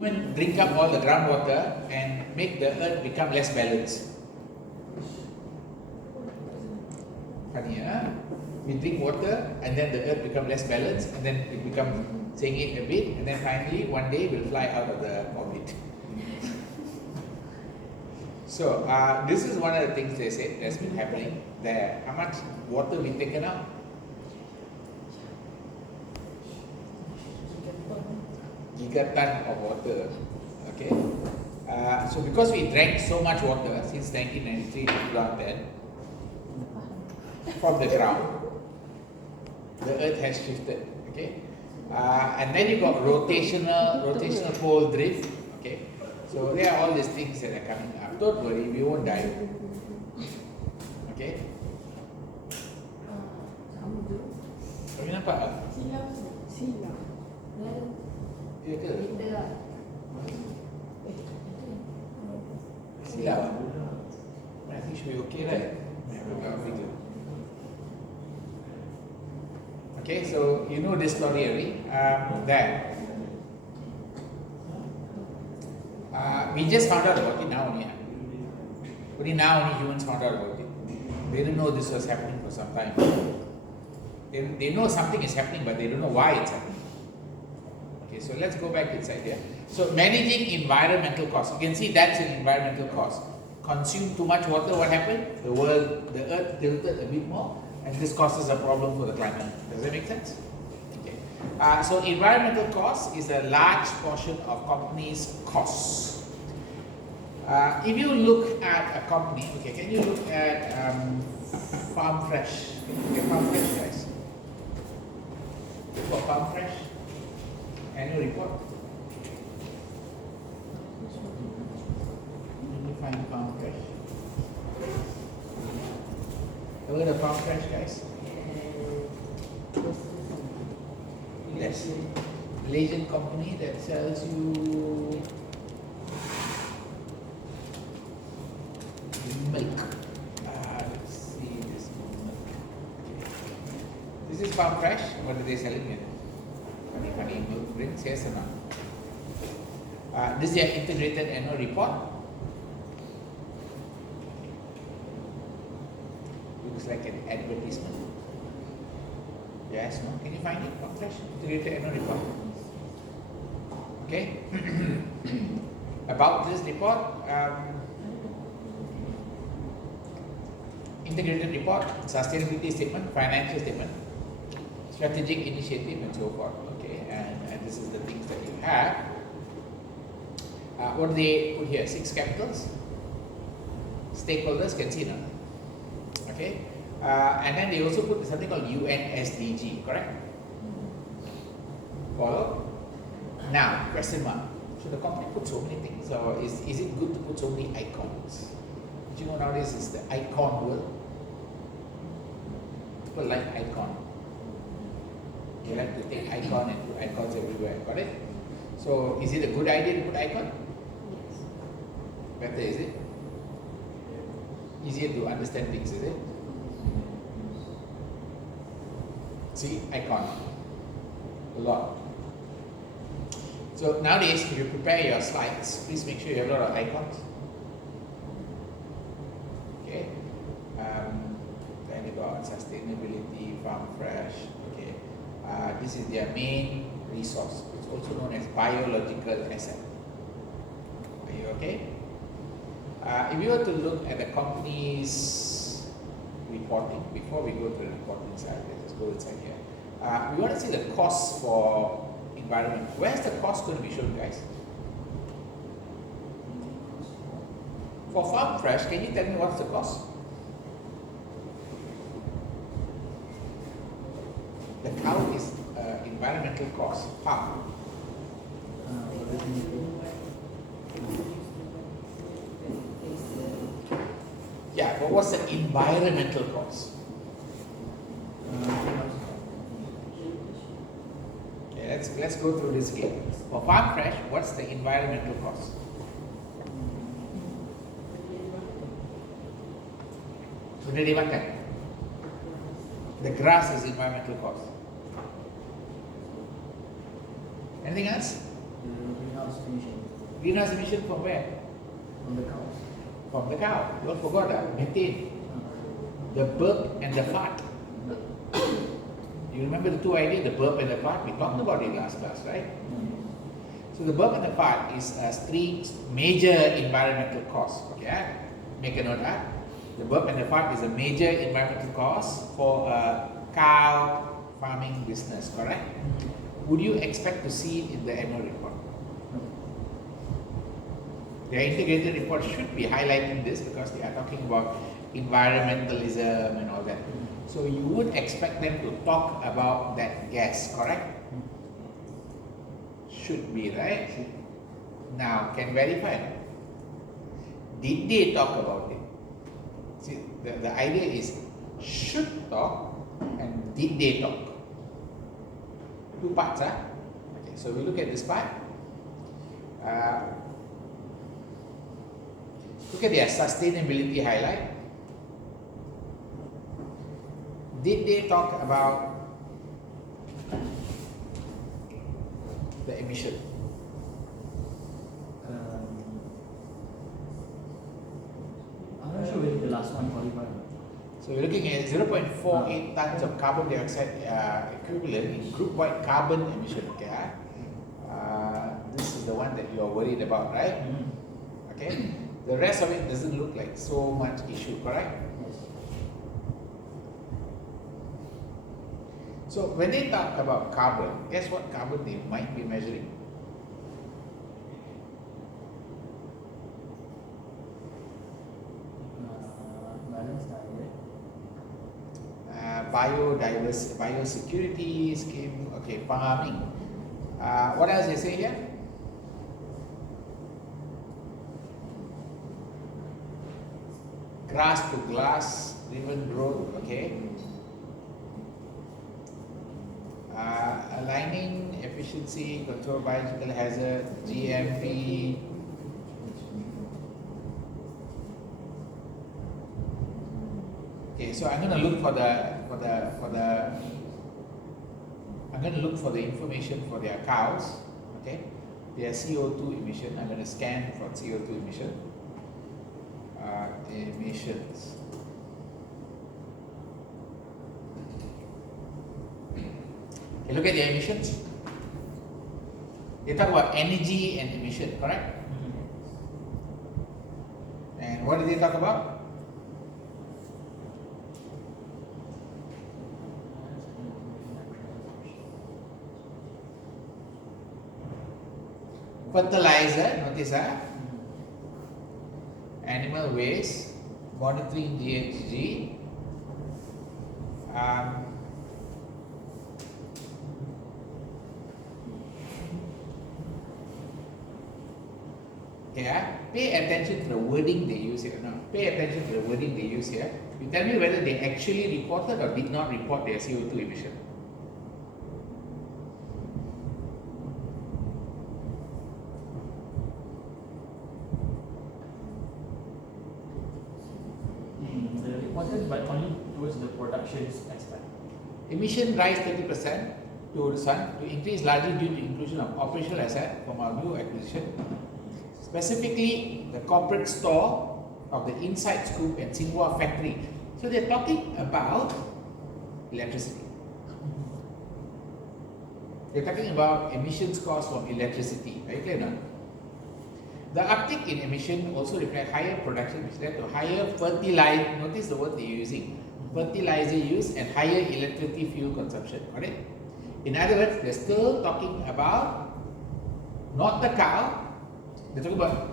Humans drink up all the groundwater and make the earth become less balanced. Funny, huh? We drink water and then the earth becomes less balanced and then it becomes saying a bit and then finally one day we'll fly out of the orbit. So this is one of the things they said that's been happening there. How much water we taken out? Gigaton of water. Okay. So because we drank so much water since 1993 to 2010 from the ground, the earth has shifted. Okay. And then you got rotational pole drift. Okay. So there are all these things that are coming up. Don't worry, we won't die. Okay. Kau nampak tak? Silam. Ya ke? Silap. I think should be okay, right? Okay, so you know this story already. That we just found out about it now only. Only now only humans found out about it. They didn't know this was happening for some time. They know something is happening, but they don't know why it's happening. Okay, so let's go back inside here. So managing environmental costs. You can see that's an environmental cost. Consume too much water, what happened? The earth tilted a bit more, and this causes a problem for the climate. Does that make sense? Okay. So environmental cost is a large portion of companies' costs. If you look at a company, okay, can you look at Farm Fresh? Okay, Farm Fresh, guys. For Farm Fresh, annual report. Let me find Farm Fresh. Look at the Farm Fresh, guys. Yes, Malaysian company that sells you milk. Let's see this milk. Okay. This is Farm Fresh. What are they selling here? Funny milk drinks. Yes or no? This is their integrated annual report. Looks like an advertisement. Yes, no? Can you find it? Farm Fresh integrated annual report. Okay. About this report, integrated report, sustainability statement, financial statement, strategic initiative, and so forth. Okay, and this is the things that you have. What do they put here? 6 capitals. Stakeholders can see now. Okay, and then they also put something called UN SDG, correct? Follow? Now, question mark. Should the company put so many things, or is it good to put so many icons? Do you know nowadays is the icon world? People like icon. You like to take icon and put icons everywhere, got it? So, is it a good idea to put icon? Yes. Better, is it? Easier to understand things, is it? See, icon. A lot. So nowadays, if you prepare your slides, please make sure you have a lot of icons. Okay. Then you got sustainability, Farm Fresh. Okay. This is their main resource. It's also known as biological asset. Are you okay? If you were to look at the company's reporting, before we go to the reporting side, let's just go inside here. We want to see the costs for environment. Where's the cost going to be shown, guys? For Farm Fresh, can you tell me what's the cost? The cow is environmental cost. How? Yeah, but what's the environmental cost? Okay, let's go through this again. For Farm Fresh, what's the environmental cost? Sudah dimakan. The grass is environmental cost. Anything else? Greenhouse emission. Greenhouse emission from where? From the cows. From the cow. Don't forget that. Methane. The burp and the fart. You remember the two ideas, the burp and the fart? We talked about it last class, right? So the burp and the fart is three major environmental cause. Okay, make a note of that. The burp and the fart is a major environmental cause for a cow farming business, correct? Would you expect to see it in the annual report? The integrated report should be highlighting this because they are talking about environmentalism and all that. So you would expect them to talk about that gas, correct? Should be, right? Now, can verify. Did they talk about it? See, the idea is should talk and did they talk? Two parts, huh? Okay, so we look at this part. Look at their sustainability highlight. Did they talk about the emission? I'm not sure whether the last one qualified. So we're looking at 0.48 tons of carbon dioxide equivalent in group-wide carbon emission. Okay, this is the one that you are worried about, right? Okay, the rest of it doesn't look like so much issue, correct? Yes. So when they talk about carbon, guess what carbon they might be measuring? Balance diet. Biosecurity scheme, okay, farming. What else they say here? Grass to glass driven growth, okay. Aligning efficiency, control biological hazard, GMP. Okay, so I'm going to look for the information for their cows. Okay, their CO2 emission. I'm going to scan for CO2 emission. Emissions. Okay, look at the emissions. They talk about energy and emission, correct? And what do they talk about? Fertilizer, notice animal waste, monitoring GHG, pay attention to the wording they use here. Now, pay attention to the wording they use here. You tell me whether they actually reported or did not report their CO2 emission. They reported, but only towards the production aspect. Emission rise 30% to the sun to increase largely due to inclusion of operational asset from our new acquisition. Specifically, the corporate store of the Inside Scoop and Tsinghua factory. So they're talking about electricity. They're talking about emissions caused from electricity. Very clear now? The uptick in emission also reflects higher production, which led to higher fertilizer. Notice the word they're using: fertilizer use and higher electricity fuel consumption. Got it? In other words, they're still talking about not the cow. They're talking about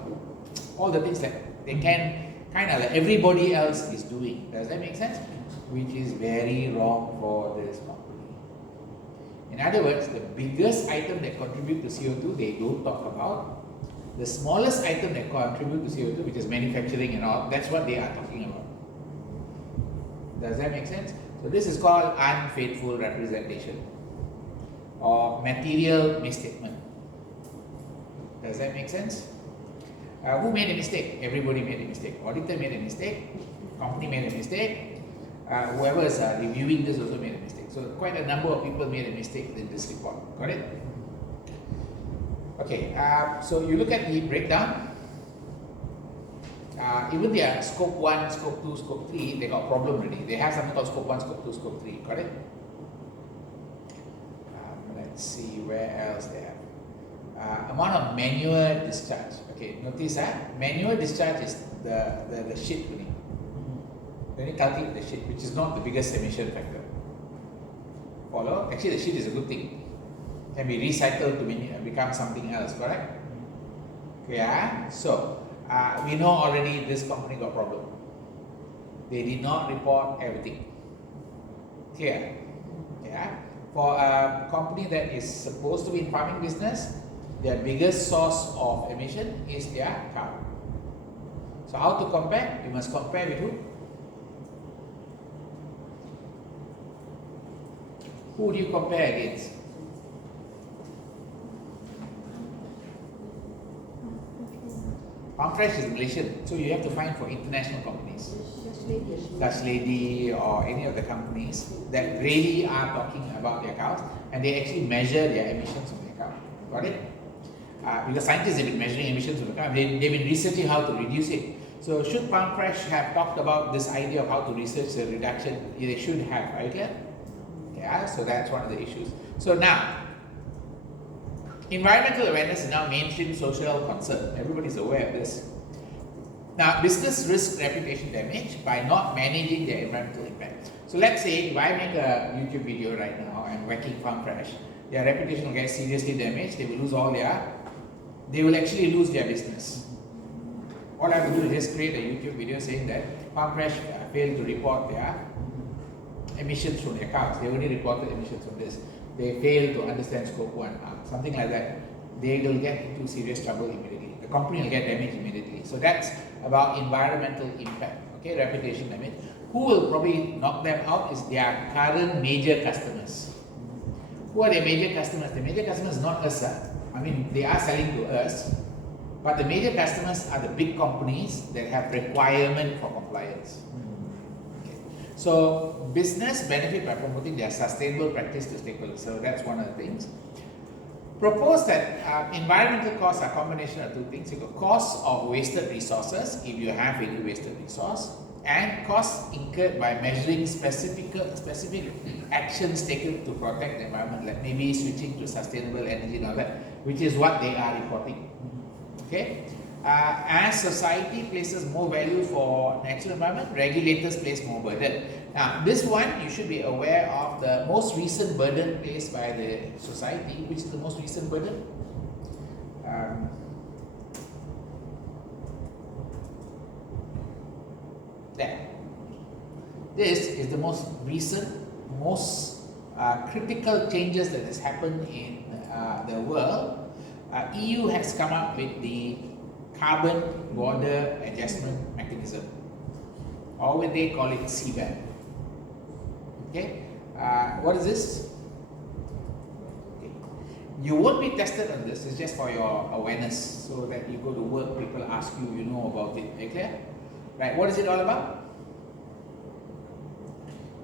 all the things that they can kind of like everybody else is doing. Does that make sense? Which is very wrong for this company. In other words, the biggest item that contribute to CO2, they don't talk about. The smallest item that contribute to CO2, which is manufacturing and all, that's what they are talking about. Does that make sense? So this is called unfaithful representation or material misstatement. Does that make sense? Who made a mistake? Everybody made a mistake. Auditor made a mistake. Company made a mistake. Whoever is reviewing this also made a mistake. So quite a number of people made a mistake in this report. Got it? Okay, so you look at the breakdown. Even their scope 1, scope 2, scope 3, they got problem already. They have something called scope 1, scope 2, scope 3, correct? Let's see where else they have. Amount of manual discharge. Okay, notice manual discharge is the shit only. When you calculate the shit, which is not the biggest emission factor. Follow? Actually, the shit is a good thing. Can be recycled to become something else, correct? Yeah. So we know already this company got problem. They did not report everything. Clear? Yeah. For a company that is supposed to be in farming business, their biggest source of emission is their cow. So how to compare? You must compare with who? Who do you compare against? Palm Fresh is Malaysian, so you have to find for international companies. Dutch Lady or any of the companies that really are talking about their cows and they actually measure their emissions from their cow. Got it? Because scientists have been measuring emissions from the cow, they've been researching how to reduce it. So should Palm Fresh have talked about this idea of how to research the reduction? They should have, right? Yeah, so that's one of the issues. So now, environmental awareness is now mainstream social concern. Everybody's aware of this. Now, business risk reputation damage by not managing their environmental impact. So let's say if I make a YouTube video right now and whacking Farm Fresh, their reputation will get seriously damaged. They will lose they will actually lose their business. All I have to do is just create a YouTube video saying that Farm Fresh failed to report their emissions from their cows. They only reported emissions from this. They failed to understand scope 1, something like that. They will get into serious trouble immediately. The company will get damaged immediately. So that's about environmental impact, okay, reputation damage. Who will probably knock them out is their current major customers. Who are their major customers? The major customers not us. I mean, they are selling to us, but the major customers are the big companies that have requirement for compliance. Okay. So business benefit by promoting their sustainable practice to stakeholders. So that's one of the things. Propose that environmental costs are a combination of two things. You got costs of wasted resources, if you have any wasted resource, and costs incurred by measuring specific actions taken to protect the environment, like maybe switching to sustainable energy and all that, which is what they are reporting. Okay. As society places more value for natural environment, regulators place more burden. Now, this one you should be aware of the most recent burden placed by the society. Which is the most recent burden? There. This is the most recent, most critical changes that has happened in the world. EU has come up with the Carbon Border Adjustment Mechanism, or what they call it CBI. Okay, what is this? Okay. You won't be tested on this. It's just for your awareness, so that you go to work, people ask you, you know about it. Okay, right? What is it all about?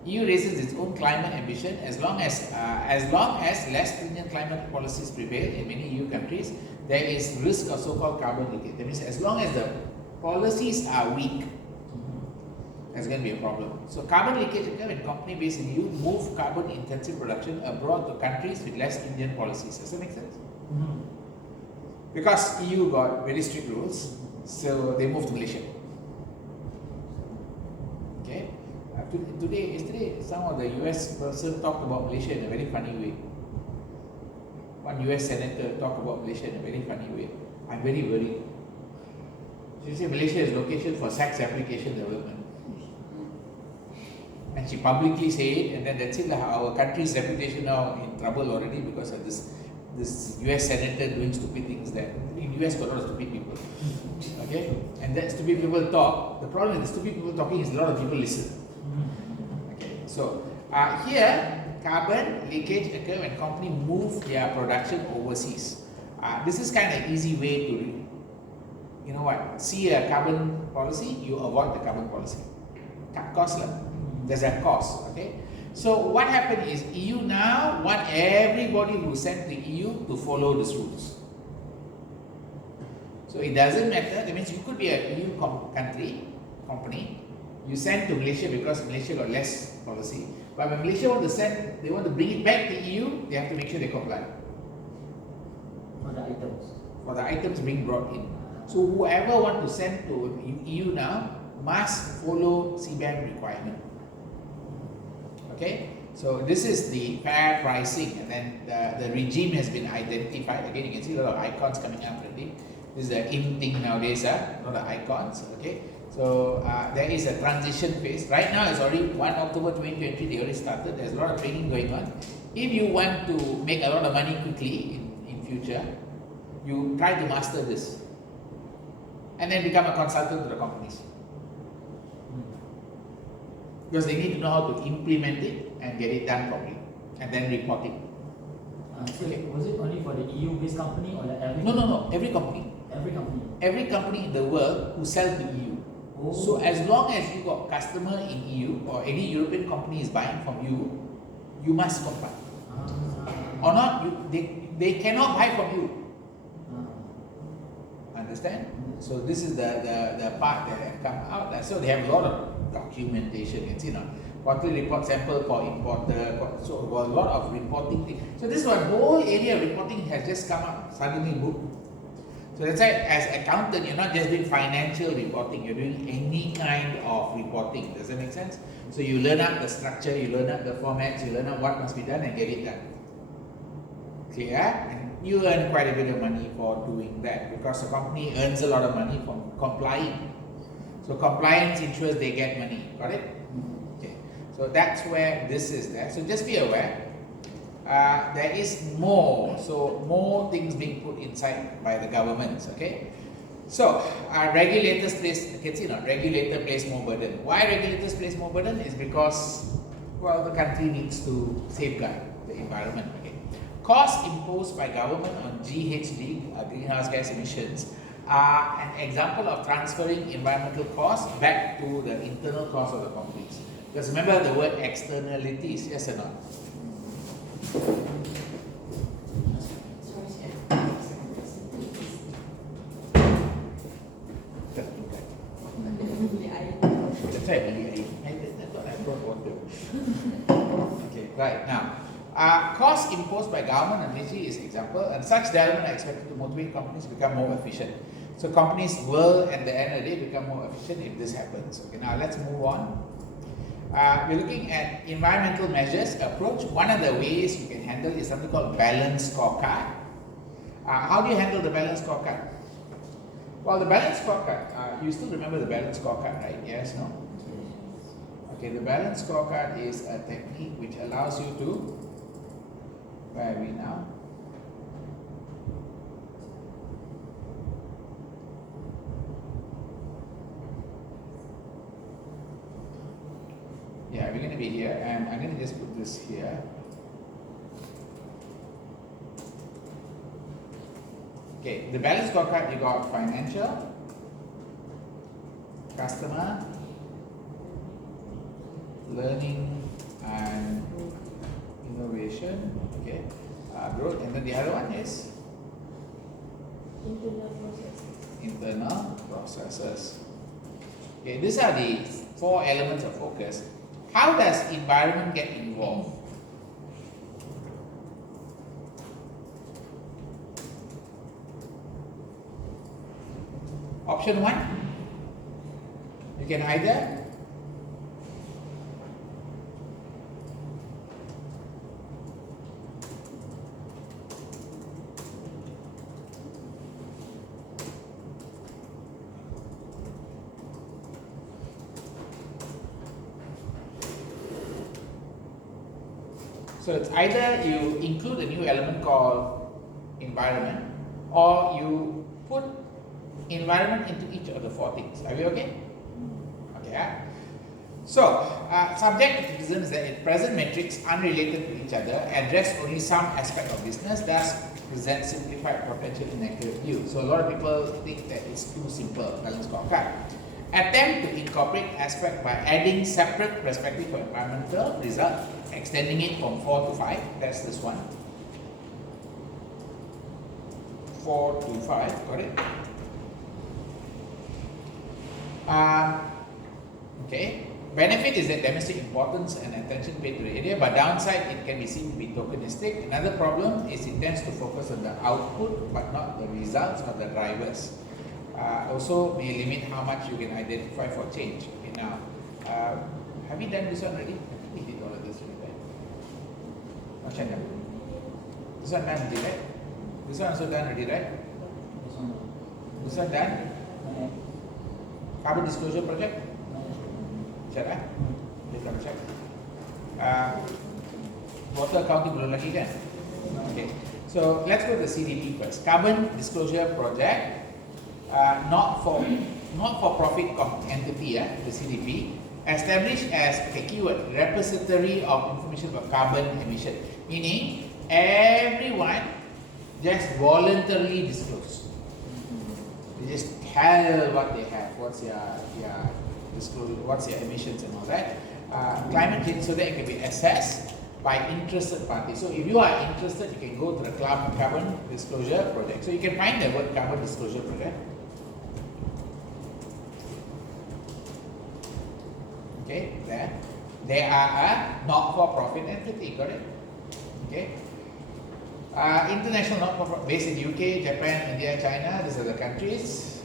EU raises its own climate ambition as long as less stringent climate policies prevail in many EU countries. There is risk of so-called carbon leakage. That means as long as the policies are weak, there's going to be a problem. So carbon leakage occurs when companies based in EU move carbon-intensive production abroad to countries with less stringent policies. Does that make sense? Because EU got very strict rules, so they moved to Malaysia. Okay. Yesterday, some of the US person talked about Malaysia in a very funny way. One US senator talked about Malaysia in a very funny way. I'm very worried. She said Malaysia is location for sex application development. And she publicly said it, and then that's it. Our country's reputation now in trouble already because of this US senator doing stupid things there. In US got a lot of stupid people. Okay? And that stupid people talk. The problem with the stupid people talking is a lot of people listen. So here, carbon leakage occurs when companies move their production overseas. This is kind of easy way to, you know what, see a carbon policy, you avoid the carbon policy. Cut cost. There's a cost, okay? So what happened is EU now want everybody who sent to EU to follow these rules. So it doesn't matter. That means you could be a EU company. You send to Malaysia because Malaysia got less policy. But when Malaysia want to send, they want to bring it back to EU, they have to make sure they comply For the items. for the items being brought in. So whoever want to send to EU now must follow CBI requirement. Okay, so this is the fair pricing, and then the regime has been identified. Again, you can see a lot of icons coming up already. This is the in thing nowadays, a lot of icons. Okay, so there is a transition phase. Right now it's already 1 October 2020, they already started. There's a lot of training going on. If you want to make a lot of money quickly in future, you try to master this and then become a consultant to the companies. Because they need to know how to implement it and get it done properly, and then reporting. So was it only for the EU-based company or every? No. Every company. Every company. Every company in the world who sell to EU. Oh. So as long as you got customer in EU or any European company is buying from you, you must comply. Or not, they cannot buy from you. Understand? So this is the part that have come out. So they have a lot of documentation. You know, quarterly report sample for importer. So a lot of reporting things. So this one whole area of reporting has just come up suddenly. Boom. So that's why as accountant, you're not just doing financial reporting. You're doing any kind of reporting. Does that make sense? So you learn out the structure, you learn out the formats, you learn out what must be done and get it done. Clear? And you earn quite a bit of money for doing that because the company earns a lot of money from complying. So compliance ensures they get money. Got it? Okay. So that's where this is there. So just be aware. There is more. So more things being put inside by the governments. Okay. So regulators place. You can see now. Regulator place more burden. Why regulators place more burden? Is because the country needs to safeguard the environment. Okay. Costs imposed by government on GHG, greenhouse gas emissions, are an example of transferring environmental costs back to the internal cost of the companies. Because remember the word externalities, yes or no? That's right, that's what I brought water. Okay, right now. Costs imposed by government and ministry is example, and such development are expected to motivate companies to become more efficient. So companies will, at the end of the day, become more efficient if this happens. Okay, now let's move on. We're looking at environmental measures approach. One of the ways you can handle is something called balance scorecard. How do you handle the balance scorecard? Well, the balance scorecard, you still remember the balance scorecard, right? Yes, no? Okay, the balance scorecard is a technique which allows you to, where are we now? Yeah, we're going to be here, and I'm going to just put this here. Okay, the balance scorecard, you got financial, customer, learning and innovation, okay, growth, and then the other one is internal processes. Okay, these are the 4 elements of focus. How does environment get involved? Option 1, you can either so it's either you include a new element called environment, or you put environment into each of the 4 things. Are we okay? Okay. So, subject to criticism is that in present metrics unrelated to each other address only some aspect of business, thus present simplified, potentially inaccurate view. So a lot of people think that it's too simple, balance scorecard. Attempt to incorporate aspect by adding separate perspective for environmental result, extending it from 4 to 5. That's this one. 4 to 5, got it? Okay. Benefit is that demonstrate importance and attention paid to the area, but downside it can be seen to be tokenistic. Another problem is it tends to focus on the output but not the results of the drivers. Also may limit how much you can identify for change. Okay, now, have we done this one already? I think we did all of this already, right? Macam mana? This one done already, right? This one also done already, right? This one. This one done? Carbon disclosure project? Check lah. Kita check. Water accounting belum lagi kan? Okay. So let's go to the CDP first. Carbon disclosure project, not for profit entity, the CDP, established as a keyword repository of information about carbon emission, meaning everyone just voluntarily disclose. They just tell what they have, what's their disclosure, what's their emissions and all that. Climate change, so that it can be assessed by interested parties. So if you are interested, you can go to the carbon disclosure project. So you can find the word carbon disclosure project. Okay, there. They are a not-for-profit entity, correct? Okay. International not-for-profit based in UK, Japan, India, China. These are the countries.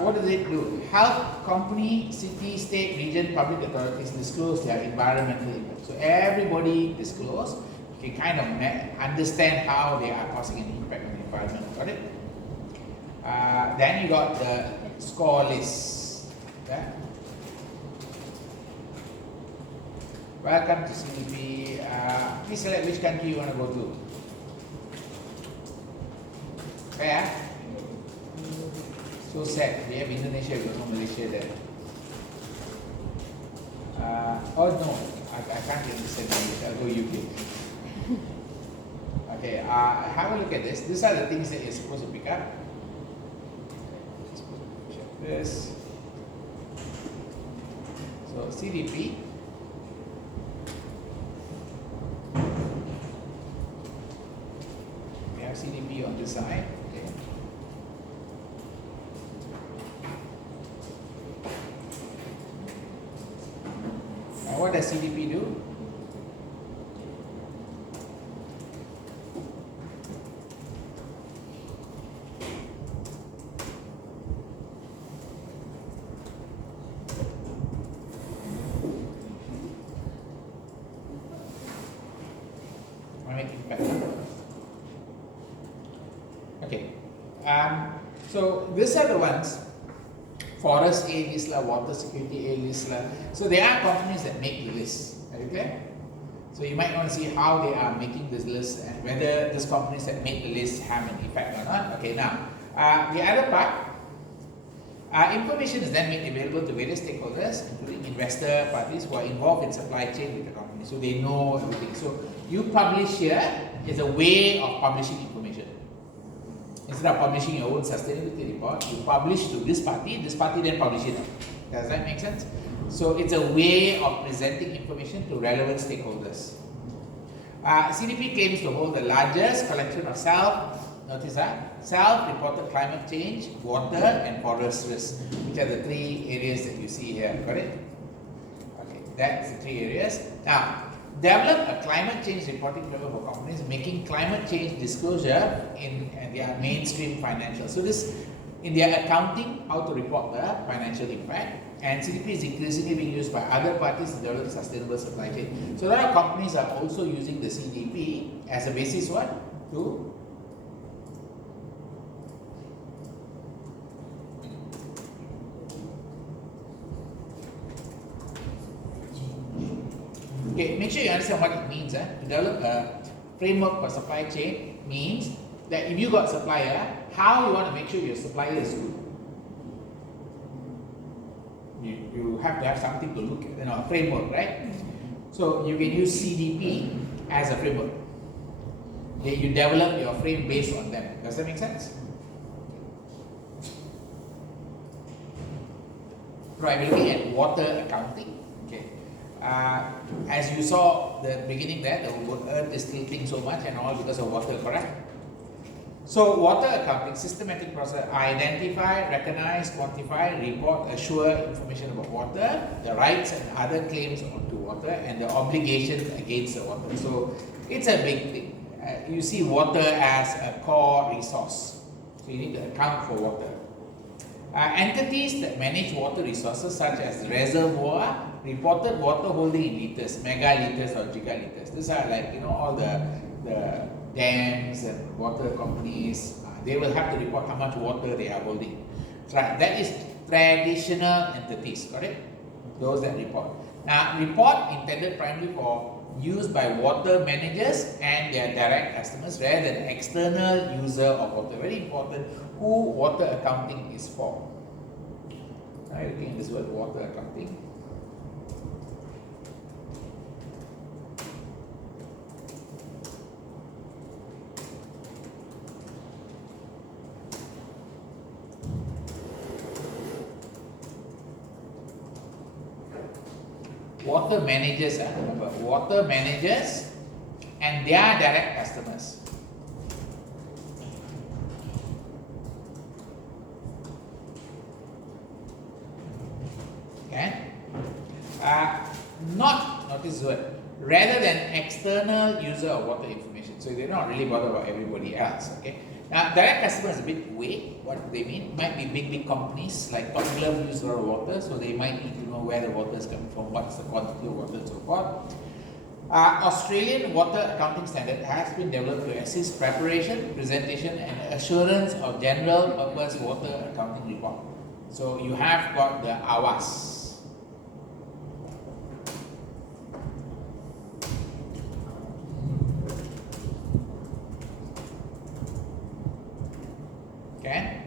What does it do? Help company, city, state, region, public authorities disclose their environmental impact. So everybody disclose. You can kind of understand how they are causing an impact on the environment. Got it? Then you got the score list. Yeah? Welcome to CDP. Please select which country you want to go to. Okay, so sad. We have Indonesia, we got no Malaysia there. Oh no, I can't understand English. I'll go UK. Okay, have a look at this. These are the things that you're supposed to pick up. Check this. So CDP. We have CDP on this side. Okay. What does CDP do? Okay. So these are the ones. Forest A list lah, water security A list lah. So there are companies that make the list. Are you clear? So you might want to see how they are making this list and whether these companies that make the list have an effect or not. Okay, now the other part, information is then made available to various stakeholders, including investor parties who are involved in supply chain with the company. So they know everything. So you publish here is a way of publishing information. Instead of publishing your own sustainability report, you publish to this party then publish it. Does that make sense? So it's a way of presenting information to relevant stakeholders. CDP claims to hold the largest collection of self-reported climate change, water and forest risk, which are the three areas that you see here, correct? Okay, that's the three areas. Now, develop a climate change reporting framework for companies making climate change disclosure in their mainstream financials. So this, in their accounting, how to report the financial impact, and CDP is increasingly being used by other parties to develop sustainable supply chain. So a lot of companies are also using the CDP as a basis what? To okay, make sure you understand what it means. To develop a framework for supply chain means that if you got supplier, how you want to make sure your supplier is good. You have to have something to look at, a framework, right? So you can use CDP as a framework. Okay, you develop your frame based on them. Does that make sense? Right, we're looking at water accounting. Okay. As you saw the beginning there, the earth is tilting so much and all because of water, correct? So water accounting, systematic process, identify, recognize, quantify, report, assure information about water, the rights and other claims onto water, and the obligations against the water. So it's a big thing. You see water as a core resource. So you need to account for water. Entities that manage water resources such as reservoir, reported water holding in liters, megaliters or gigaliters. These are like, all the dams and water companies. They will have to report how much water they are holding. Right. That is traditional entities, correct? Those that report. Now, report intended primarily for use by water managers and their direct customers rather than external user of water. Very important who water accounting is for. Right, looking at this word water accounting. Water managers, remember, water managers and their direct customers. Okay? Notice word, rather than external user of water information. So they're not really bothered about everybody else. Okay? Now, direct customer is a bit vague. What do they mean? Might be big companies like Top Glove use a lot of water, so they might need to know where the water is coming from, what's the quantity of water, and so forth. Australian water accounting standard has been developed to assist preparation, presentation, and assurance of general purpose water accounting report. So you have got the AWAS. Okay.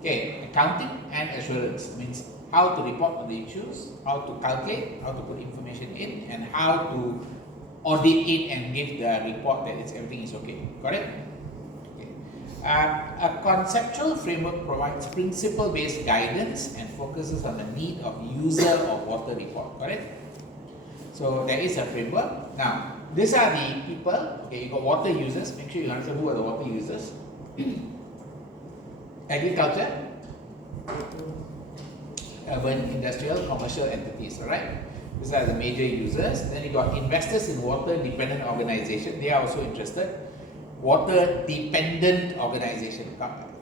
Okay, accounting and assurance means how to report on the issues, how to calculate, how to put information in, and how to audit it and give the report that everything is okay. Correct? Okay. A conceptual framework provides principle-based guidance and focuses on the need of user of water report. Correct? So there is a framework. Now, these are the people. Okay, you got water users. Make sure you understand who are the water users. Agriculture, urban, industrial, commercial entities, alright? These are the major users. Then you got investors in water dependent organization. They are also interested. Water dependent organization,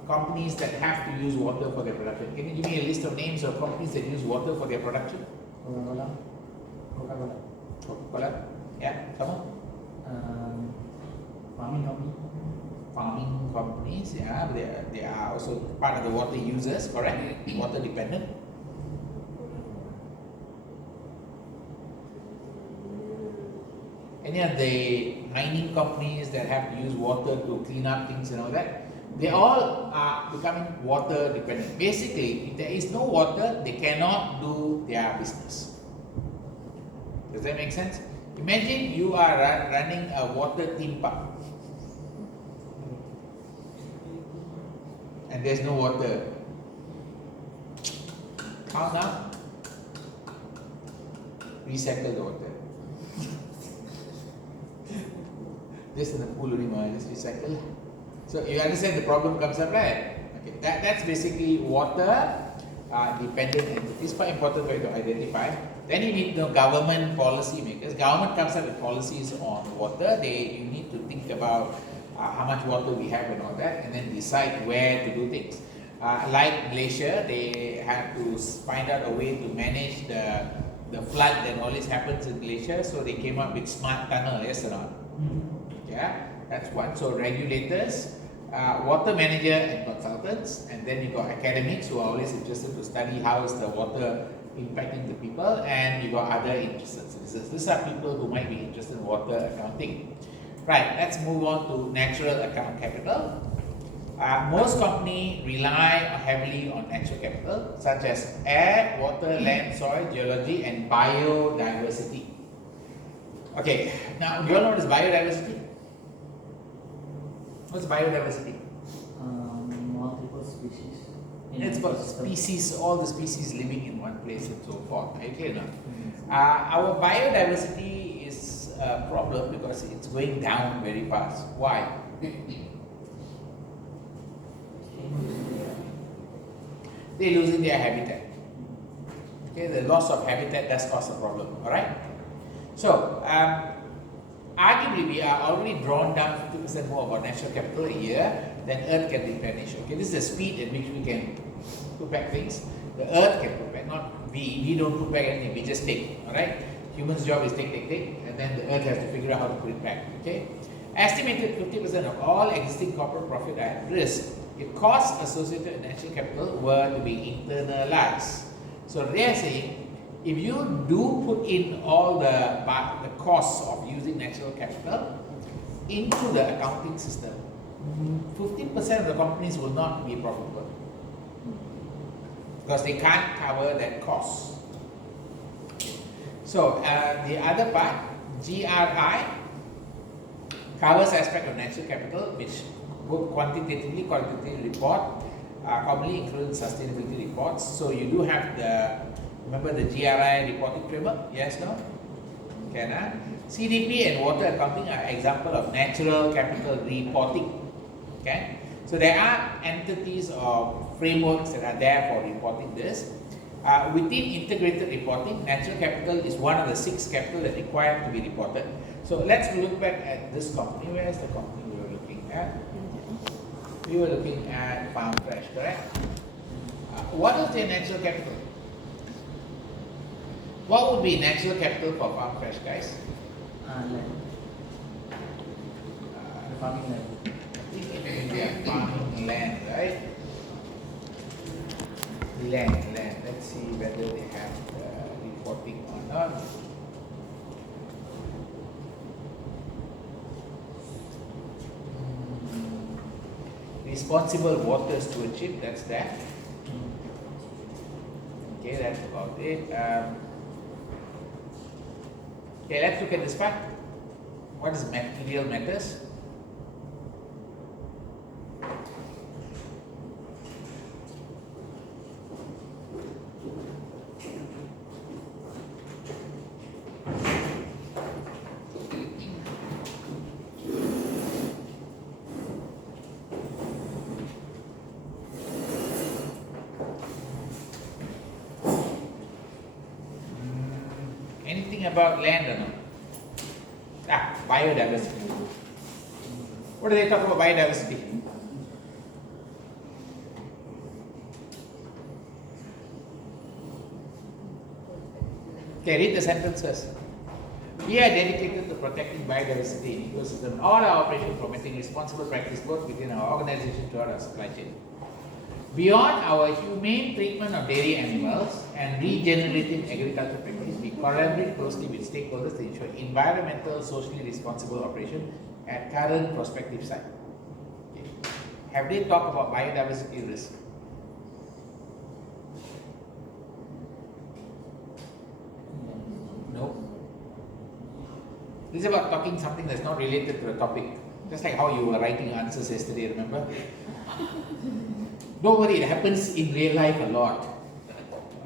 companies that have to use water for their production. Can you give me a list of names of companies that use water for their production? Coca-Cola. Coca-Cola. Yeah, come on. Farming company. Farming companies, yeah, they are also part of the water users, correct? Water dependent. Any of the mining companies that have to use water to clean up things and all that, they all are becoming water dependent. Basically, if there is no water, they cannot do their business. Does that make sense? Imagine you are running a water theme park and there's no water. How now? Recycle the water. Just in the pool only, just recycle. So you understand the problem comes up, right? Okay, that's basically water dependent entities. It's quite important for you to identify. Then you need the government policy makers. Government comes up with policies on water. You need to think about how much water we have and all that, and then decide where to do things. Like Malaysia, they had to find out a way to manage the flood that always happens in Malaysia, so they came up with smart tunnel, yes or not? Yeah, that's one. So regulators, water manager and consultants, and then you got academics who are always interested to study how is the water impacting the people, and you got other interested citizens. These are people who might be interested in water accounting. Right, let's move on to natural account capital. Most companies rely heavily on natural capital, such as air, water, land, soil, geology, and biodiversity. Okay, now do you all know what is biodiversity? What's biodiversity? Multiple species. It's about species, all the species living in one place and so forth. Are you clear now? Our biodiversity is a problem because it's going down very fast. Why? They're losing their habitat. Okay, the loss of habitat does cause a problem. All right. So, arguably, we are already drawn down 50% more of our natural capital a year than Earth can replenish. Okay, this is the speed at which we can put back things. The Earth can put back, not we. We don't put back anything. We just take. All right. Human's job is take, and then the Earth has to figure out how to put it back. Okay. Estimated 50% of all existing corporate profit are at risk if costs associated with natural capital were to be internalized. So they are saying, if you do put in all the costs of using natural capital into the accounting system, 15% of the companies will not be profitable because they can't cover that cost. So the other part, GRI, covers aspect of natural capital which both quantitatively, qualitatively report, commonly included sustainability reports. So you do have the, remember the GRI reporting framework? Yes, no? Okay, CDP and water accounting are example of natural capital reporting. Okay, so there are entities or frameworks that are there for reporting this. Within integrated reporting, natural capital is one of the 6 capital that required to be reported. So let's look back at this company. Where is the company we were looking at? We were looking at Farm Fresh, correct? What is their natural capital? What would be natural capital for Farm Fresh, guys? Land. The farming land. I think it will be a farming land, right? Land. Let's see whether they have the reporting or not. Responsible water stewardship, that's that. Okay, that's about it. Okay, let's look at this part. What is material matters? Anything about land or not? Biodiversity. What do they talk about biodiversity? Okay, read the sentences. We are dedicated to protecting biodiversity in ecosystem. All our operations promoting responsible practice both within our organization throughout our supply chain. Beyond our humane treatment of dairy animals and regenerative agriculture practices, we collaborate closely with stakeholders to ensure environmental, socially responsible operation at current prospective site. Okay. Have they talked about biodiversity risk? No. This is about talking something that's not related to the topic. Just like how you were writing answers yesterday, remember? Don't worry, it happens in real life a lot.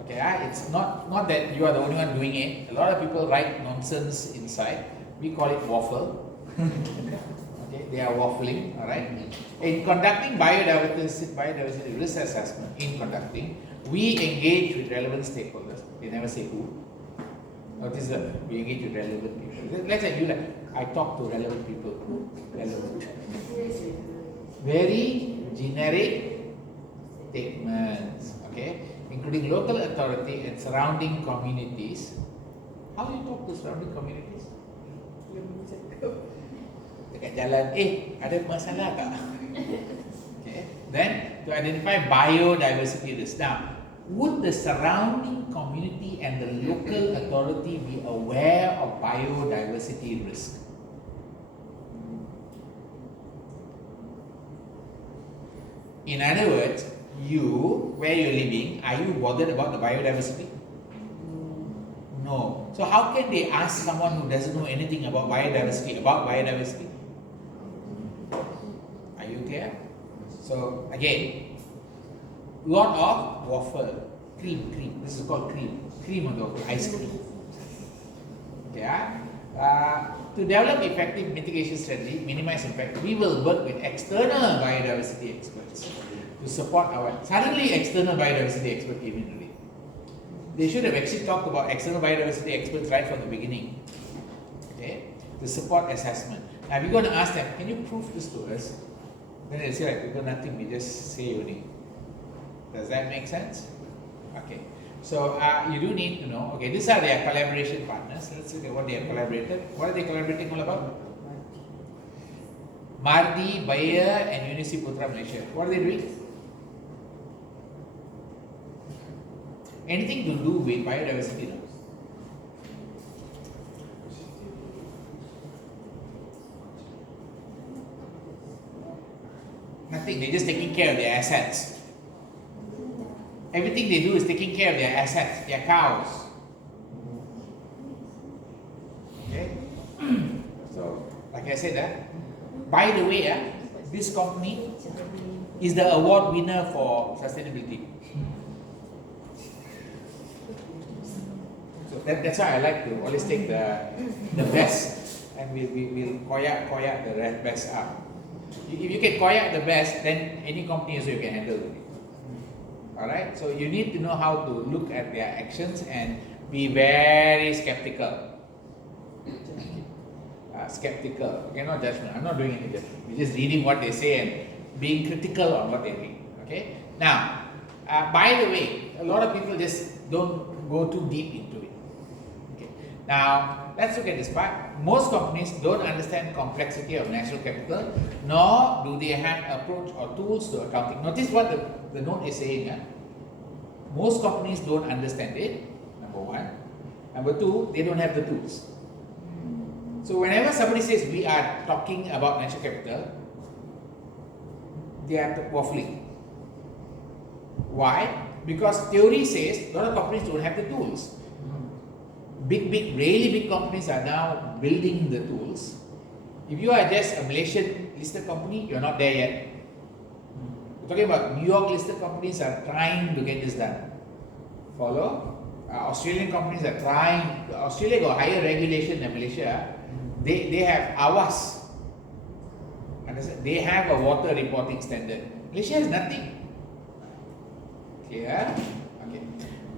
Okay, it's not that you are the only one doing it. A lot of people write nonsense inside. We call it waffle. Okay, they are waffling, alright? In conducting biodiversity risk assessment, we engage with relevant stakeholders. They never say who. Notice that we engage with relevant people. Let's say I talk to relevant people. Relevant. Very generic statements, okay, including local authority and surrounding communities. How do you talk to surrounding communities? Dekat jalan, ada masalah tak? Okay. Then to identify biodiversity risk. Now, would the surrounding community and the local authority be aware of biodiversity risk? In other words, where you're living, are you bothered about the biodiversity? No. So how can they ask someone who doesn't know anything about biodiversity? Are you clear? So again, lot of waffle, cream. This is called cream on the waffle, ice cream. Yeah. to develop effective mitigation strategy, minimize impact, we will work with external biodiversity experts to support our. Suddenly, external biodiversity expert came in today. They should have actually talked about external biodiversity experts right from the beginning. Okay, to support assessment. Now we're going to ask them, can you prove this to us? Then they'll say, like, we got nothing, we just say only. Does that make sense? Okay. So you do need to know, okay, these are their collaboration partners. Let's look at what they have collaborated. What are they collaborating all about? Mardi, Bayer and Unisi Putra Malaysia. What are they doing? Anything to do with biodiversity, no? Nothing, they're just taking care of their assets. Everything they do is taking care of their assets, their cows. Okay? So, like I said, by the way, this company is the award winner for sustainability. So that's why I like to always take the best and we'll koyak the best up. If you can koyak the best, then any company also you can handle it. Alright, so you need to know how to look at their actions and be very skeptical. Skeptical, okay, not judgment. I'm not doing any judgment. We're just reading what they say and being critical on what they're doing. Okay. Now, by the way, a lot of people just don't go too deep into it. Okay. Now, let's look at this part. Most companies don't understand complexity of natural capital, nor do they have approach or tools to accounting. Notice what the note is saying. Most companies don't understand it, number one. Number two, they don't have the tools. So whenever somebody says we are talking about natural capital, they are waffling. Why? Because theory says a lot of companies don't have the tools. Really big companies are now building the tools. If you are just a Malaysian listed company, you're not there yet. We're talking about New York listed companies are trying to get this done. Follow? Australian companies are trying. Australia got higher regulation than Malaysia. They have AWAS. Understand? They have a water reporting standard. Malaysia has nothing. Clear? Okay.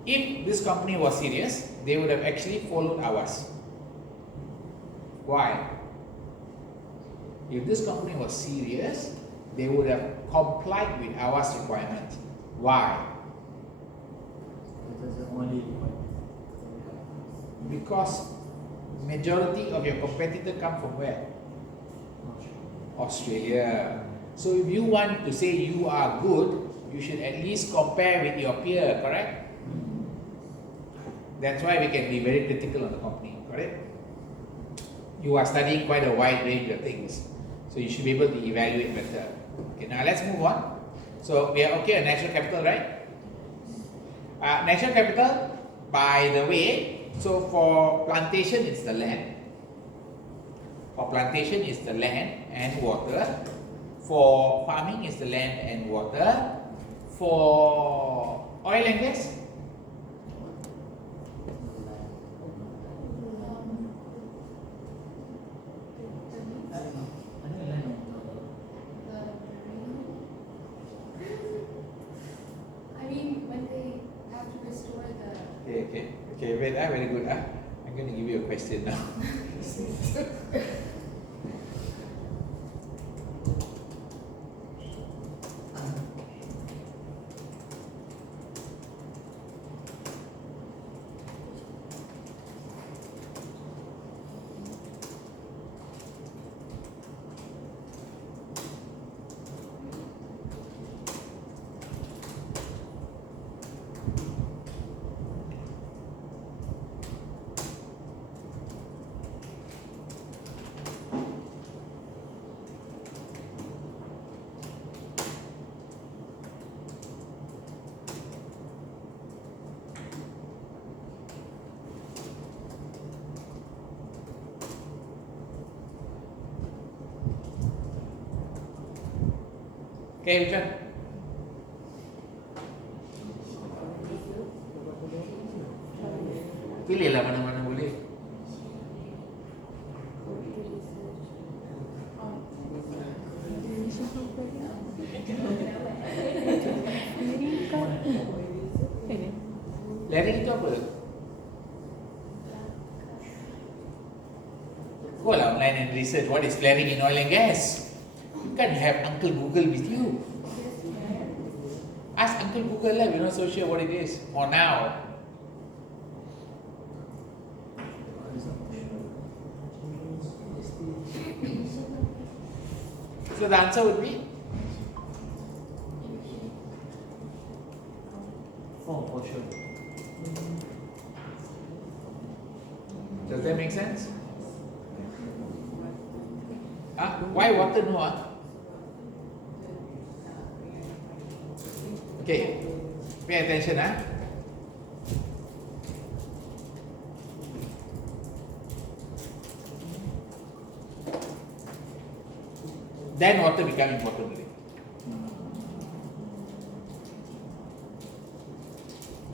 If this company was serious, they would have actually followed AWAS. Why? If this company was serious, they would have complied with AWAS requirements. Why? Because majority of your competitor come from where? Australia. So if you want to say you are good, you should at least compare with your peer, correct? That's why we can be very critical on the company, correct? You are studying quite a wide range of things, so you should be able to evaluate better. Okay, now let's move on. So we are okay on natural capital, right? Natural capital, by the way, so for plantation it's the land. For plantation is the land and water. For farming is the land and water. For oil and gas, Okay, wait, very good. I'm going to give you a question now. Okay, which one? Pilihlah mana-mana boleh. Flaring itu apa? Go online and research what is flaring in oil and gas. You can't have Uncle Google with you. Ask Uncle Google lah, we're not so sure what it is. For now. So the answer would be? For sure. Does that make sense? Why water no? Okay, pay attention. Then water become important already.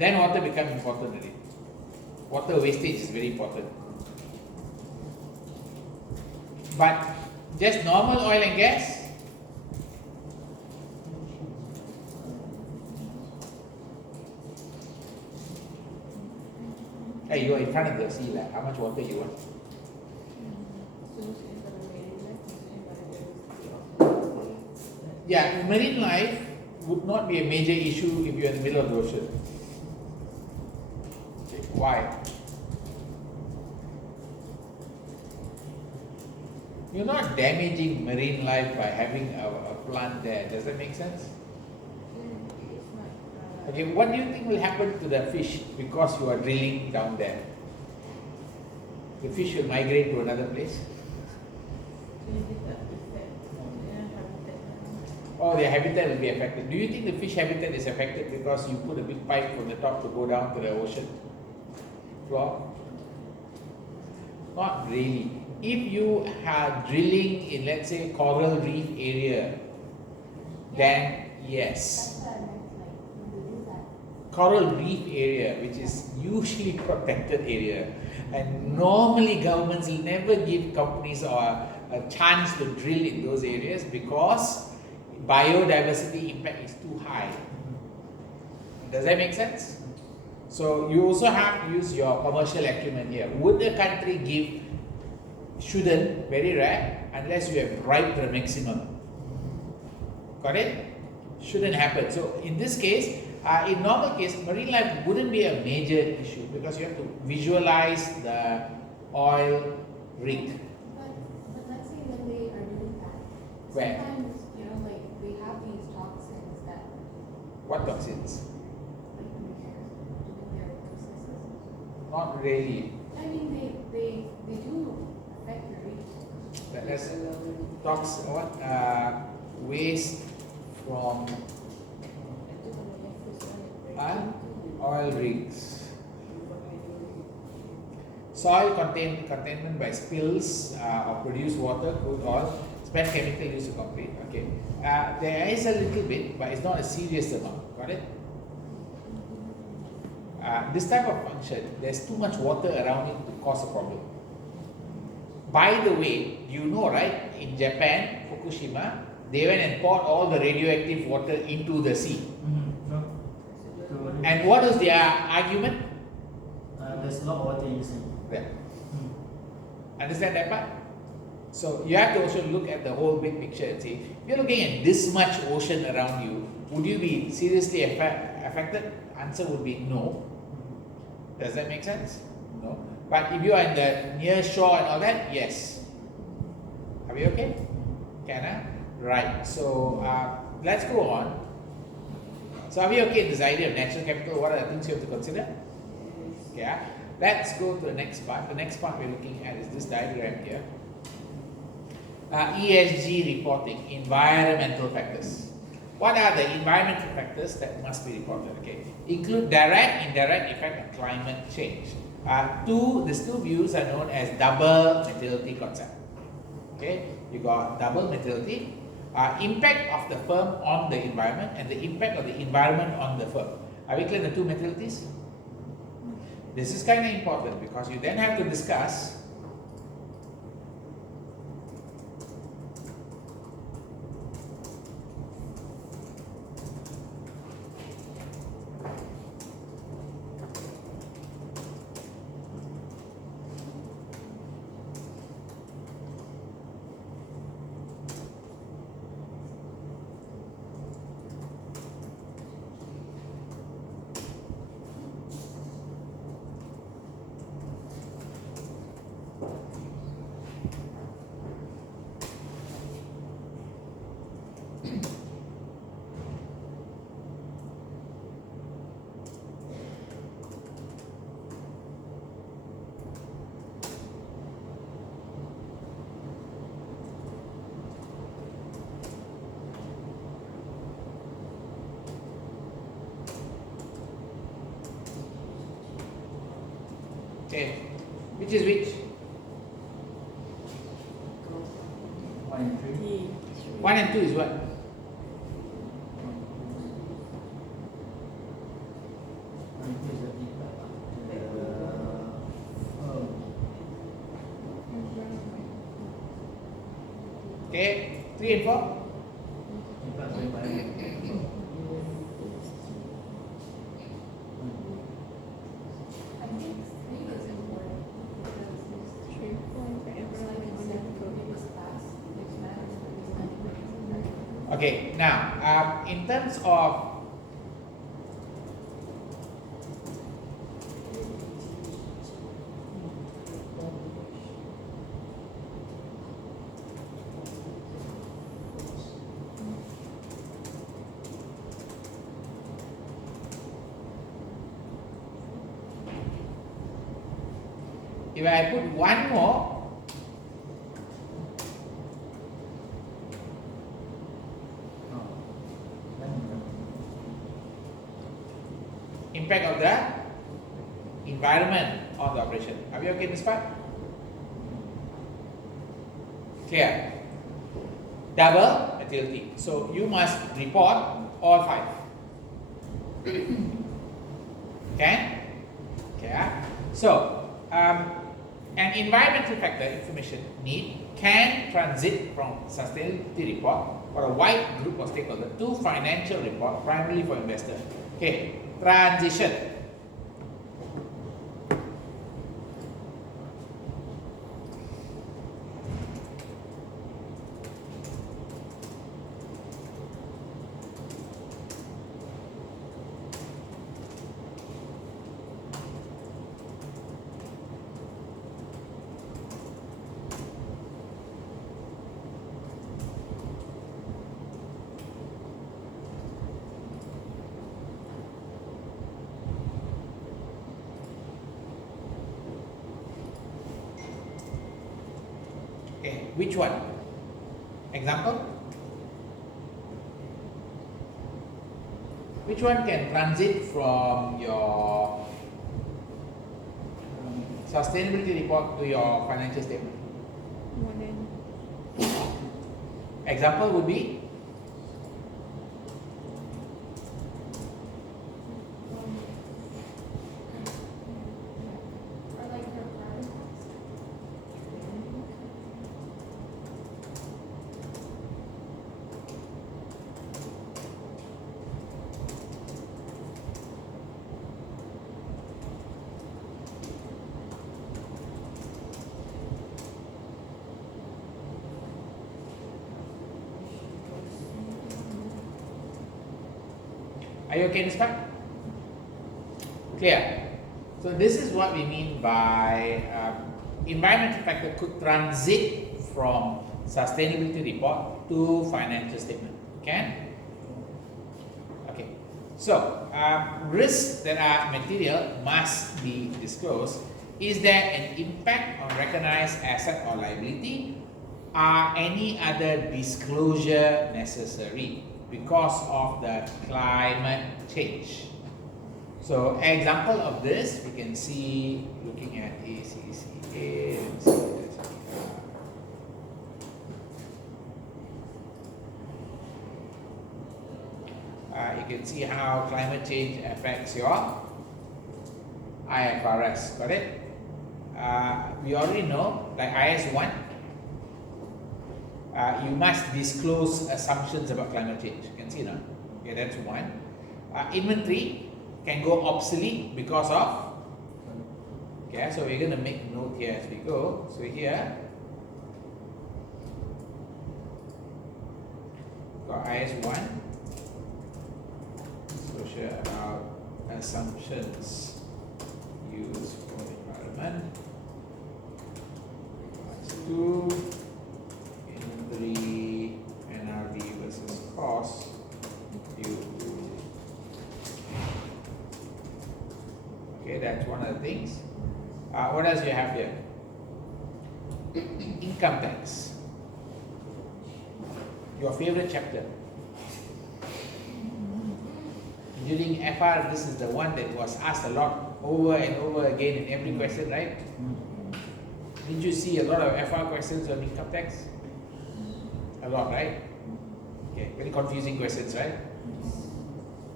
Then water become important already. Water wastage is very important. But just normal oil and gas, hey, you are in front of the sea, like, how much water you want? Yeah, marine life would not be a major issue if you are in the middle of the ocean. Okay, why? You're not damaging marine life by having a plant there. Does that make sense? Okay, what do you think will happen to the fish because you are drilling down there? The fish will migrate to another place? Or their habitat will be affected. Do you think the fish habitat is affected because you put a big pipe from the top to go down to the ocean floor? Not really. If you are drilling in, let's say, coral reef area, then yes. Coral reef area, which is usually protected area, and normally governments will never give companies a chance to drill in those areas because biodiversity impact is too high. Does that make sense? So you also have to use your commercial acumen here. Would the country give? Shouldn't, very rare, unless you have right to the maximum. Got it? Shouldn't happen. So in this case, in normal case, marine life wouldn't be a major issue because you have to visualize the oil rig. But let's say when they are doing that, Where? sometimes, like they have these toxins that What toxins? like in their processes. Not really. I mean they do affect your reef. That's waste from oil rigs. Soil containment by spills of produced water, crude oil, spent chemical used to complete. Okay, there is a little bit, but it's not a serious amount. Got it? This type of function, there's too much water around it to cause a problem. By the way, you know, right? In Japan, Fukushima, they went and poured all the radioactive water into the sea. And what is their argument? There's a lot of water in the sea. There. Understand that part? So you have to also look at the whole big picture and say, if you're looking at this much ocean around you, would you be seriously affected? Answer would be no. Does that make sense? No. But if you are in the near shore and all that, yes. Are we okay? Can? Right. So let's go on. So are we okay with this idea of natural capital? What are the things you have to consider? Yeah. Let's go to the next part. The next part we're looking at is this diagram here. ESG reporting, environmental factors. What are the environmental factors that must be reported? Okay, include direct, indirect effect on climate change. These two views are known as double materiality concept. Okay, you got double materiality, impact of the firm on the environment and the impact of the environment on the firm. Are we clear the two materialities? This is kind of important because you then have to discuss Okay, which is which? 1 and 3. 1 and 2 is what? 1 and 2 is the Okay, 3 and 4? impact of environment. I think three is important because it's like it's class, it's matters, it's Okay, now, in terms of if I put one more, impact of the environment on the operation. Are we okay in this part? Clear? Double materiality. So you must report all 5. Okay? Okay. So an environmental factor information need can transit from sustainability report for a wide group of stakeholders to financial report primarily for investors. Okay, transition. Okay, which one? Example? Which one can transit from your sustainability report to your financial statement? Example would be or like your carbon cost. Are you okay in this part? Clear? So this is what we mean by environmental factor could transit from sustainability report to financial statement. Okay? Okay. So risks that are material must be disclosed. Is there an impact on recognized asset or liability? Are any other disclosure necessary because of the climate change? So example of this we can see looking at ACCA. You can see how climate change affects your IFRS. Got it? We already know, like IS 1, you must disclose assumptions about climate change. You can see now. Okay, that's one. Inventory can go obsolete because of. Okay, so we're going to make note here as we go. So here, got IS 1. Disclosure about assumptions used for the environment. That's 2. Inventory, NRV versus cost. that's one of the things. What else do you have here? Income tax. Your favorite chapter. During FR, this is the one that was asked a lot over and over again in every question, right? Didn't you see a lot of FR questions on income tax? A lot, right? Okay, very confusing questions, right?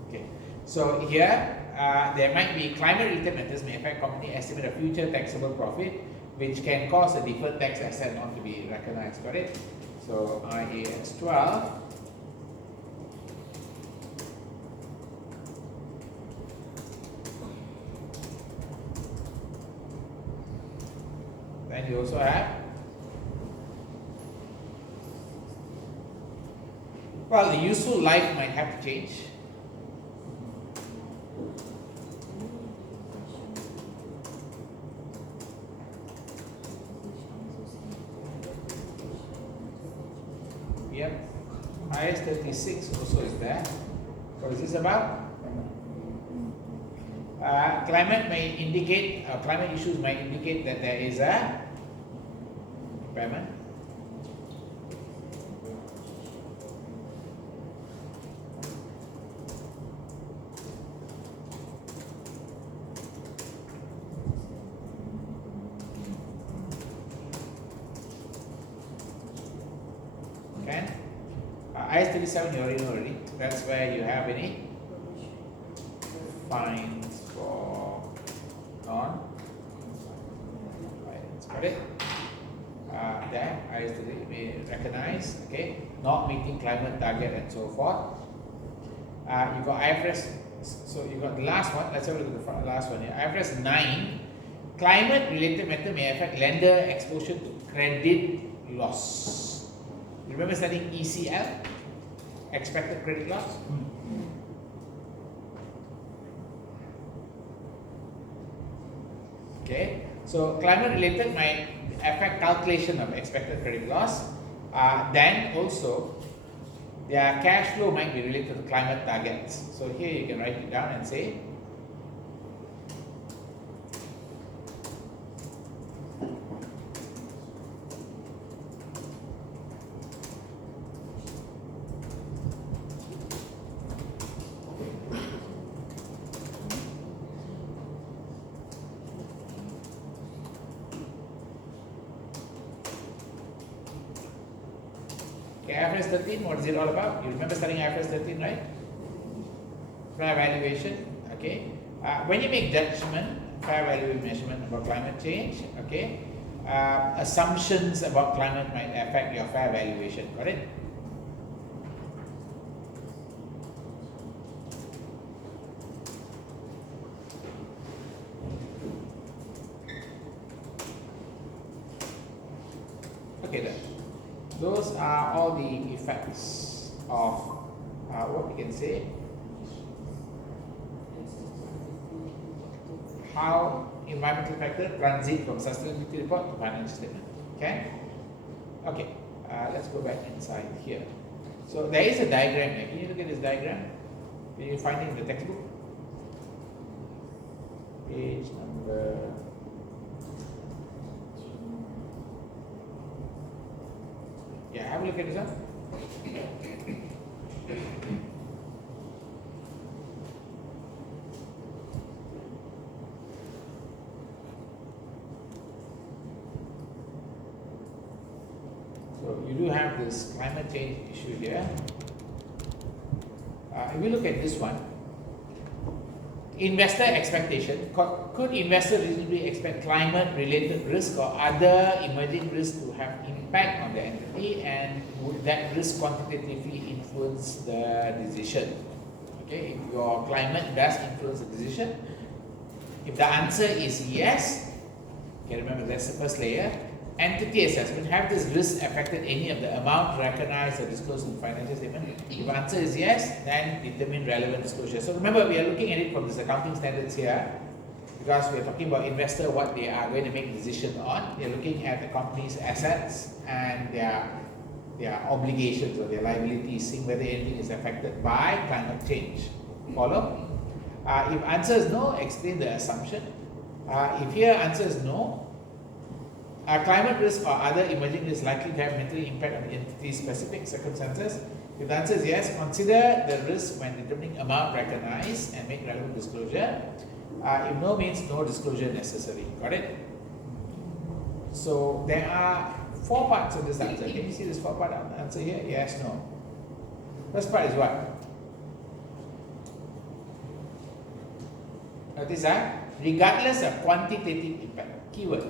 Okay, so here there might be climate-related matters may affect company estimate of future taxable profit, which can cause a deferred tax asset not to be recognized. Got it? So IAS 12. Then you also have, well, the useful life might have to change. Yep. IS 36 also is there. What is this about? Climate may indicate, climate issues might indicate that there is a impairment. Okay. IS 37 you already know already. That's where you have any fines for non-compliance. Got it? There, IS 30 may recognize, okay, not meeting climate target and so forth. You got IFRS, so you got the last one. Let's have a look at the last one here. IFRS 9, climate related matter may affect lender exposure to credit loss. You remember studying ECL, expected credit loss? Okay, so climate related might affect calculation of expected credit loss. Then also their cash flow might be related to climate targets. So here you can write it down and say IFRS 13, what is it all about? You remember studying IFRS 13, right? Fair valuation, okay? When you make judgment, fair value measurement about climate change, okay? Assumptions about climate might affect your fair valuation, got it? Okay then. Those are all the effects of what we can say, how environmental factor transit from sustainability report to financial statement. Okay? Okay, let's go back inside here. So there is a diagram here. Can you look at this diagram? Can you find it in the textbook? Page number. Yeah, have a look at this one. So you do have this climate change issue here. If we look at this one, investor expectation, could investors reasonably expect climate-related risk or other emerging risks to have impact on the entity, and would that risk quantitatively influence the decision? Okay, if your climate does influence the decision, if the answer is yes, okay, remember that's the first layer. Entity assessment, have this risk affected any of the amount recognized or disclosed in the financial statement? If the answer is yes, then determine relevant disclosure. So remember, we are looking at it from this accounting standards here, because we are talking about investor, what they are going to make decision on. They are looking at the company's assets and their obligations or their liabilities, seeing whether anything is affected by climate change. Follow? If answer is no, explain the assumption. If here answer is no, climate risk or other emerging risks likely to have material impact on the entity's specific circumstances. If the answer is yes, consider the risk when determining amount recognized and make relevant disclosure. If no means no disclosure necessary. Got it? So there are 4 parts of this answer. Can you see this 4-part answer here? Yes, no. First part is what? Notice that? Regardless of quantitative impact. Keyword.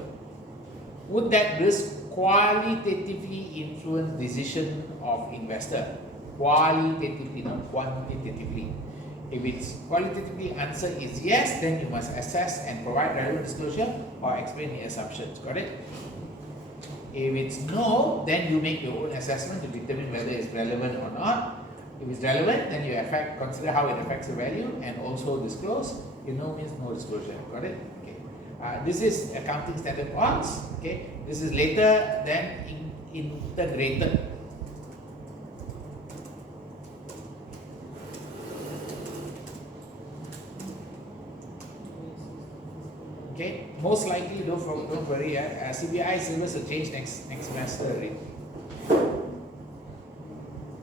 Would that risk qualitatively influence decision of investor? Qualitatively, not quantitatively. If it's qualitatively answer is yes, then you must assess and provide relevant disclosure or explain the assumptions. Got it? If it's no, then you make your own assessment to determine whether it's relevant or not. If it's relevant, then you consider how it affects the value and also disclose. If no means no disclosure. Got it? Okay. This is accounting standard parts. Okay. This is later than integrated. Okay, most likely don't worry. CBI syllabus will change next semester already.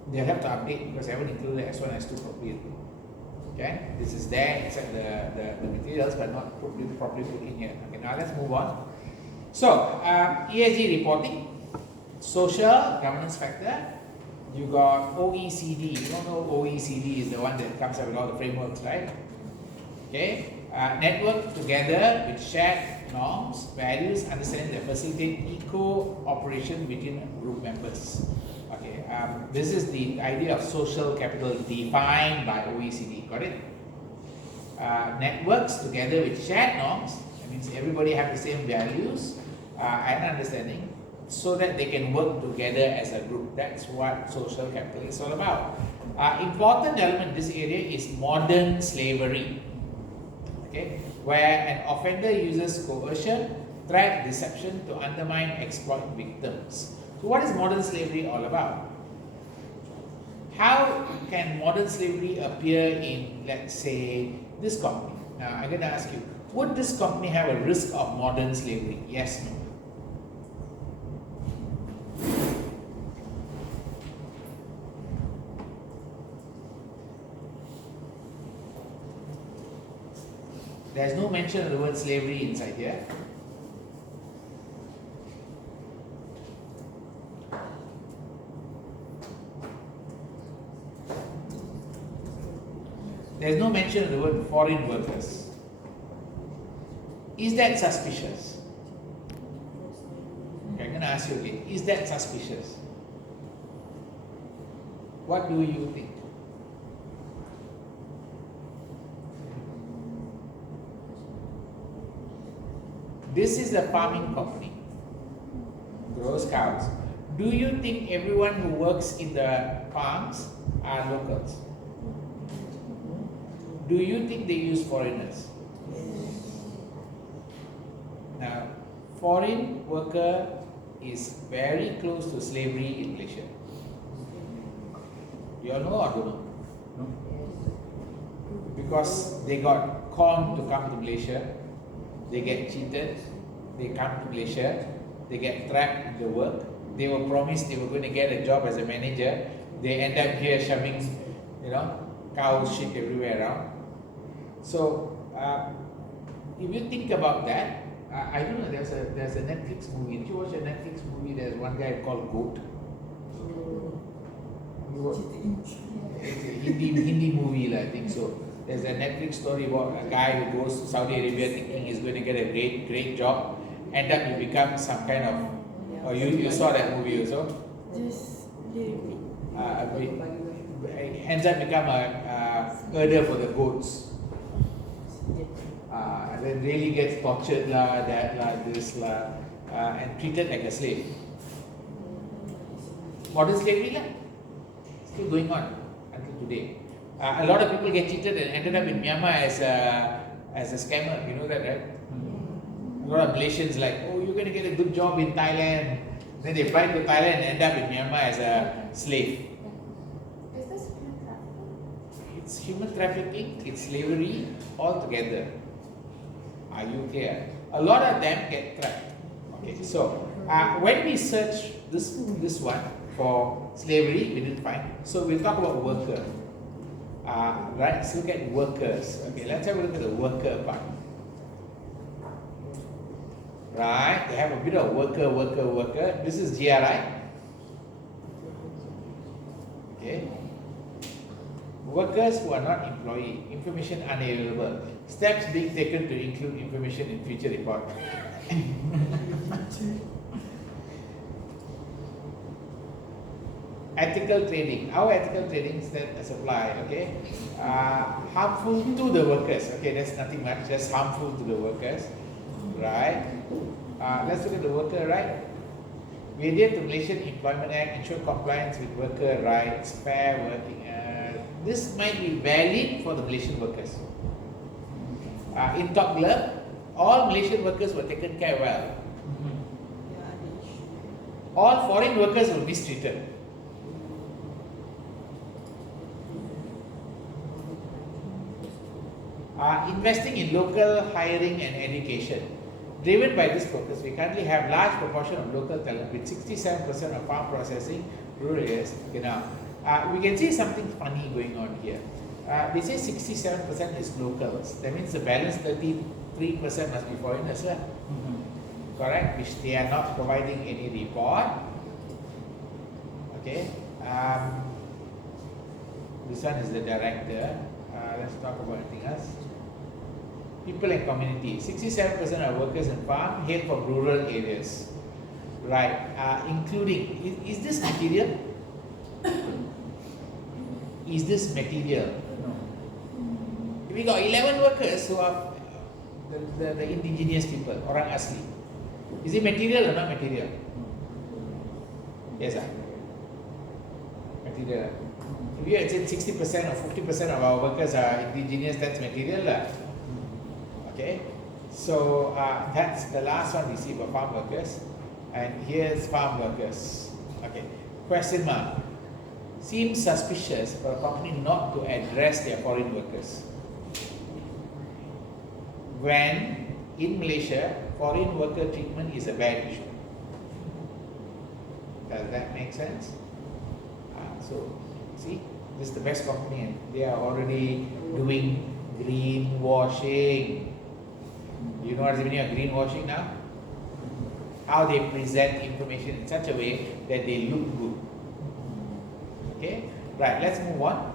They'll have to update because I haven't included S1 and S2 properly. Okay, this is there inside the materials, but not properly put in here. Okay, now let's move on. So ESG reporting, social governance factor. You got OECD. You don't know OECD is the one that comes up with all the frameworks, right? Okay. Network together with shared norms, values, understanding that facilitate eco-operation between group members. Okay, this is the idea of social capital defined by OECD. Got it? Networks together with shared norms. That means everybody have the same values and understanding, so that they can work together as a group. That's what social capital is all about. Important element in this area is modern slavery. Okay, where an offender uses coercion, threat, deception to undermine, exploit victims. So what is modern slavery all about? How can modern slavery appear in, let's say, this company? Now I'm going to ask you, would this company have a risk of modern slavery? Yes, no? There's no mention of the word slavery inside here. There's no mention of the word foreign workers. Is that suspicious? Okay, I'm going to ask you again. Is that suspicious? What do you think? This is a farming company, grows cows. Do you think everyone who works in the farms are locals? Do you think they use foreigners? Now, foreign worker is very close to slavery in Malaysia. You all know or don't know? No? Because they got conned to come to Malaysia. They get cheated, they come to Malaysia, they get trapped in the work. They were promised they were going to get a job as a manager. They end up here shoving, cows, shit everywhere around. So, if you think about that, I don't know, there's a Netflix movie. Did you watch a Netflix movie? There's one guy called Goat. It's a Hindi movie, I think so. There's a Netflix story about a guy who goes to Saudi Arabia thinking he's going to get a great job, end up he becomes some kind of, you saw that movie also? Just ends up become a herder for the goats. And then really gets tortured and treated like a slave. Modern slavery still going on until today. A lot of people get cheated and ended up in Myanmar as a scammer. You know that, right? A lot of Malaysians you're going to get a good job in Thailand. Then they fly to Thailand and end up in Myanmar as a slave. Is this human trafficking? It's human trafficking, it's slavery all together. Are you clear? A lot of them get trapped. Okay, so when we search this one for slavery, we didn't find. So we'll talk about worker. Right, let's look at workers. Okay, let's have a look at the worker part. Right, they have a bit of worker. This is GRI. Okay. Workers who are not employee, information unavailable. Steps being taken to include information in future report. Ethical trading. Our ethical trading supply, okay, harmful to the workers. Okay, that's nothing much, just harmful to the workers, right? Let's look at the worker right. We adhere to Malaysian Employment Act, ensure compliance with worker rights, fair working. This might be valid for the Malaysian workers. In Top Glove, all Malaysian workers were taken care well. All foreign workers were mistreated. Investing in local hiring and education. Driven by this purpose, we currently have large proportion of local talent with 67% of farm processing, rural areas. Okay, now, we can see something funny going on here. They say 67% is locals. That means the balance 33% must be foreigners, right? Correct? Which they are not providing any report. Okay. This one is the director. Let's talk about anything else. People and community. 67% of workers in farm hail from rural areas. Right. Including, is this material? Is this material? No. We got 11 workers who are the indigenous people, orang asli. Is it material or not material? Yes, sir. Material. If you had said 60% or 50% of our workers are indigenous, that's material. Okay. So that's the last one we see for farm workers. And here's farm workers. Okay. Question mark. Seems suspicious for a company not to address their foreign workers. When in Malaysia, foreign worker treatment is a bad issue. Does that make sense? So, see, this is the best company and they are already doing greenwashing. You know what's the meaning of greenwashing now? How they present information in such a way that they look good. Okay, right, let's move on.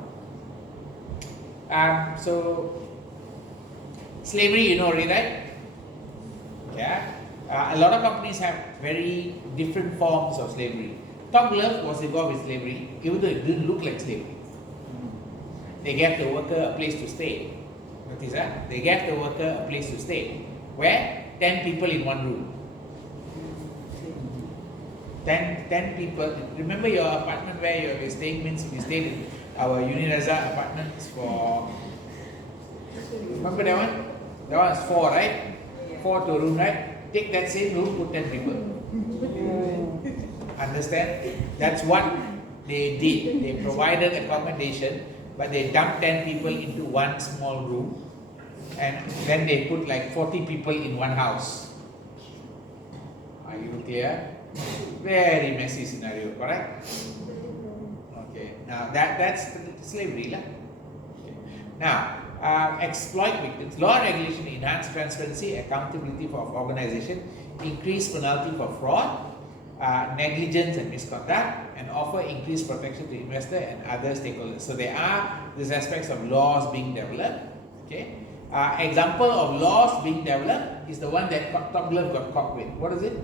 So, slavery, you know already, right? Yeah. A lot of companies have very different forms of slavery. Top Glove was involved with slavery, even though it didn't look like slavery. They gave the worker a place to stay. Notice that? They gave the worker a place to stay. Where? 10 people in one room. 10 people. Remember your apartment where you're staying means we stayed in our Uniraza apartments for. Remember that one? That one is 4, right? 4 to a room, right? Take that same room, put 10 people. Understand? That's what they did. They provided accommodation, but they dumped 10 people into one small room, and then they put like 40 people in one house. Are you clear? Very messy scenario, correct? Okay, now that's slavery. Okay. Now, exploit victims. Law and regulation enhance transparency, accountability for organization, increase penalty for fraud, negligence and misconduct, and offer increased protection to investor and other stakeholders. So there are these aspects of laws being developed. Okay. Example of laws being developed is the one that Top Glove got caught with. What is it?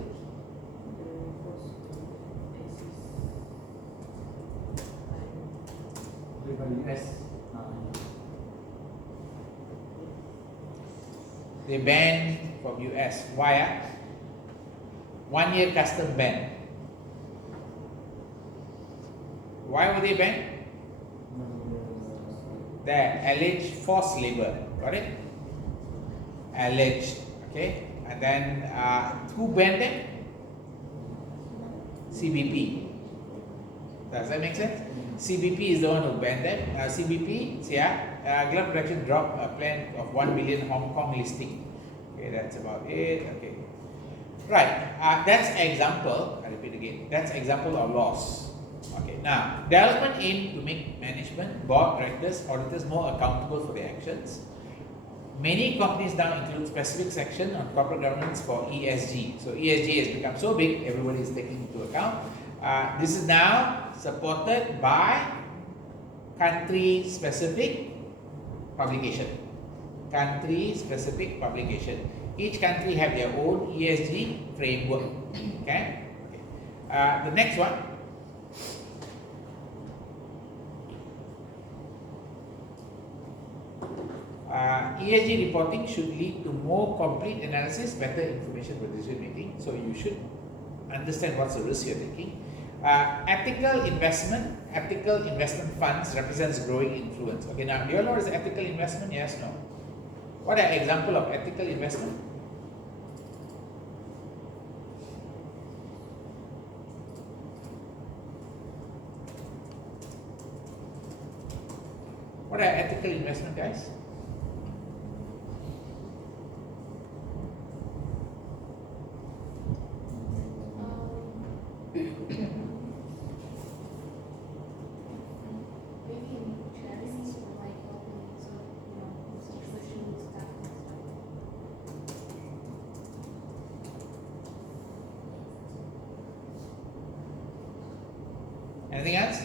US. They banned from US. Why? 1 year custom ban. Why were they banned? They alleged forced labor. Got it? Alleged. Okay. And then who banned them? CBP. Does that make sense? CBP is the one who banned them. CBP, glove production dropped a plan of 1 million Hong Kong listing Okay, that's about it. Okay. Right, that's example, I repeat again, that's example of loss. Okay, now, development aim to make management, board, directors, auditors more accountable for their actions. Many companies now include specific section on corporate governance for ESG. So ESG has become so big, everybody is taking into account. This is now supported by country-specific publication. Country-specific publication. Each country have their own ESG framework. Okay. The next one. ESG reporting should lead to more complete analysis, better information for decision making. So you should understand what's the risk you're taking. Ethical investment funds represents growing influence. Okay, now do you all know what is ethical investment? Yes, no. What are example of ethical investment? What are ethical investment, guys? Maybe in charities or like helping, so, nutrition stuff and stuff. Anything else?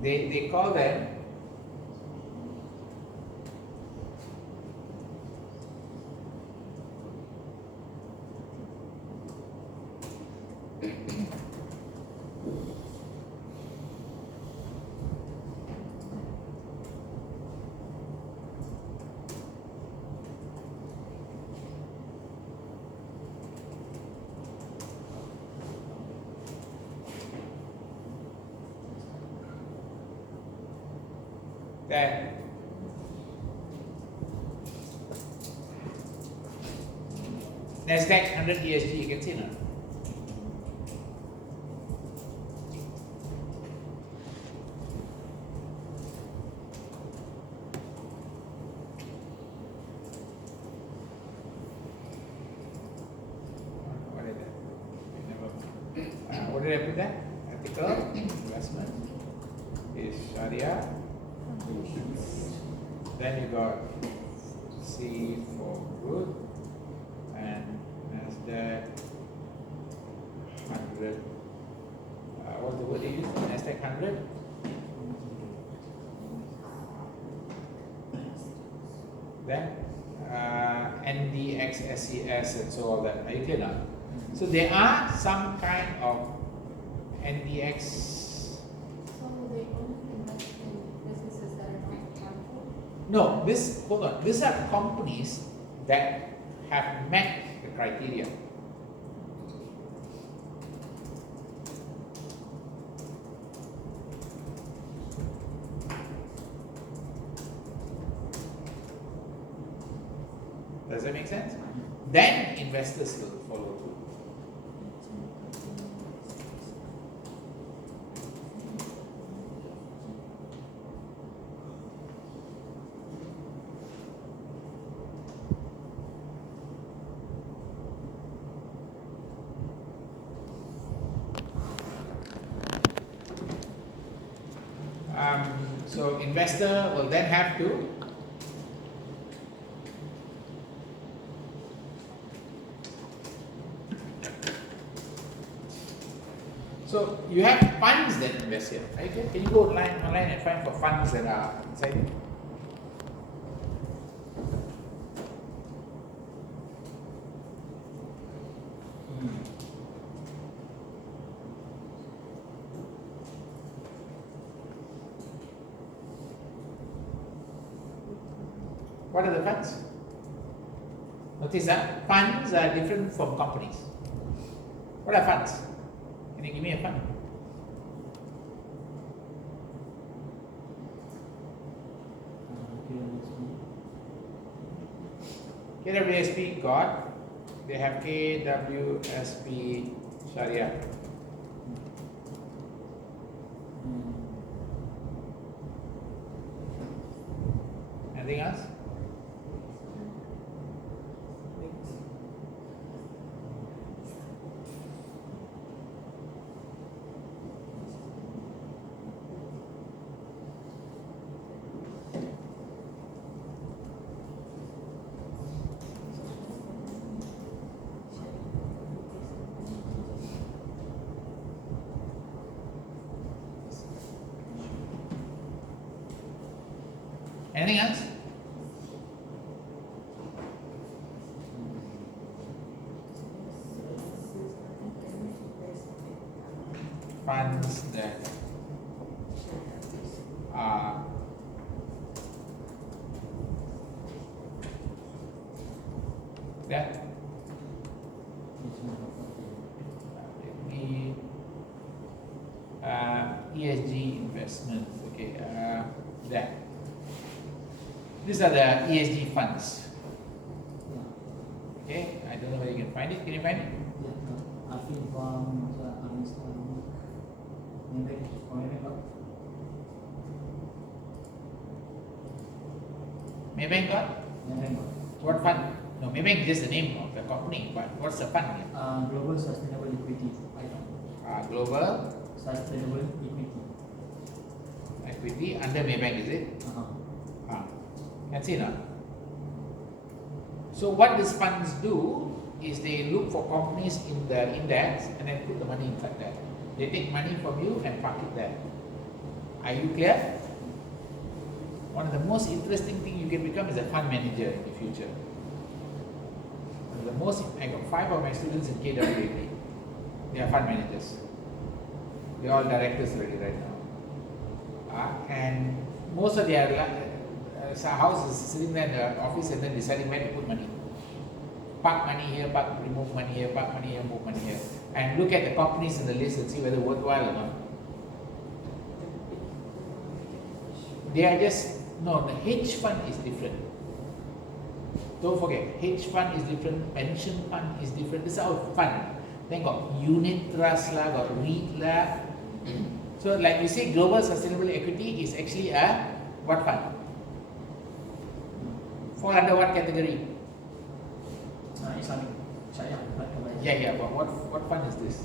They call them that Nasdaq 100 ESG, you can see now. What is that? What did I put there? Ethical investment is Sharia. Then you got C for good and Nasdaq 100. What's the word they use? Nasdaq 100. Then NDX, SES, and so all that. Are you clear now? So there are some kind of NDX. So they only invest in businesses that are not harmful? No, hold on. These are companies that have met the criteria. Does that make sense? Then investors will follow through. So investor will then have to so you have funds that invest here, right? Can you go online and find for funds that are inside it? What are the funds? Notice that funds are different from companies. What are funds? Can you give me a fund? KWSP got, they have KWSP Sharia. Anything else? Anything else? Funds that are that me ESG investment. Okay, that these are the ESG funds. Okay, I don't know whether you can find it. Can you find it? Maybank got? What fund? No, Maybank is just the name of the company, but what's the fund here? Global Sustainable Equity. Global Sustainable Equity. Equity under Maybank, is it? Can see now. So what these funds do is they look for companies in the index and then put the money inside there. They take money from you and park it there. Are you clear? One of the most interesting things you can become is a fund manager in the future. I got 5 of my students in KWAP. They are fund managers. They are all directors already right now. And most of their house is sitting there in the office and then deciding where to put money. Park money here, remove money here, park money here, move money here. And look at the companies in the list and see whether worthwhile or not. They are just, no, the hedge fund is different. Don't forget, hedge fund is different, pension fund is different. This is our fund. Then got unit trust lah, got REIT lah. So like you say, global sustainable equity is actually a what fund? Fall under what category? Islamic. Yeah, but what fund is this?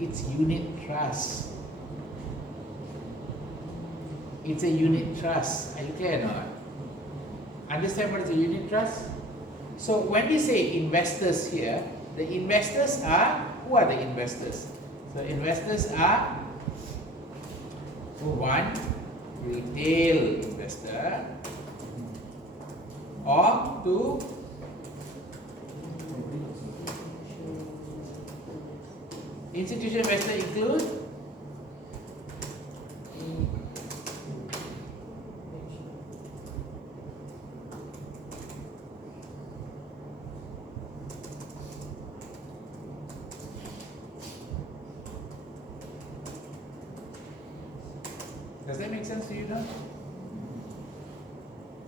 It's unit trust. It's a unit trust. Are you clear or not? Understand what is a unit trust? So when we say investors here, the investors are, who are the investors? So investors are one, retail investor, or two, institutional investor include Does that make sense to you now?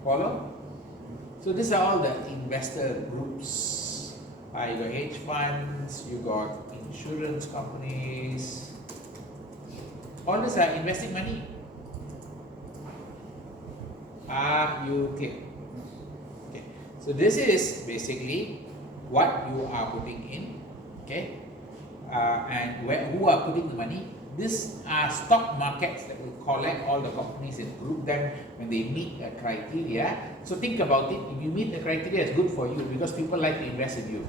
Follow? So these are all the investor groups. You got hedge funds, you got insurance companies. All these are investing money. Are you clear? Okay. So this is basically what you are putting in. Okay. And who are putting the money? These are stock markets that will collect all the companies and group them when they meet the criteria. So think about it. If you meet the criteria, it's good for you because people like to invest in you.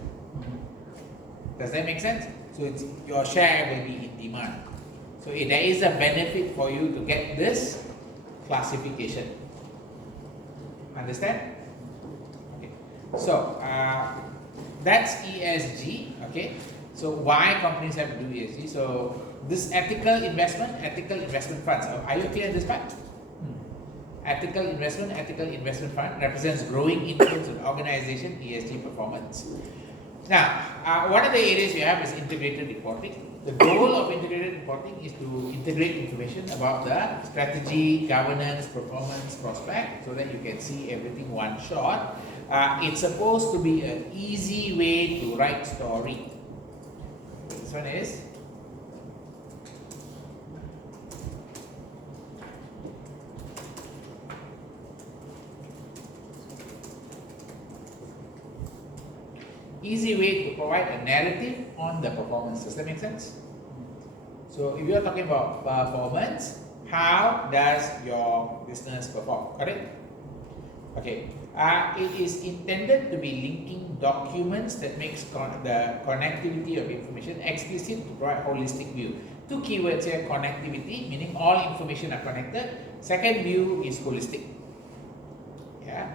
Does that make sense? So your share will be in demand. So there is a benefit for you to get this classification. Understand? Okay. So that's ESG. Okay. So why companies have to do ESG? So this ethical investment funds. Are you clear on this part? Ethical investment fund represents growing influence on organization ESG performance. Now, one of the areas you have is integrated reporting. The goal of integrated reporting is to integrate information about the strategy, governance, performance, prospect, so that you can see everything one shot. It's supposed to be an easy way to write story. This one is easy way to provide a narrative on the performance. Does that make sense? So if you are talking about performance, how does your business perform? Correct? Okay. It is intended to be linking documents that makes the connectivity of information explicit to provide holistic view. Two keywords here: connectivity, meaning all information are connected. Second view is holistic. Yeah.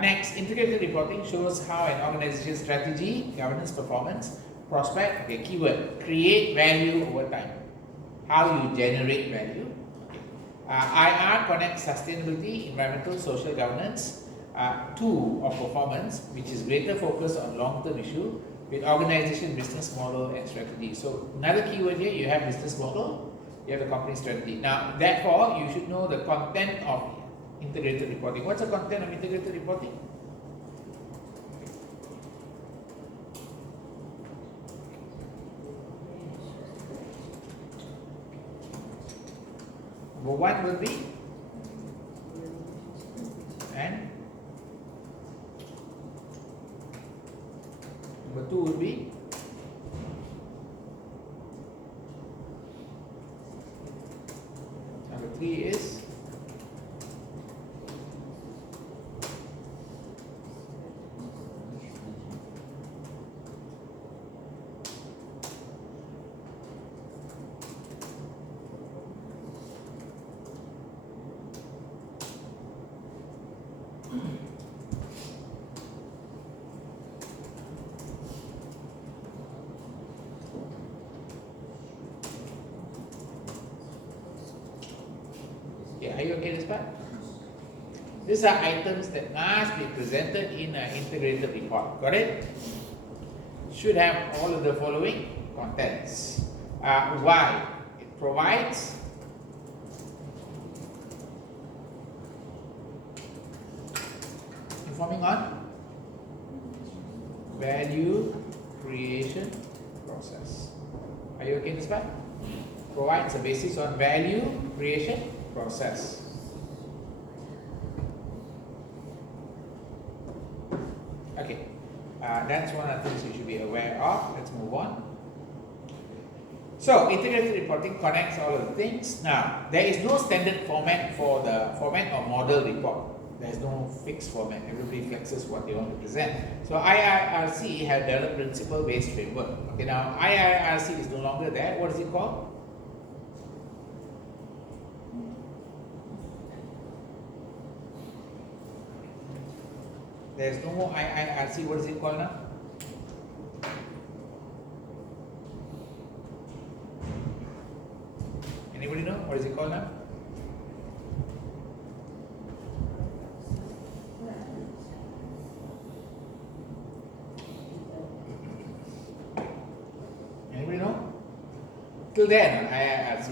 Next, integrated reporting shows how an organization's strategy, governance, performance, prospect, okay, keyword, create value over time. How you generate value. Okay. IR connects sustainability, environmental, social governance, to of performance, which is greater focus on long-term issue with organization, business model, and strategy. So another keyword here, you have business model, you have the company strategy. Now, therefore, you should know the content of integrated reporting. What's the content of integrated reporting? Number one will be, and number two will be, number three is, yeah, are you okay with this part? These are items that must be presented in an integrated report, correct? Should have all of the following contents. Why? It provides informing on value creation process. Are you okay with this part? Provides a basis on value creation process. Okay, that's one of the things you should be aware of. Let's move on. So, integrated reporting connects all of the things. Now, there is no standard format for the format or model report. There is no fixed format. Everybody flexes what they want to present. So, IIRC has developed principle-based framework. Okay, now IIRC is no longer there. What is it called? There is no more IIRC. What is it called now? Anybody know? What is it called now? Anybody know? Till then, IIRC.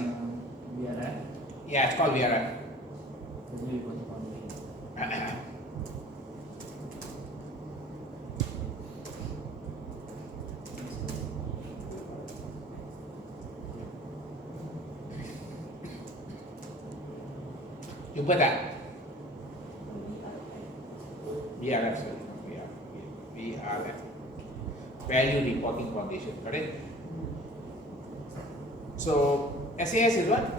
VRF. Yeah, it's called VRF. Value Reporting Foundation. You put that. VRF, sorry. VRF. Value Reporting Foundation, correct? So, SAS is what?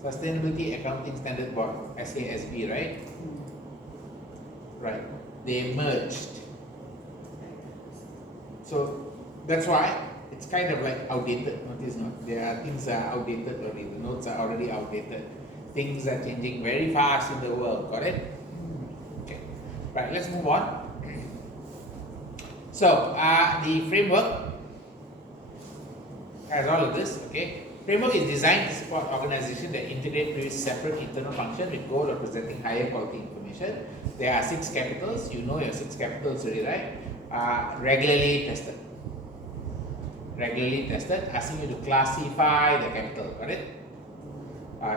Sustainability Accounting Standard Board, SASB, right? Right. They merged. So, that's why it's kind of like outdated. Notice not? There are things that are outdated already. The notes are already outdated. Things are changing very fast in the world, correct? Okay. Right, let's move on. So, the framework has all of this, okay? Framework is designed to support organizations that integrate with separate internal function with goal of presenting higher quality information. There are 6 capitals. You know your 6 capitals already, right? Regularly tested. Regularly tested, asking you to classify the capital, correct?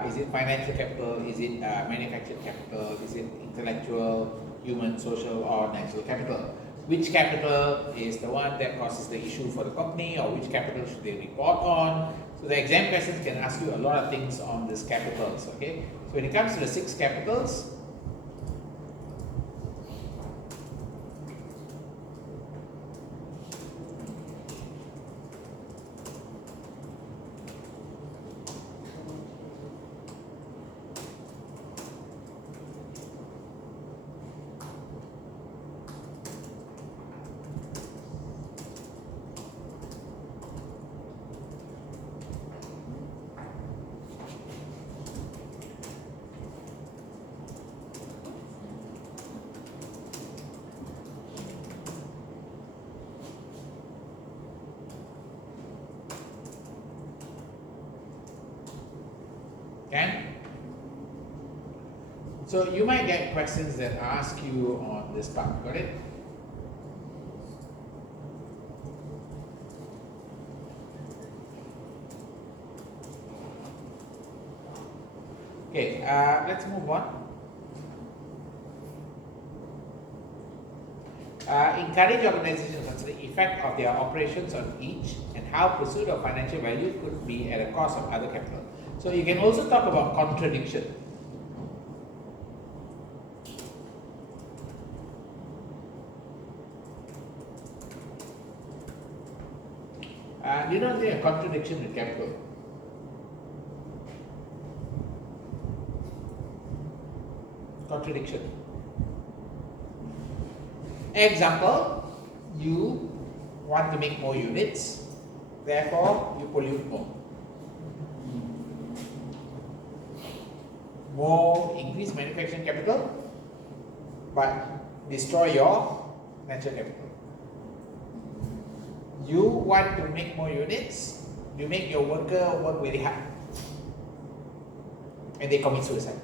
Is it financial capital? Is it manufactured capital? Is it intellectual, human, social, or natural capital? Which capital is the one that causes the issue for the company, or which capital should they report on? So the exam questions can ask you a lot of things on these capitals, okay? So when it comes to the 6 capitals, okay? So you might get questions that ask you on this part, got it? Okay, let's move on. Encourage organizations to consider the effect of their operations on each and how pursuit of financial value could be at a cost of other capital. So you can also talk about contradiction. Do you know a contradiction with capital? Contradiction. Example, you want to make more units, therefore you pollute more. More increase manufacturing capital, but destroy your natural capital. You want to make more units, you make your worker work very hard, and they commit suicide.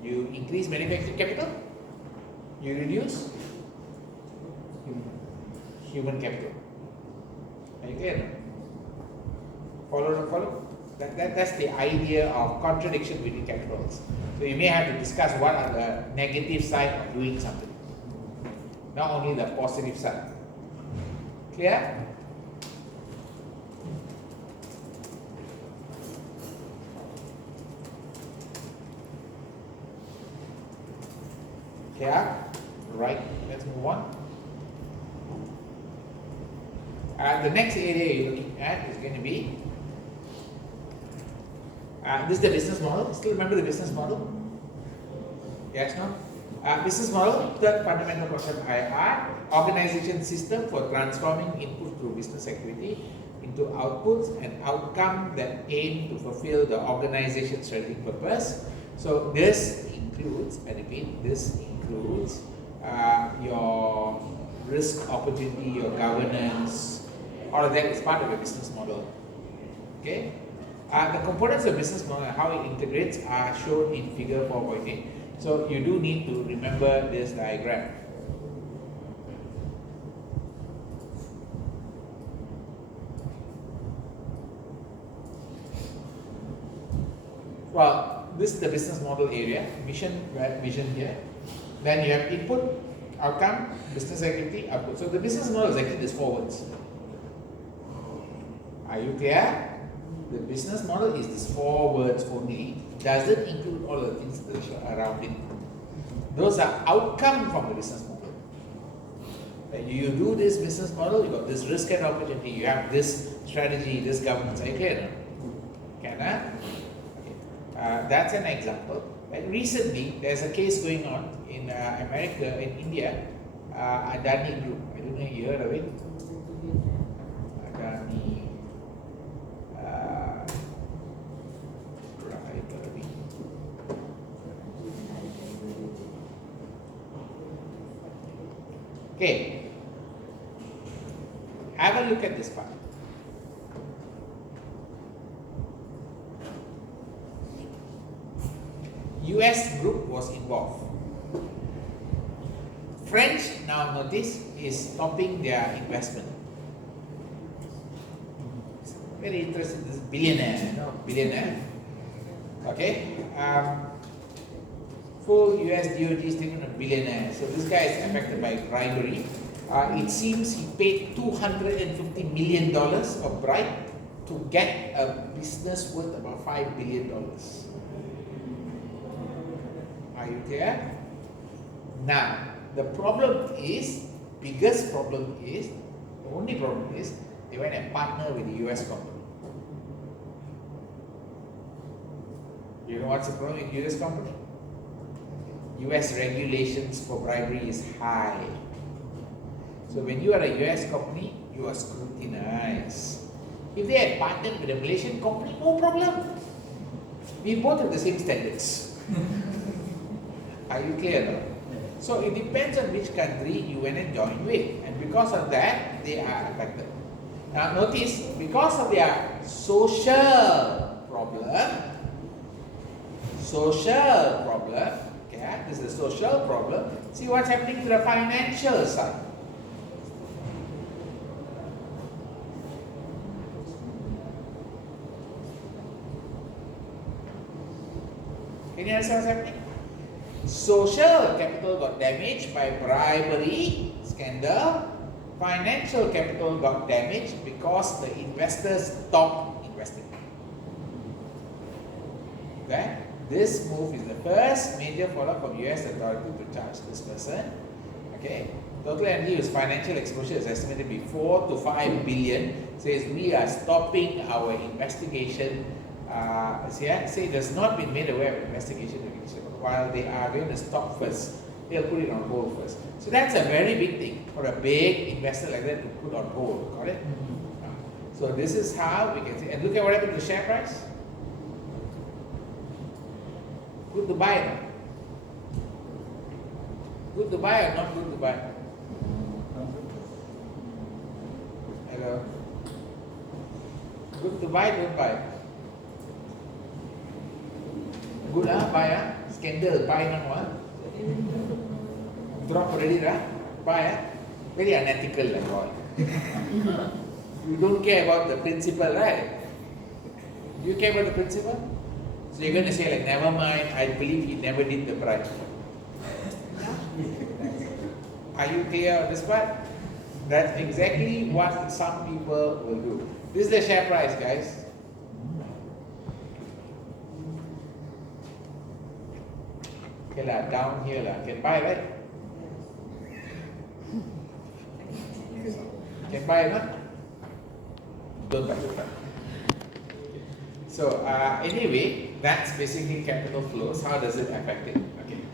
You increase manufacturing capital, you reduce human capital. Are you clear? Follow, not follow? That's the idea of contradiction between capitals. So you may have to discuss what are the negative side of doing something, not only the positive side. Clear? Clear? Right, let's move on. The next area you're looking at is going to be this is the business model. Still remember the business model? Yes, no? Business model, third fundamental concept IR, organization system for transforming input through business activity into outputs and outcome that aim to fulfill the organization's strategic purpose. So this includes, I repeat, this includes your risk opportunity, your governance, all of that is part of your business model. Okay? The components of business model and how it integrates are shown in figure 4.8. So you do need to remember this diagram. Well, this is the business model area, mission, vision here. Then you have input, outcome, business activity, output. So the business model is actually these 4 words. Are you clear? The business model is these 4 words only. Doesn't include all the things that are around it. Those are outcome from the business model. When you do this business model, you got this risk and opportunity, you have this strategy, this governance. Are you clear? Can I? Okay. That's an example. And recently, there's a case going on in America, in India, Adani Group. I don't know if you heard of it. Adani. Okay, have a look at this part. US group was involved. French, now notice, is stopping their investment. Very interesting, this billionaire, you know, billionaire. Okay, full US DOT statement of billionaire. So this guy is affected by bribery. It seems he paid $250 million of bribe to get a business worth about $5 billion. Are you clear? Now, the problem is, biggest problem is, the only problem is, they went and partner with the US company. You know what's the problem with US company? US regulations for bribery is high. So when you are a US company, you are scrutinized. If they had partnered with a Malaysian company, no problem. We both have the same standards. Are you clear now? So it depends on which country you went and joined with. And because of that, they are affected. Now notice, because of their social problem, okay, this is a social problem. See what's happening to the financial side. Can you understand what's happening? Social capital got damaged by bribery scandal. Financial capital got damaged because the investors stopped investing. Okay? This move is the first major follow-up from US authority to charge this person. Okay? Total NDU's financial exposure is estimated to be 4 to 5 billion. Says we are stopping our investigation. Say it has not been made aware of investigation while they are going to stop first. They'll put it on hold first. So that's a very big thing for a big investor like that to put on hold. Got it? So this is how we can see. And look at what happened to the share price. Good to buy, no? Good to buy or not good to buy? Hello? Good to buy, don't buy. Good buy Scandal, buy now Drop already buy Very unethical like all. You don't care about the principle, right? You care about the principle? So you're going to say like, never mind, I believe he never did the bribe. Are you clear on this part? That's exactly what some people will do. This is the share price, guys. Okay lah, down here lah. Can buy, right? Can buy, not? Don't buy. So anyway, that's basically capital flows. How does it affect it? Okay.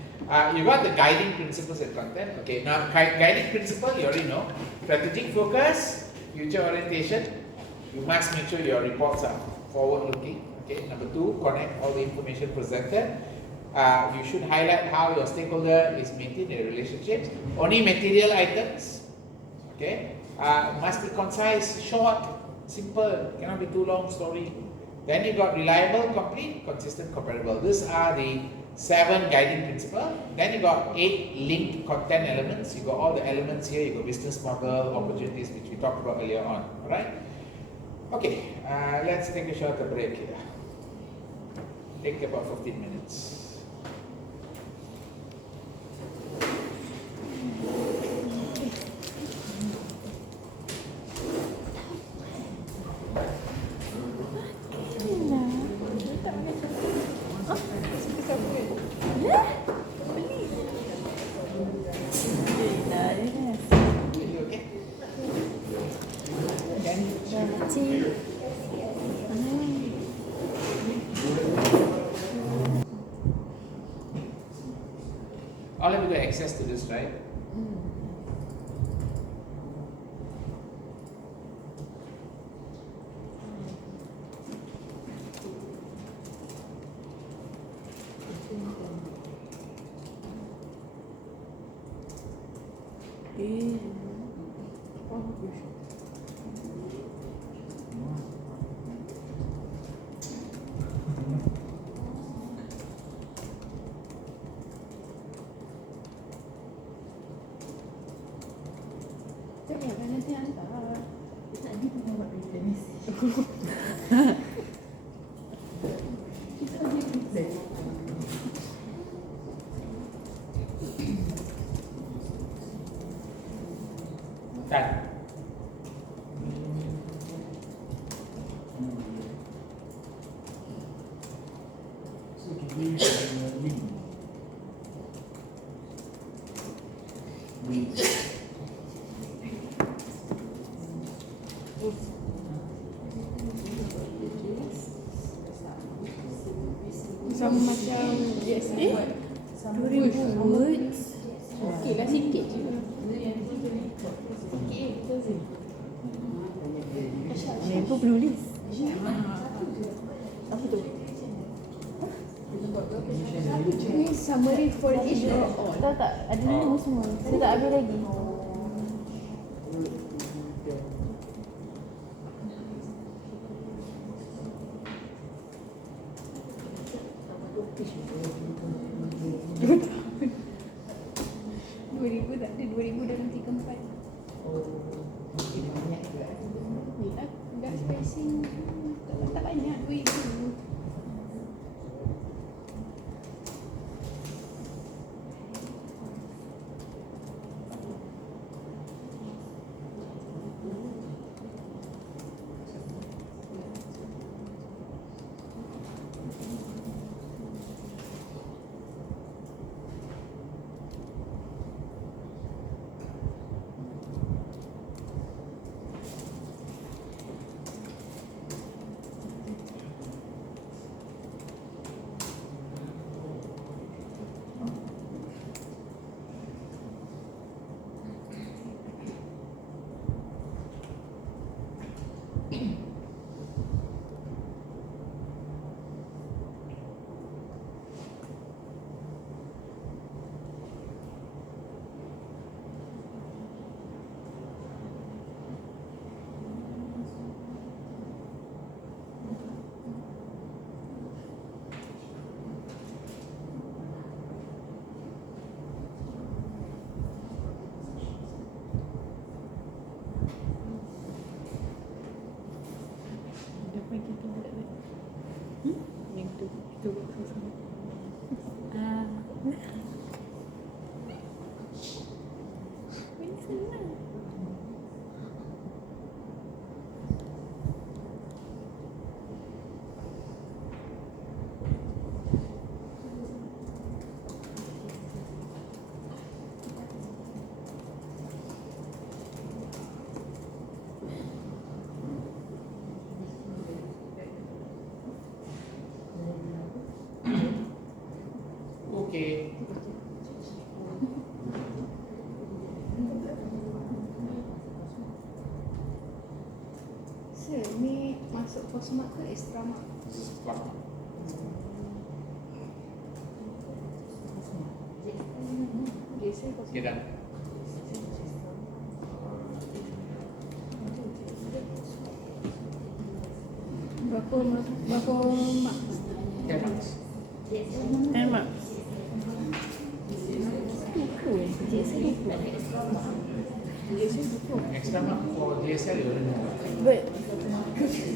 You got the guiding principles and content. Okay. Now guiding principle, you already know. Strategic focus, future orientation. You must make sure your reports are forward-looking. Okay. Number 2, connect all the information presented. You should highlight how your stakeholder is maintaining their relationships. Only material items. Okay. Must be concise, short, simple. Cannot be too long story. Then you got reliable, complete, consistent, comparable. These are the 7 guiding principles. Then you got 8 linked content elements. You got all the elements here. You got business model, opportunities, which we talked about earlier on. All right. Okay. Let's take a short break here. Take about 15 minutes. All of you got access to this, right? Nanti hantar. Tak ada pun buat return. Kita ada return. Done. So today link. Link. Sama macam GSA. 2000 words. Okey lah sikit je. Sikit je. Aku penulis. Apa tu? Ni summary for each or all. Tahu tak? Ada nama semua. Saya tak habis lagi. Ribu tak ada, 2000 dalam 3/4. Ni lah, dah spacing tak banyak, 2000. Yang tu. Tu. Ini senang. Okay. Sir, ni masuk post mark ke extra mark? This is plus mark. GSA post Okay, done. Berapa mark? 10 marks. 10 marks. GSA 20. Extra mark for GSL, you already know. But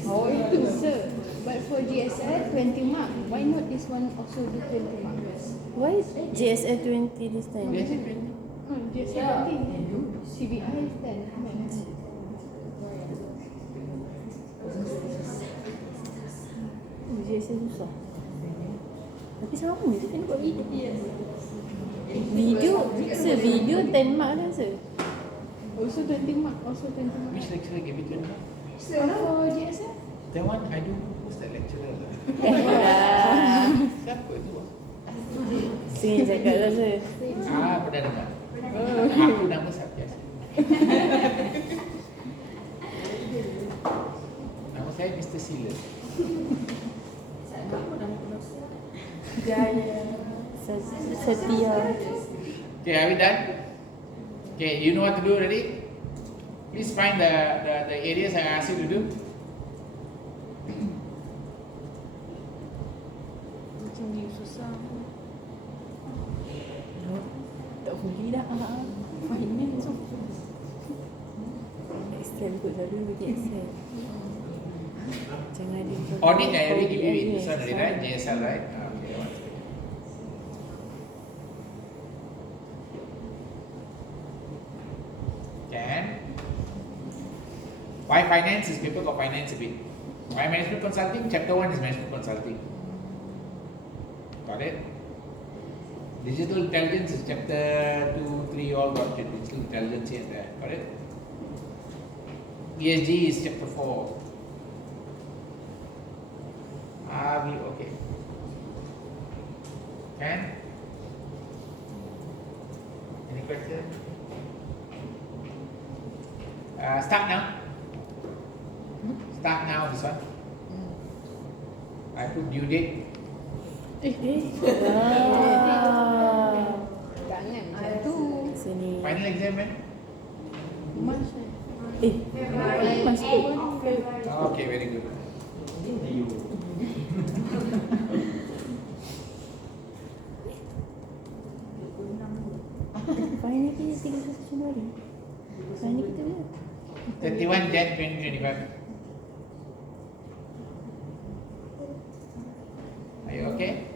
Oh itu sir. But for GSL 20 mark. Why not this one also do 20 mark? why is JSL 20 this time? GSL 20. GSL 20. CBI 10. JSL susah. Tapi sama je kan buat video. Video, sir, video 10 mark kan sir? Also 20 mark. Also 20 mark. Which lecturer gave it 20 mark? For GSL? That one, I don't know who's that lecturer. Siapa tu? Sini cakap lah sir. Pernah dengar. Aku nama Satya. Nama saya Mr. Sila. Setia. Okay, are we done? Okay, you know what to do already? Please find the areas I asked you to do. Macam ni susah. Tak boleh dah. Finance. Excel kot dah dulu bagi Excel. Jangan ada. Audit, I already give you this one already, right? JSL, right? Okay, one second. Can Why finance is paper got finance a bit. Why management consulting? Chapter 1 is management consulting. Got it? Digital intelligence is chapter 2, 3, all got digital intelligence here and there. Got it? ESG is chapter 4. Are we okay? Can? Any question? Start now. Start now, this one. I put due date. Jangan macam tu. Sini. Final exam when? Mas. Masuk. Okay, very good. You. Final kita 31 Januari. Final kita bila? 31 Jan 2025. Are you okay?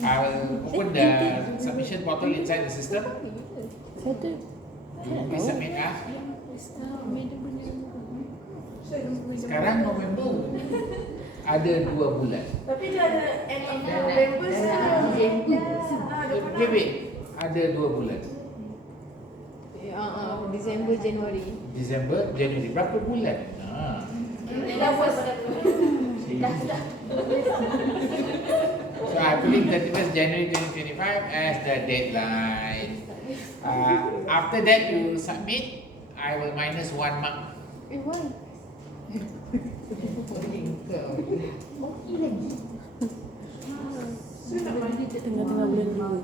I will open the submission portal inside the system. Satu. Please submit ah. Sekarang November ada 2 bulan. Tapi dia ada end of November Wait, ada 2 bulan. Disember, Januari. Disember, Januari, berapa bulan? So I believe 31st January 2025 as the deadline. After that you submit, I will minus 1 mark. Why? Tengah-tengah bulan 2.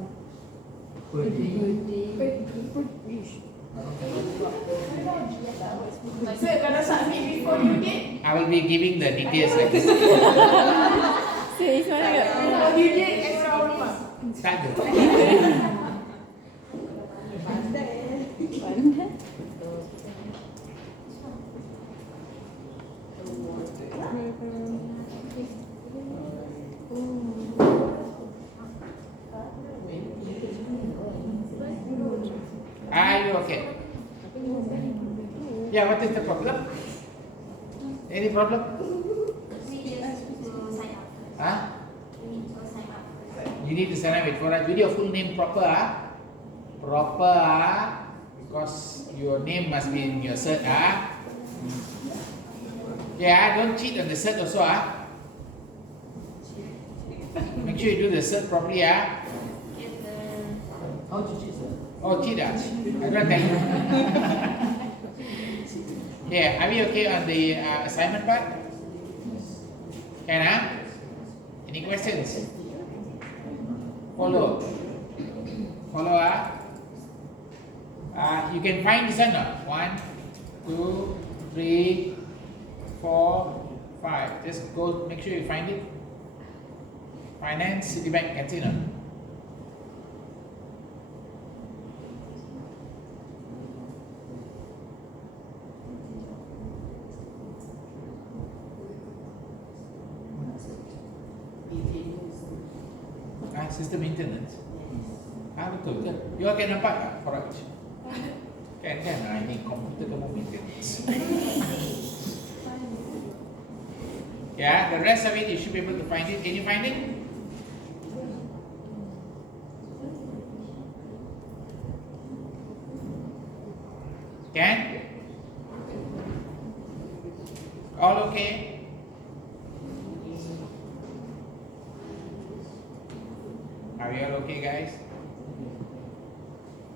Sir, kalau submit before due date, I will be giving the details like this. Serius mana tak? before due date, extra rumah. Start the Pandai. Are you okay? Yeah, what is the problem? Any problem? Huh? You need to sign up with for us. With your full name proper, proper, because your name must be in your cert, Yeah, don't cheat on the cert also, Make sure you do the cert properly, How to cheat, sir? Oh, cheat, I don't tell you. Yeah, are we okay on the assignment part? Can, Any questions? Follow. Follow, you can find this one, 1, 2, 3, 4, 5. Just go, make sure you find it. Finance, Citibank, can see, System maintenance. Betul ke? You all can nampak tak Forage? Kan, ini komputer kamu maintenance. Yeah, the rest of it you should be able to find it. Can you find it? Can? All okay? Are we all okay, guys?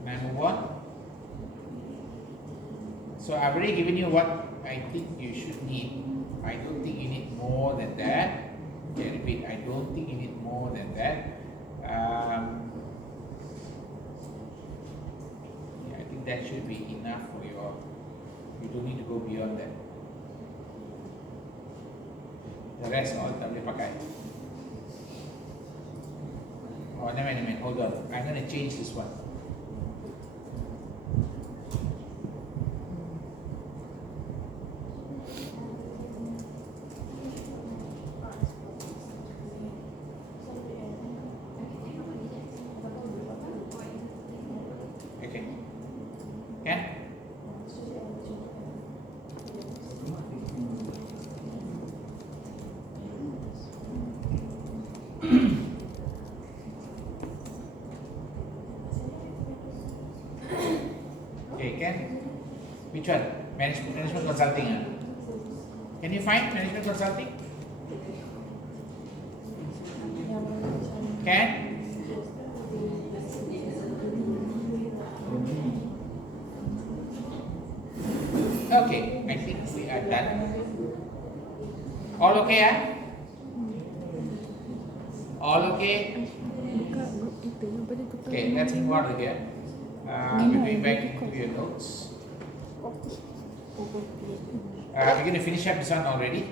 Can I move on? So I've already given you what I think you should need. I don't think you need more than that. Okay, repeat. I don't think you need more than that. Yeah, I think that should be enough for your. You don't need to go beyond that. The rest all tak boleh pakai. Oh, never mind, hold on. I'm going to change this one. Okay. Can? Which one? Management consulting. Can you find management consulting? Can? Okay, I think we are done. All okay, All okay? Buka group kita. Lepas tu tukar. Okay, let's move on again. We're going back into your notes. We're going to finish up this one already.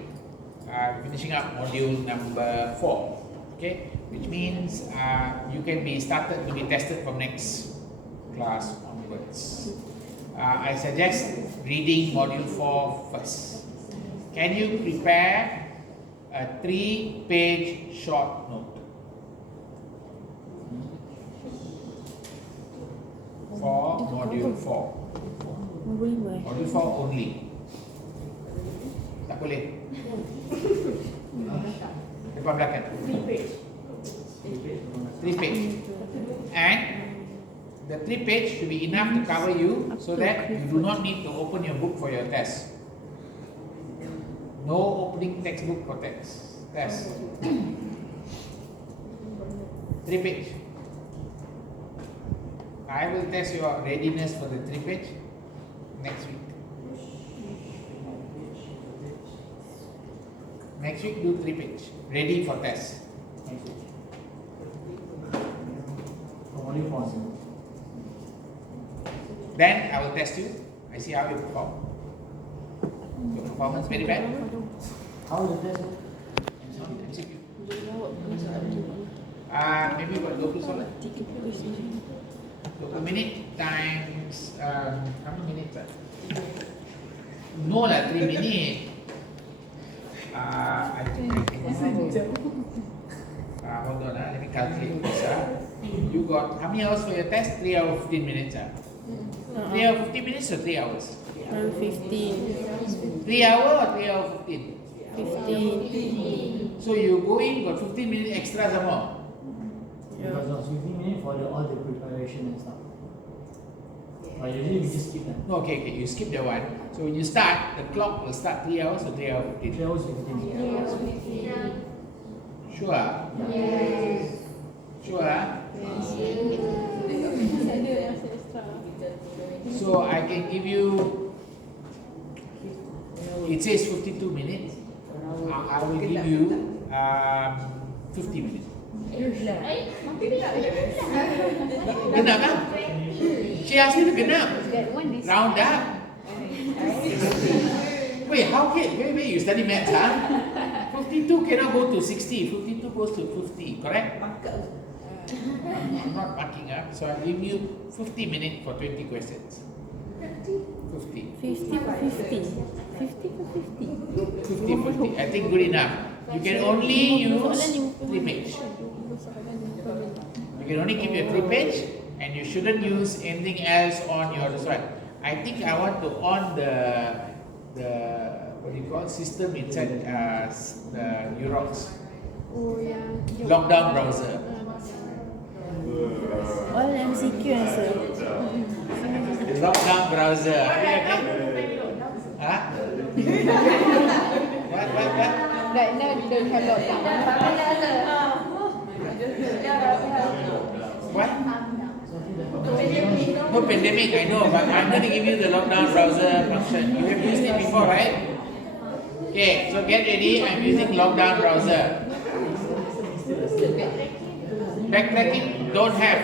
Finishing up module number 4. Okay, which means you can be started to be tested from next class onwards. I suggest reading module 4 first. Can you prepare a 3-page short note for module 4? Module 4 only. Tak boleh. Depan belakang. 3 page. And the 3 page should be enough to cover you so that you do not need to open your book for your test. No opening textbook for test. 3 page. I will test your readiness for the 3 page next week. Next week do 3 page. Ready for test. Then I will test you. I see how you perform. Your performance very bad. How is the test? MCQ. Maybe about 20 soalan. 20 minit times how many minutes? No lah, 3 minutes. I think hold on, let me calculate this. You got how many hours for your test? 3 hours 15 minutes. 3 hours 15 minutes or 3 hours? 15. 3 hours or 3 hours 15? 15. So you go in, got 15 minutes extra some more. Because it was 15 minutes for all the preparation and stuff. But usually we just skip that. No, okay, you skip that one. So when you start, the clock will start 3 hours or 3 hours 15? 3 hours 15. Sure? Yes. Sure? So I can give you, it says 52 minutes. I will give you 50 minutes. Genap kan? She asked me to genap. That one is Round up. Wait, how can, wait, you study maths, huh? 52 cannot go to 60, 52 goes to 50, correct? I'm not marking up, so I'll give you 50 minutes for 20 questions. 50. 50 for 50. 50 for 50. 50. I think good enough. You can only use 3 page. You can only keep your 3 page, and you shouldn't use anything else on your this one. I think I want to on the what do you call system inside the Xerox oh yeah. lockdown browser. All MCQ answer. The lockdown browser. Okay. Huh? What? Right now you don't have lockdown. What? No pandemic, I know, but I'm going to give you the lockdown browser function. You have used it before, right? Okay, so get ready. I'm using lockdown browser. Backtracking, don't have.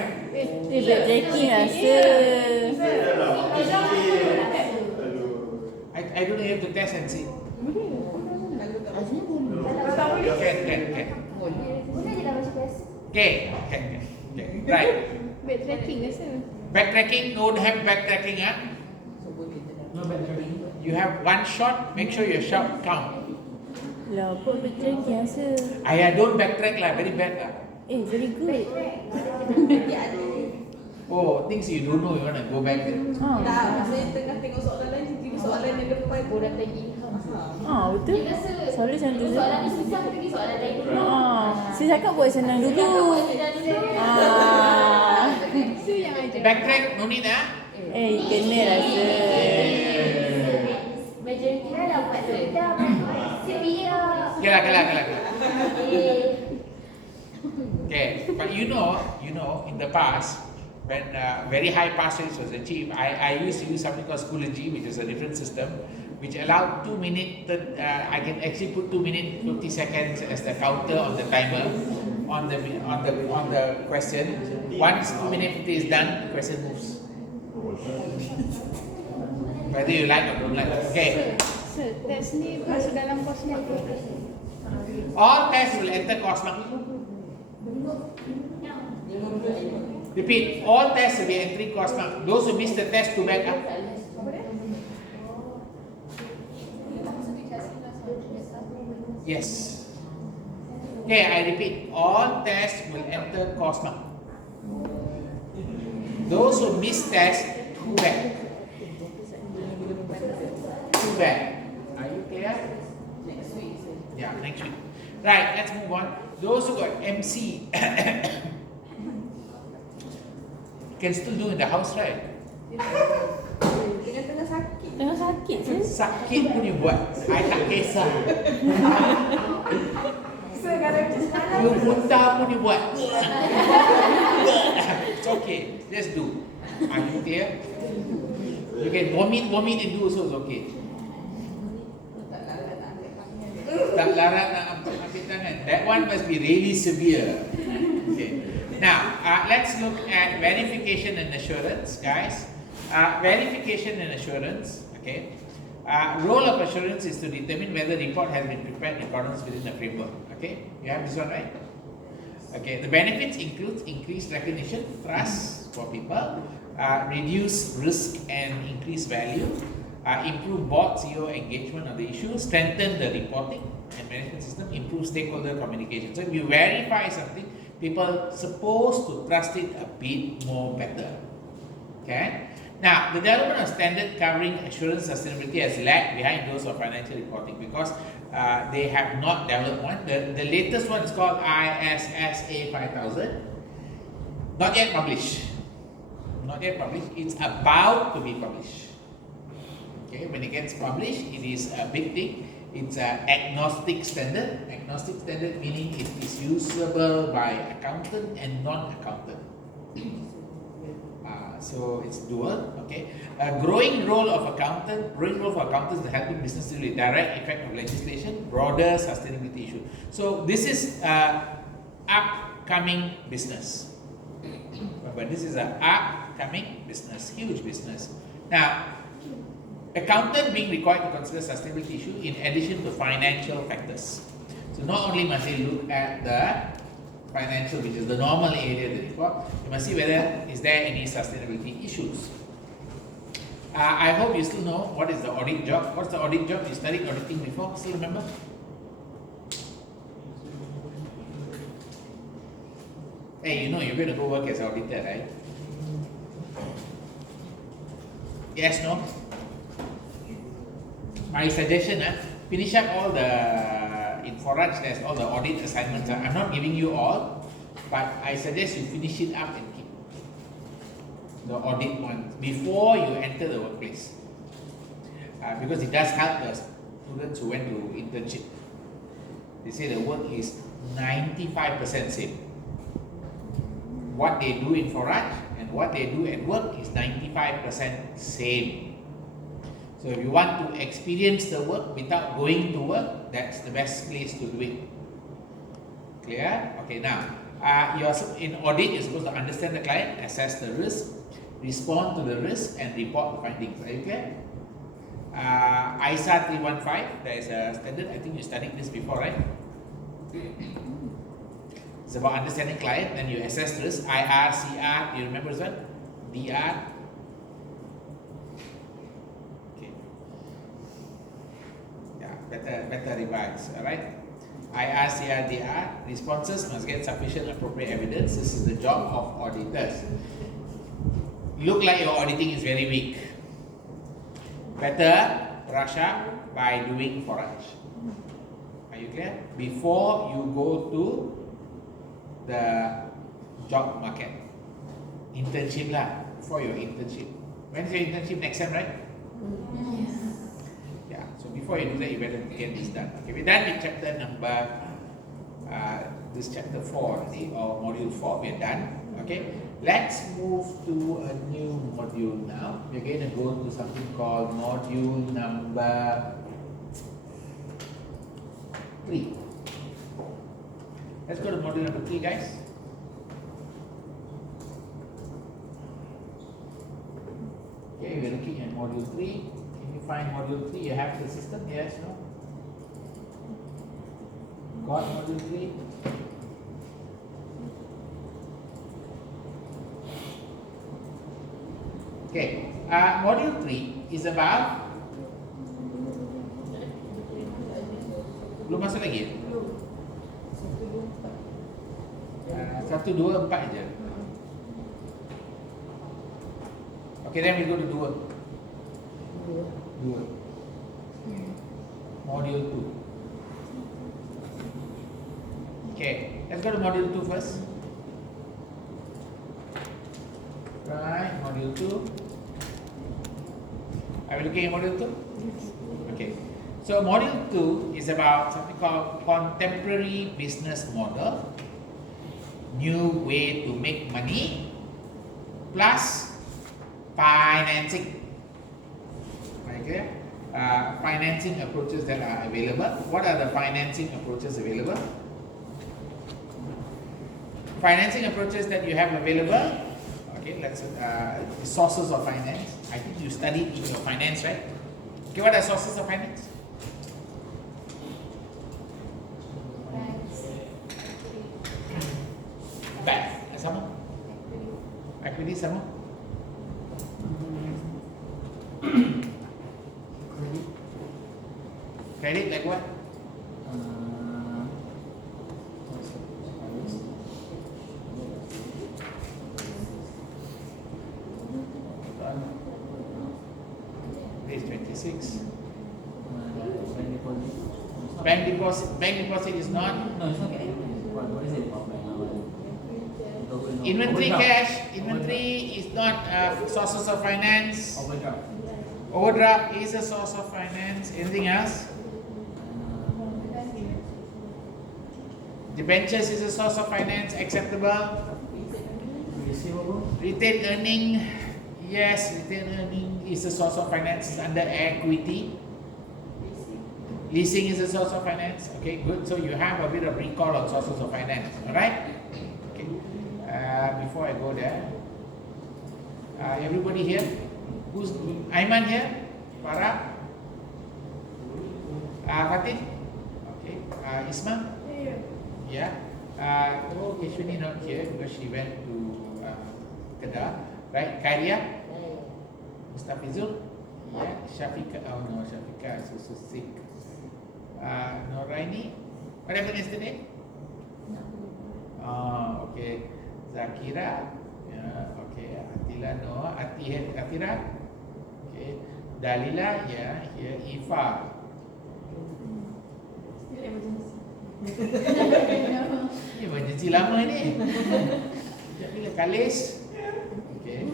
Backtracking answer. I don't have to test and see. Can. Okay. Right. Backtracking rasa. Backtracking, don't have backtracking, huh? No backtracking. You have one shot, make sure your shot count. Lah, apa backtracking answer? Ayah, don't backtrack lah, very bad lah. Very good. Oh, things you don't know, you want to go back there. Tak, saya tengah tengok soalan lain, tiba soalan yang depan korang lagi. Betul. Selalu macam tu. Soalan ni susah pergi soalan lain dulu. Saya cakap buat senang dulu. Itu yang ajar. Backtrack, no need, huh? Kena rasa. Kalah. Okay, but you know, in the past, when very high pass rates was achieved, I used to use something called Schoology, which is a different system, which allowed 2 minutes. I can actually put 2 minutes 50 seconds as the counter on the timer on the question. Once 2 minutes 50 is done, the question moves. Whether you like or don't like. Okay. Sir, test ni masuk dalam kos ni apa? All tests will enter course mark. Repeat, all tests will be entering course mark. Those who miss the test to back up. Yes. Okay, I repeat, all tests will enter course mark. Those who miss test, to back. To back. Are you clear? Next week. Yeah, next week. Right, let's move on. Those who got MC can still do in the house, right? Dengan tengah sakit. Tengah sakit je. Sakit pun you buat. I tak kisah. Sir, kalau just malam. You muntah pun you buat. It's okay. Just do. Are you clear? You can vomit and do also is okay. Tak larat nak ambil tangan. That one must be really severe. Okay. Now, let's look at verification and assurance, guys. Verification and assurance. Okay. Role of assurance is to determine whether the report has been prepared in accordance within the framework. Okay. You have this one, right? Okay. The benefits include increased recognition, trust for people, reduce risk and increase value, improve board CEO engagement on the issue, strengthen the reporting and management system, improve stakeholder communication. So if you verify something, people are supposed to trust it a bit more better. Okay. Now, the development of standard covering assurance sustainability has lagged behind those of financial reporting because they have not developed one. The latest one is called ISSA 5000. Not yet published. Not yet published. It's about to be published. Okay, when it gets published, it is a big thing. It's an agnostic standard. Agnostic standard meaning it is usable by accountant and non-accountant. So it's dual. Okay, growing role of accountants in helping business deal with direct effect of legislation, broader sustainability issue. So this is upcoming business. But this is an upcoming business, huge business. Now, accountant being required to consider sustainability issue in addition to financial factors. So not only must they look at the financial, which is the normal area of the report, you must see whether is there any sustainability issues. I hope you still know what is the audit job. What's the audit job? You studied auditing before, still remember? Hey, you know you're going to go work as an auditor, right? Yes, no? My suggestion, finish up all the, in Forage there's all the audit assignments. I'm not giving you all, but I suggest you finish it up and keep the audit one before you enter the workplace. Because it does help the students who went to internship. They say the work is 95% same. What they do in Forage and what they do at work is 95% same. So if you want to experience the work without going to work, that's the best place to do it. Clear? Okay, now, in audit, you're supposed to understand the client, assess the risk, respond to the risk, and report the findings. Are you clear? ISA 315, there is a standard. I think you studied this before, right? It's about understanding client, then you assess risk. IR, CR, do you remember this one? DR. Better revise, alright? IRCRDR, responses must get sufficient appropriate evidence. This is the job of auditors. Look like your auditing is very weak. Better brush up by doing Forage. Are you clear? Before you go to the job market. Internship lah, before your internship. When is your internship? Next time, right? Yeah. So before you do that, you better get this done. Okay, we're done with chapter number, this chapter 4 already, or module 4, we're done. Okay, let's move to a new module now. We're going to go to something called module number 3. Let's go to module number 3, guys. Okay, we're looking at module 3. Can you find module 3? You have the system? Yes, no? Got module 3? Okay, module 3 is about, belum masuk lagi ya? 1, 2, 4 je. Okay, then we go to 2. Module 2. Okay, let's go to module 2 first. Right, module 2. Are we looking at module 2? Okay. So module 2 is about something called contemporary business model, new way to make money, plus financing. Okay. Financing approaches that are available. What are the financing approaches available? Financing approaches that you have available. Okay, let's sources of finance. I think you studied in your finance, right? Okay, what are sources of finance? Bank. Sama? Equity sama? Credit like what? Page 26. Bank deposit is not. No, it's not getting. What is it about bank? Inventory cash. Inventory is not sources of finance. Overdraft. Overdraft is a source of finance. Anything else? Debentures is a source of finance. Acceptable. Receivable. Retained earning. Yes, retained earning is a source of finance. It's under equity. Leasing is a source of finance. Okay, good. So you have a bit of recall on sources of finance. All right. Okay. Before I go there, everybody here? Who's Aiman here? Farah? Fatih? Okay. Isma? Yeah. Oh, Keshwani not here because she went to Kedah. Right. Khairiyah? Mustafizul? Yeah. Shafiqah? Oh no, Shafiqah is also sick. Noraini? What happened yesterday? Oh, okay. Zakira? Yeah, okay. Atila, no. Atira? Okay. Dalila? Yeah, here. Ifa? Emergency lama ni. Sekejap bila Kalis? Okay.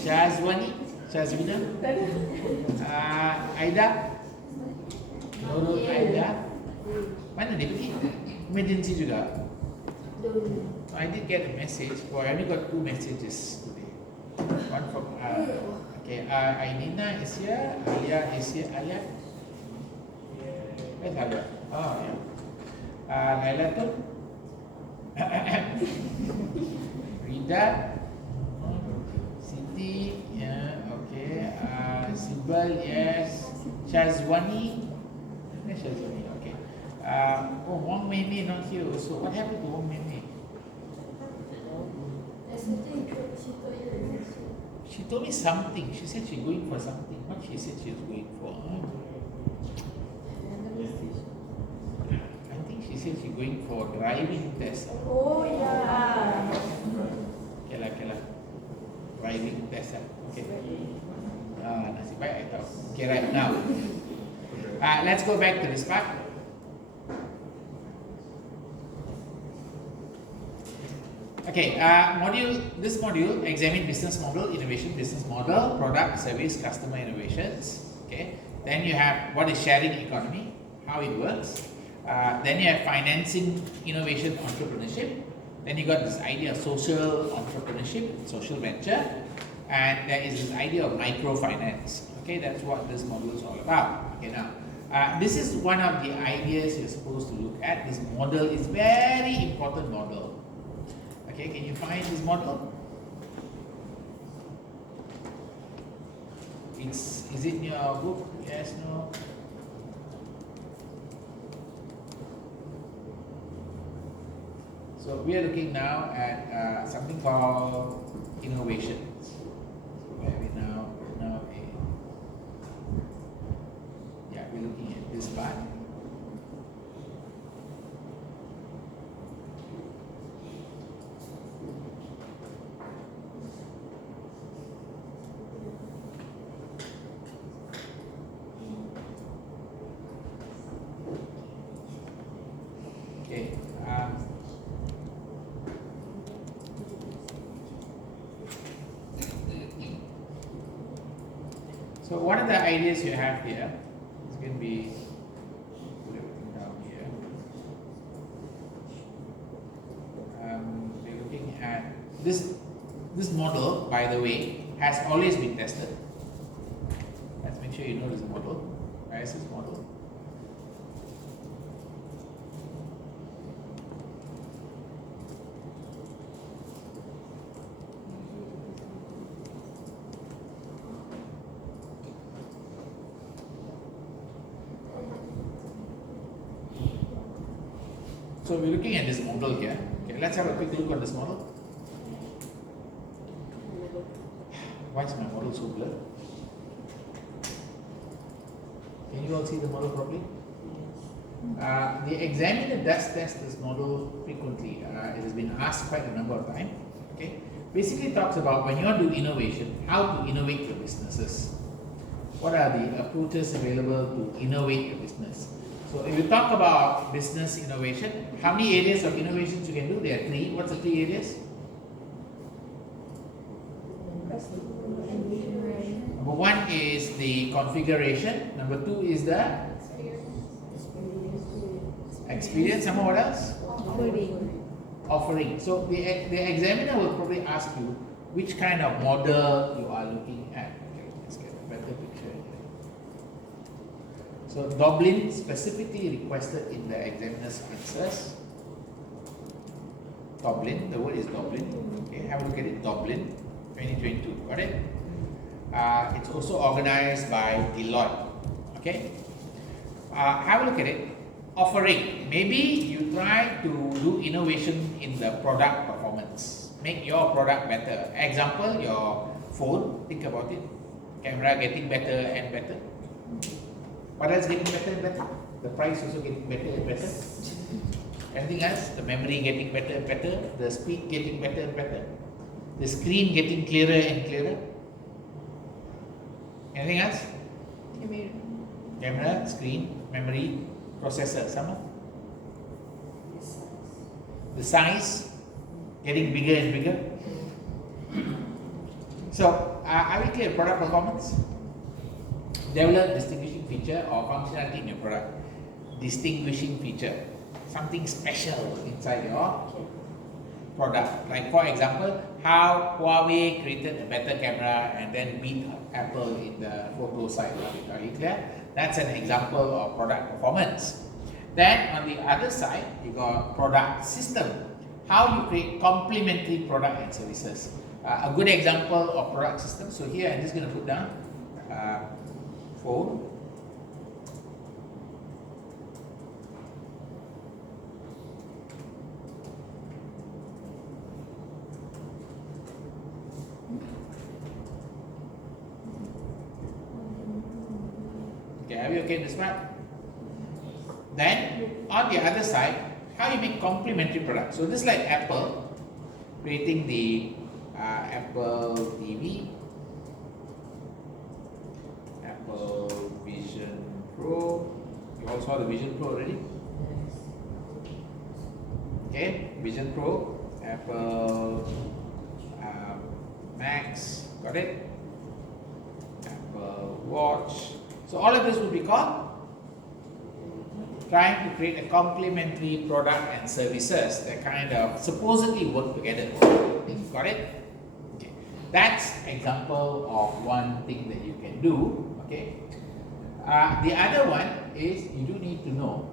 Syazwani? Syazwina? Aida? Nurul Aida? Mana dia pergi? Emergency juga. I did get a message. Oh, I only got 2 messages today. One from okay. Ainina is here. Alia is here. Alia? Where's Alia? Oh, yeah. Laila tu? Rida? Siti? Yeah, okay. Sibal, yes. Shazwani? Shazwani, okay. Oh, Wang Mei not here also. What happened to Wang Mei? She told me something. She said she's going for something. What she said she's going for? I think she said she's going for driving test. Oh yeah. Okay lah. Driving test. Okay. Nasib baik I tahu. Okay, right now. Let's go back to this part. Okay, this module examine business model, innovation, business model, product, service, customer innovations. Okay, Then you have what is sharing economy, how it works. Then you have financing, innovation, entrepreneurship. Then you got this idea of social entrepreneurship, social venture, and there is this idea of microfinance. Okay, that's what this model is all about. Okay, now this is one of the ideas you're supposed to look at. This model is very important model. Okay, can you find this model? Is it in your book? Yes, no? So we are looking now at something called innovations. So where are we now? Yeah, we're looking at this part. Okay. So one of the ideas you have here is going to be put everything down here. We're looking at this. This model, by the way, has always been tested. Let's make sure you know this model. Where is this model? So we're looking at this model here. Okay, let's have a quick look on this model. Why is my model so blurred? Can you all see the model properly? The examiner does test this model frequently. It has been asked quite a number of times. Okay, basically it talks about when you want to do innovation, how to innovate your businesses. What are the approaches available to innovate your business? So if you talk about business innovation, how many areas of innovations you can do? There are three. What's the three areas? Number one is the configuration. Number two is the experience. Number what else? Offering. So the examiner will probably ask you which kind of model you are looking at. Okay, let's get a better picture here. So Dublin specifically requested in the examiner's answers. Dublin, the word is Dublin. Okay, have a look at it. Dublin, 2022. Got it? It's also organized by Deloitte. Okay. Have a look at it. Offering. Maybe you try to do innovation in the product performance. Make your product better. Example, your phone. Think about it. Camera getting better and better. What else getting better and better? The price also getting better and better. Anything else? The memory getting better and better. The speed getting better and better. The screen getting clearer and clearer. Anything else? Camera, screen, memory, processor. Sama? The size getting bigger and bigger. So, are we clear? Product performance? Develop distinguishing feature or functionality in your product. Distinguishing feature. Something special inside your product. Like for example, how Huawei created a better camera and then beat Apple in the photo side. Are you clear? That's an example of product performance. Then on the other side, you got product system. How you create complementary product and services. A good example of product system. So here I'm just going to put down phone. Okay, are we okay in this part? Then on the other side, how you make complementary products. So this is like Apple creating the Apple TV, Apple Vision Pro. You all saw the Vision Pro already? Okay, Vision Pro, Apple Max, got it? Apple Watch. So all of this will be called trying to create a complementary product and services that kind of supposedly work together. Got it? Okay. That's example of one thing that you can do. Okay. The other one is you do need to know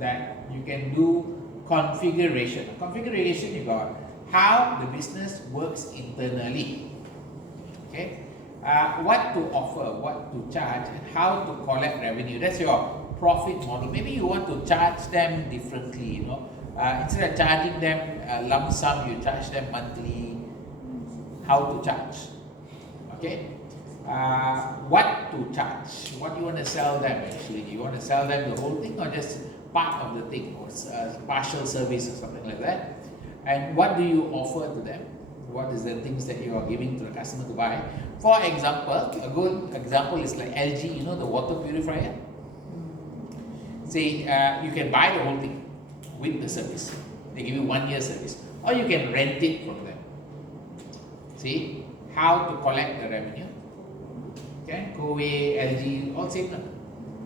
that you can do configuration. Configuration, you got how the business works internally. Okay. What to offer, what to charge, and how to collect revenue. That's your profit model. Maybe you want to charge them differently, you know. Instead of charging them lump sum, you charge them monthly. How to charge, okay? What to charge? What you want to sell them actually? Do you want to sell them the whole thing or just part of the thing, or partial service or something like that? And what do you offer to them? What is the things that you are giving to the customer to buy? For example, a good example is like LG, you know, the water purifier. Say you can buy the whole thing with the service. They give you 1 year service, or you can rent it from them. See how to collect the revenue. Okay, Koei, LG, all same.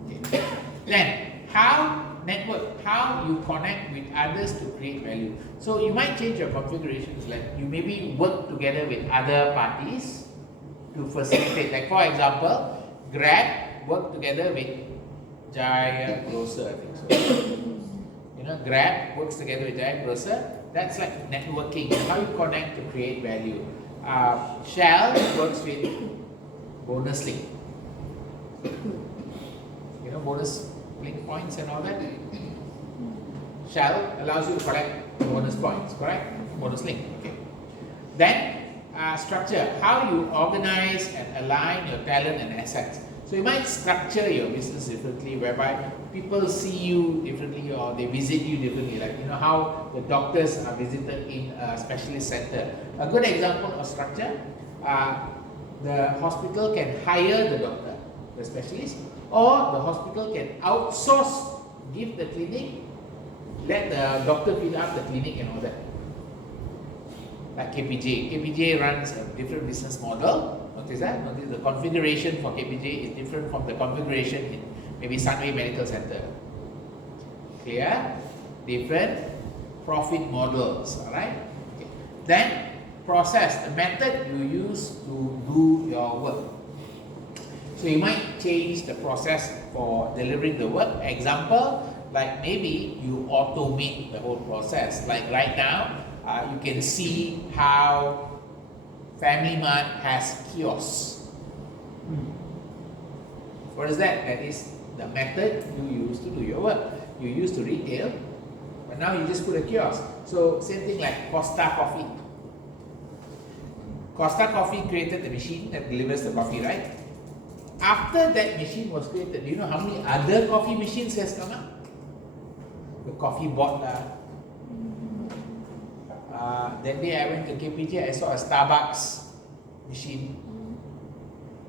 Okay. Then how network, how you connect with others to create value. So you might change your configurations, like you maybe work together with other parties to facilitate. Like for example, Grab work together with Giant Grocer, I think so. You know, Grab works together with Giant Grocer. That's like networking, how you connect to create value. Shell works with bonus link. You know, bonus link points and all that. Shell allows you to collect bonus points, correct? Bonus link, okay. Then structure, how you organize and align your talent and assets. So you might structure your business differently, whereby people see you differently or they visit you differently. Like, you know, how the doctors are visited in a specialist center. A good example of structure, the hospital can hire the doctor, the specialist, or the hospital can outsource, give the clinic, let the doctor fill up the clinic and all that. Like KPJ. KPJ runs a different business model. Notice that? Notice the configuration for KPJ is different from the configuration in maybe Sunway Medical Center. Clear? Different profit models. Alright? Okay. Then process, the method you use to do your work. So you might change the process for delivering the work. Example, like maybe you automate the whole process. Like right now, you can see how Family Mart has kiosks. What is that? That is the method you use to do your work. You used to retail, but now you just put a kiosk. So same thing like Costa Coffee. Costa Coffee created the machine that delivers the coffee, right? After that machine was created, do you know how many other coffee machines has come up? The coffee bot. That day I went to KPJ, I saw a Starbucks machine.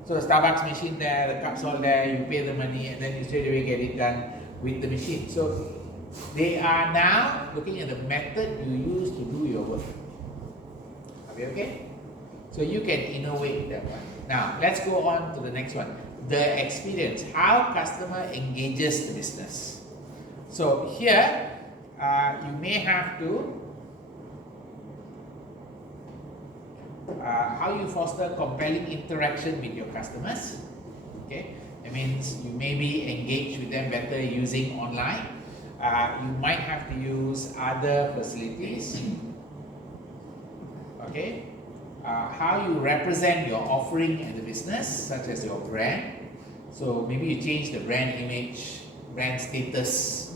So the Starbucks machine there, the cups all there, you pay the money and then you straight away get it done with the machine. So they are now looking at the method you use to do your work. Are we okay? So you can innovate that one. Now let's go on to the next one. The experience, how customer engages the business. So here you may have to how you foster compelling interaction with your customers. Okay, it means you maybe engage with them better using online. You might have to use other facilities. Okay, how you represent your offering in the business, such as your brand. So maybe you change the brand image, brand status.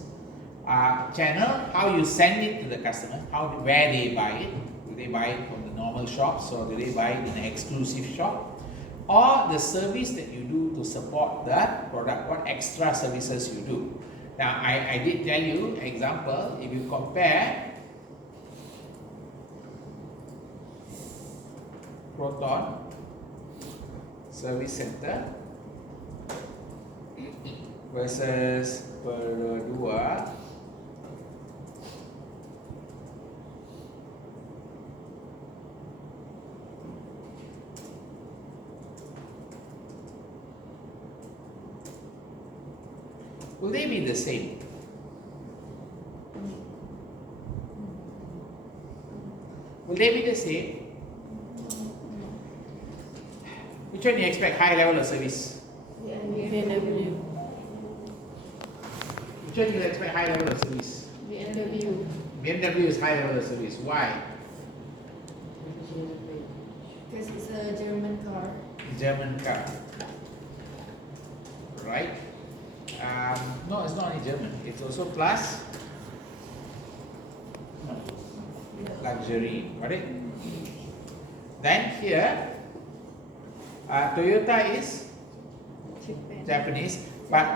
Channel, how you send it to the customer, where they buy it. Do they buy it from the normal shops or do they buy it in an exclusive shop? Or the service that you do to support the product, what extra services you do. Now I did tell you, example, if you compare Proton Service Center versus Perdua. Will they be the same? Will they be the same? Which one do you expect high level of service? BMW. Which one do you expect high level of service? BMW. BMW is high level of service. Why? Because it's a German car. German car. Right? No, it's not only German. It's also plus luxury. Got it? Then here, Toyota is Japanese, but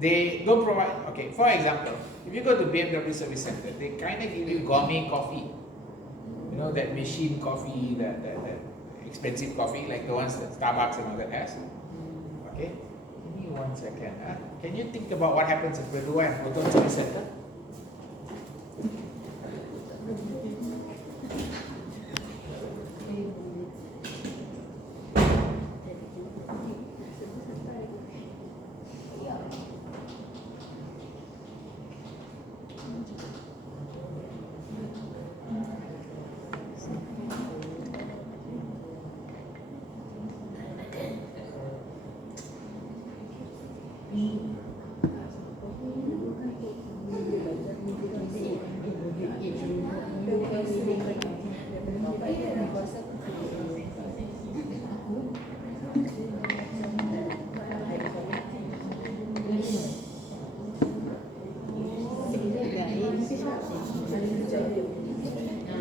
they don't provide. Okay, for example, if you go to BMW service center, they kind of give you gourmet coffee. You know that machine coffee, that expensive coffee, like the ones that Starbucks and all that has. Okay, give me 1 second. Can you think about what happens in Pedua and Proton Service Center?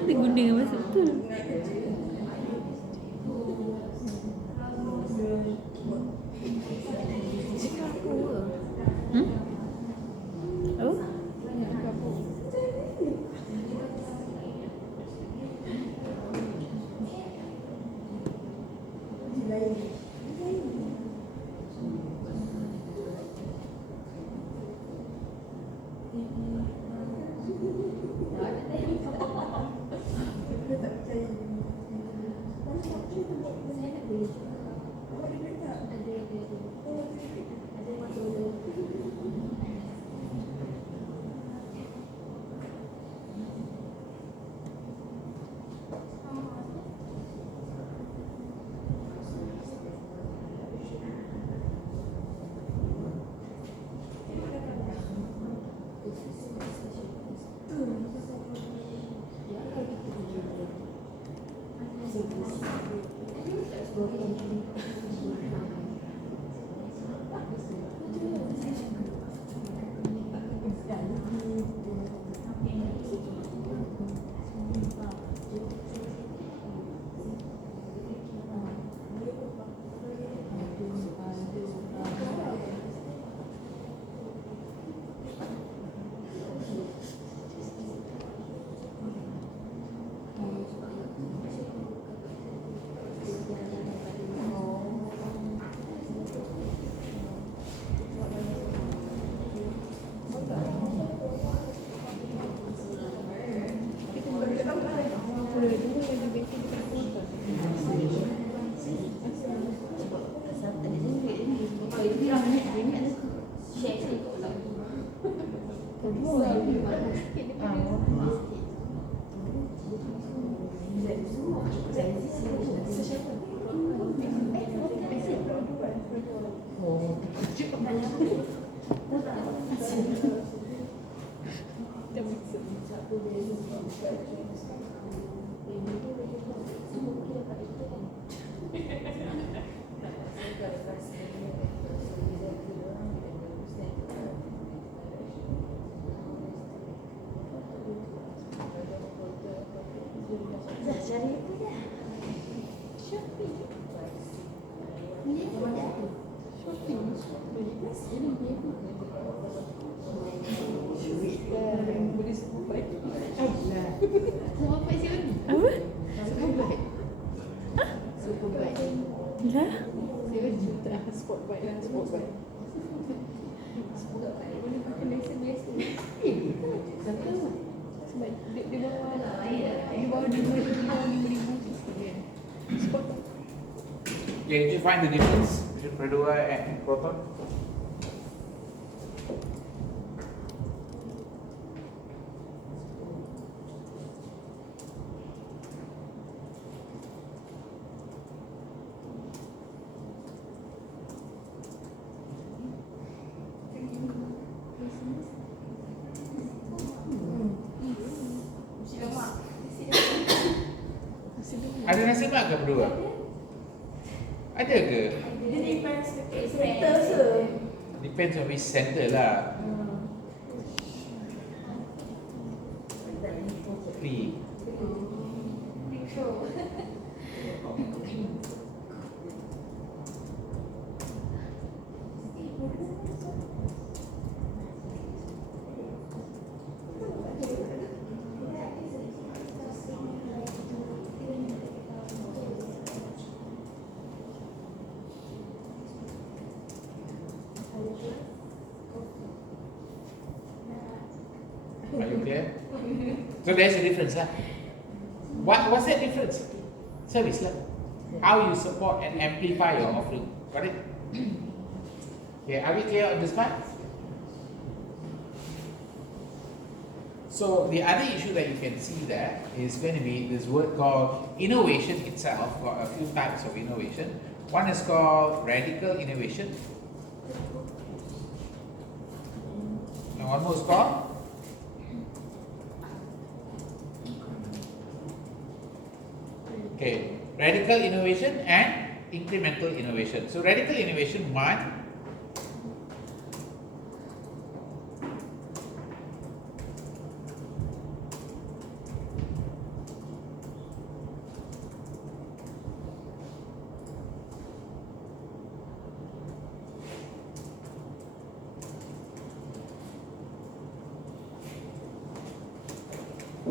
Dia guna dengan bahasa betul. Hmm? Oh? Apa? Lah? Sport bike lah, sport bike. Sebab dia bawa 5,000 sport bike. Yeah, did you find the difference between Pedua and Proton? Ada nasi lemak ke berdua? Ada ke? Dia depends center se. Depends on which center lah. Free. Are you clear? So there's a difference lah. What's that difference? Service lah. How you support and amplify your offering. Got it? Okay, are we clear on this part? So the other issue that you can see there is going to be this word called innovation itself. Got a few types of innovation. One is called radical innovation. And one more is called radical innovation and incremental innovation. So radical innovation, one,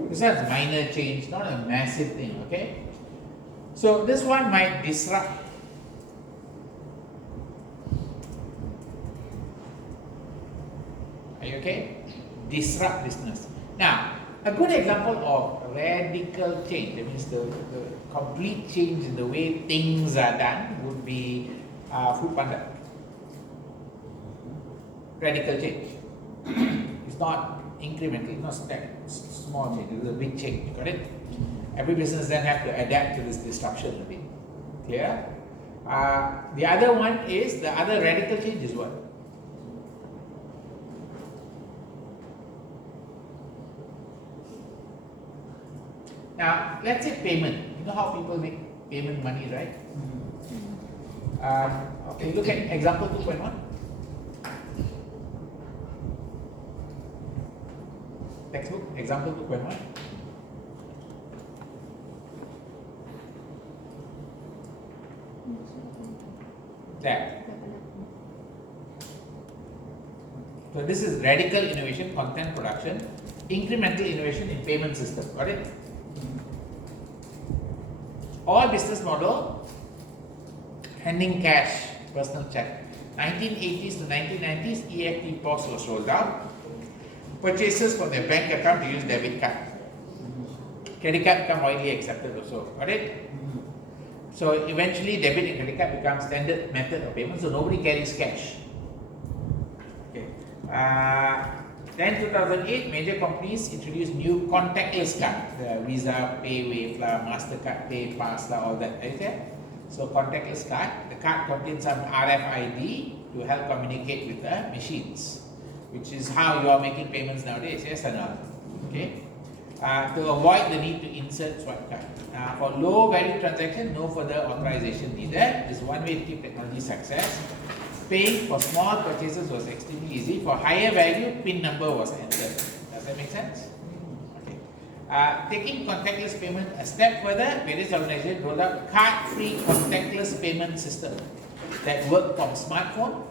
this is a minor change, not a massive thing, okay? So this one might disrupt. Are you okay? Disrupt business. Now, a good example of radical change, that means the complete change in the way things are done, would be food panda. Radical change. It's not incremental, it's not small change, it's a big change, got it? Every business then have to adapt to this disruption a bit. Clear? The other one is, the other radical change is what? Now, let's say payment. You know how people make payment money, right? Okay, look at example 2.1. Textbook, example 2.1. That. So this is radical innovation, content production, incremental innovation in payment system. Got it? All business model, handing cash, personal check. 1980s to 1990s, EFT POS was rolled out. Purchases from their bank account to use debit card. Credit card become widely accepted also. Got it? So eventually debit and credit card becomes standard method of payment, so nobody carries cash. Okay. Then 2008, major companies introduced new contactless card. The Visa, PayWave, MasterCard, PayPass, all that. Okay? So contactless card. The card contains some RFID to help communicate with the machines, which is how you are making payments nowadays. Yes or no? Okay. To avoid the need to insert swipe card. For low value transaction, no further authorization needed. This is one way to keep technology success. Paying for small purchases was extremely easy. For higher value, PIN number was entered. Does that make sense? Okay. Taking contactless payment a step further, various organizations rolled out card-free contactless payment system that work from smartphone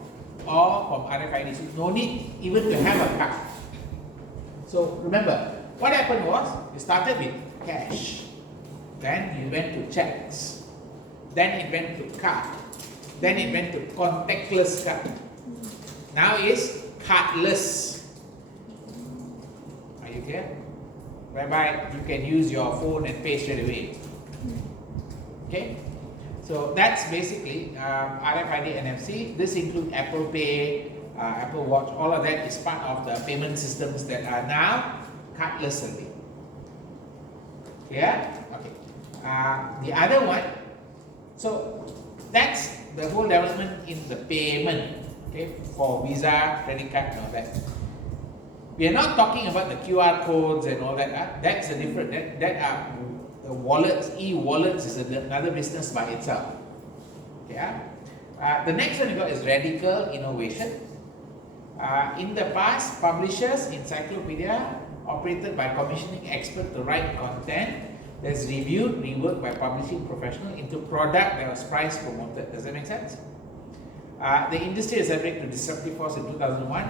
or from RFID. So no need even to have a card. So remember, what happened was, you started with cash, then you went to checks, then it went to card, then it went to contactless card. Now is cardless. Are you clear? Whereby you can use your phone and pay straight away. Okay? So that's basically RFID NFC. This includes Apple Pay, Apple Watch, all of that is part of the payment systems that are now cardless only. Yeah? Okay. The other one, so that's the whole development in the payment, okay, for Visa, credit card and all that. We are not talking about the QR codes and all that. That's a different, that are the wallets, e-wallets is another business by itself. Okay, the next one you got is radical innovation. In the past, publishers, encyclopedia, operated by commissioning experts to write content that's reviewed, reworked by publishing professional into product that was price promoted. Does that make sense? The industry is subject to disruptive force in 2001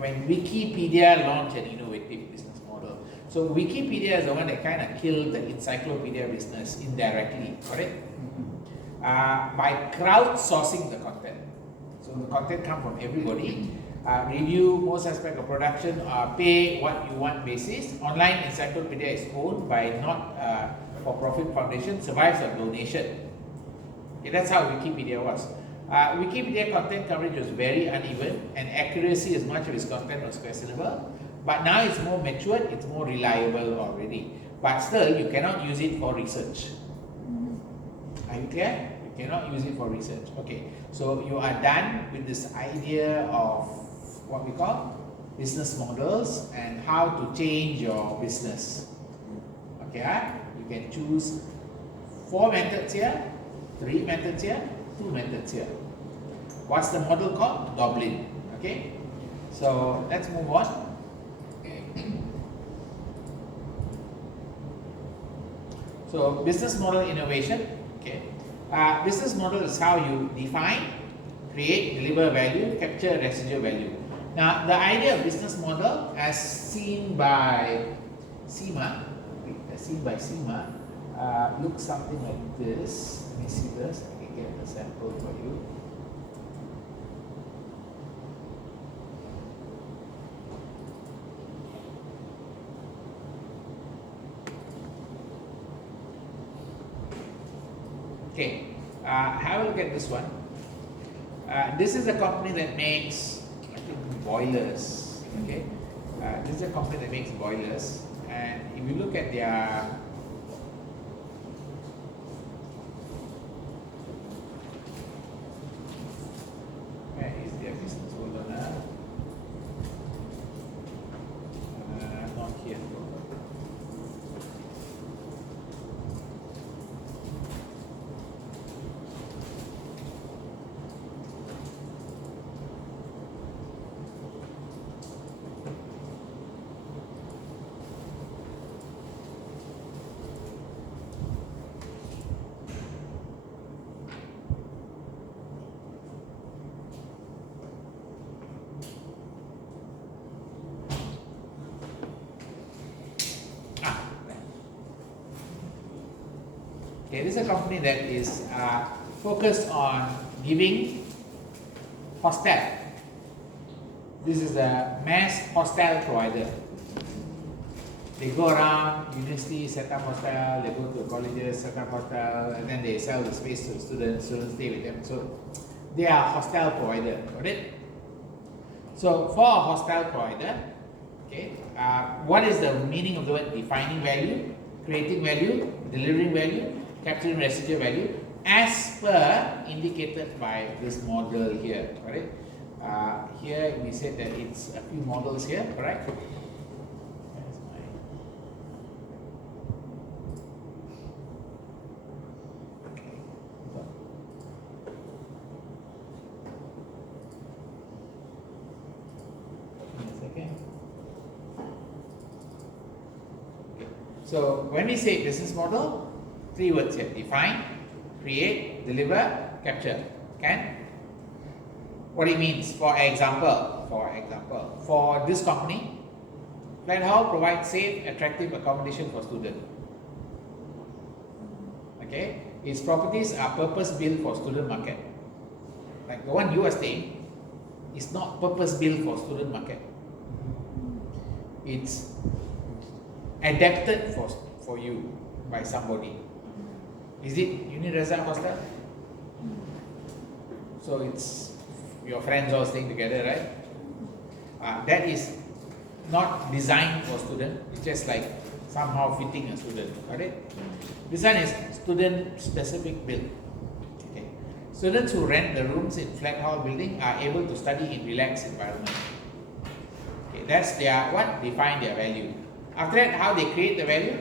when Wikipedia launched an innovative business model. So Wikipedia is the one that kind of killed the encyclopedia business indirectly, correct? By crowdsourcing the content. So the content comes from everybody. Review most aspect of production, pay what you want basis. Online encyclopedia is owned by not for-profit foundation, survives on donation. Okay, that's how Wikipedia was. Wikipedia content coverage was very uneven and accuracy as much of its content was questionable. But now it's more matured, it's more reliable already. But still, you cannot use it for research. Are you clear? You cannot use it for research. Okay, so you are done with this idea of what we call business models and how to change your business. Okay, you can choose 4 methods here, 3 methods here, 2 methods here. What's the model called? Dublin. Okay, so let's move on. So business model innovation. Okay, business model is how you define, create, deliver value, capture residual value. Now, the idea of business model, as seen by SEMA, looks something like this. Let me see this. I can get the sample for you. Okay, have a look at this one. This is a company that makes, I think, boilers. Okay, this is a company that makes boilers, and if you look at their where is their business? Hold on, not here. Okay, this is a company that is focused on giving hostel. This is a mass hostel provider. They go around universities, set up hostel, they go to colleges, set up hostel, and then they sell the space to students stay with them. So they are a hostel provider, got it? So for a hostel provider, okay, what is the meaning of the word defining value, creating value, delivering value, capturing residual value as per indicated by this model here, correct? Here we said that it's a few models here, correct? So when we say business model, 3 words here: define, create, deliver, capture. Can? What it means? For example, for this company, Flat Hall provides safe, attractive accommodation for students. Okay, its properties are purpose-built for student market. Like the one you are staying is not purpose-built for student market. It's adapted for you by somebody. Is it Unireza Hostel? So it's your friends all staying together, right? That is not designed for student. It's just like somehow fitting a student. Right? This one is student specific build. Okay. Students who rent the rooms in Flat Hall building are able to study in relaxed environment. Okay, that's their what? Define their value. After that, how they create the value?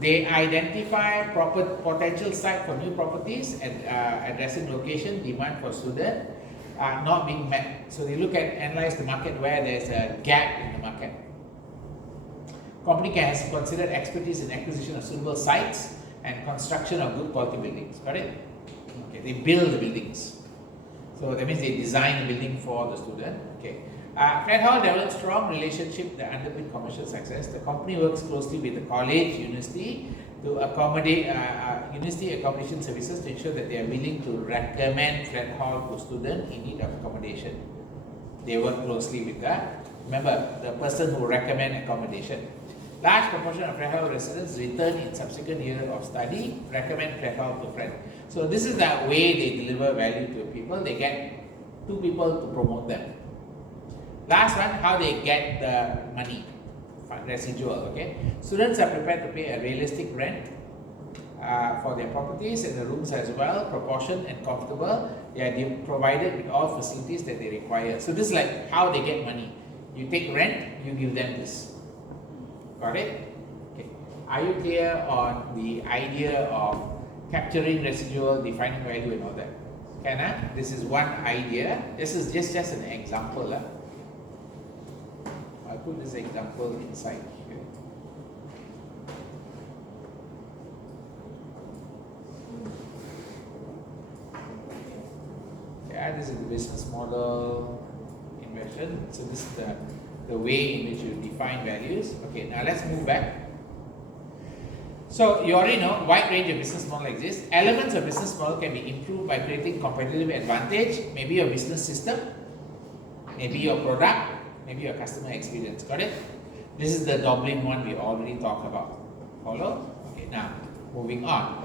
They identify proper potential site for new properties and addressing location, demand for student not being met. So they look at analyze the market where there's a gap in the market. Company has considered expertise in acquisition of suitable sites and construction of good quality buildings. Got it? Okay, they build the buildings. So that means they design the building for the student. Okay. Fred Hall develops strong relationship that underpin commercial success. The company works closely with the college, university to accommodate university accommodation services to ensure that they are willing to recommend Fred Hall to students in need of accommodation. They work closely with remember, the person who recommend accommodation. Large proportion of Fred Hall residents return in subsequent year of study, recommend Fred Hall to friends. So this is the way they deliver value to people. They get two people to promote them. Last one, how they get the money, residual, okay? Students are prepared to pay a realistic rent for their properties and the rooms as well, proportioned and comfortable. They are provided with all facilities that they require. So this is like how they get money. You take rent, you give them this. Got it? Okay. Are you clear on the idea of capturing residual, defining value and all that? Can This is one idea. This is just an example. I'll put this example inside here. Yeah, this is the business model inversion. So this is the way in which you define values. Okay, now let's move back. So you already know wide range of business model exists. Elements of business model can be improved by creating competitive advantage, maybe your business system, maybe your product, maybe your customer experience. Got it? This is the Dublin one we already talked about. Follow? Okay, now moving on.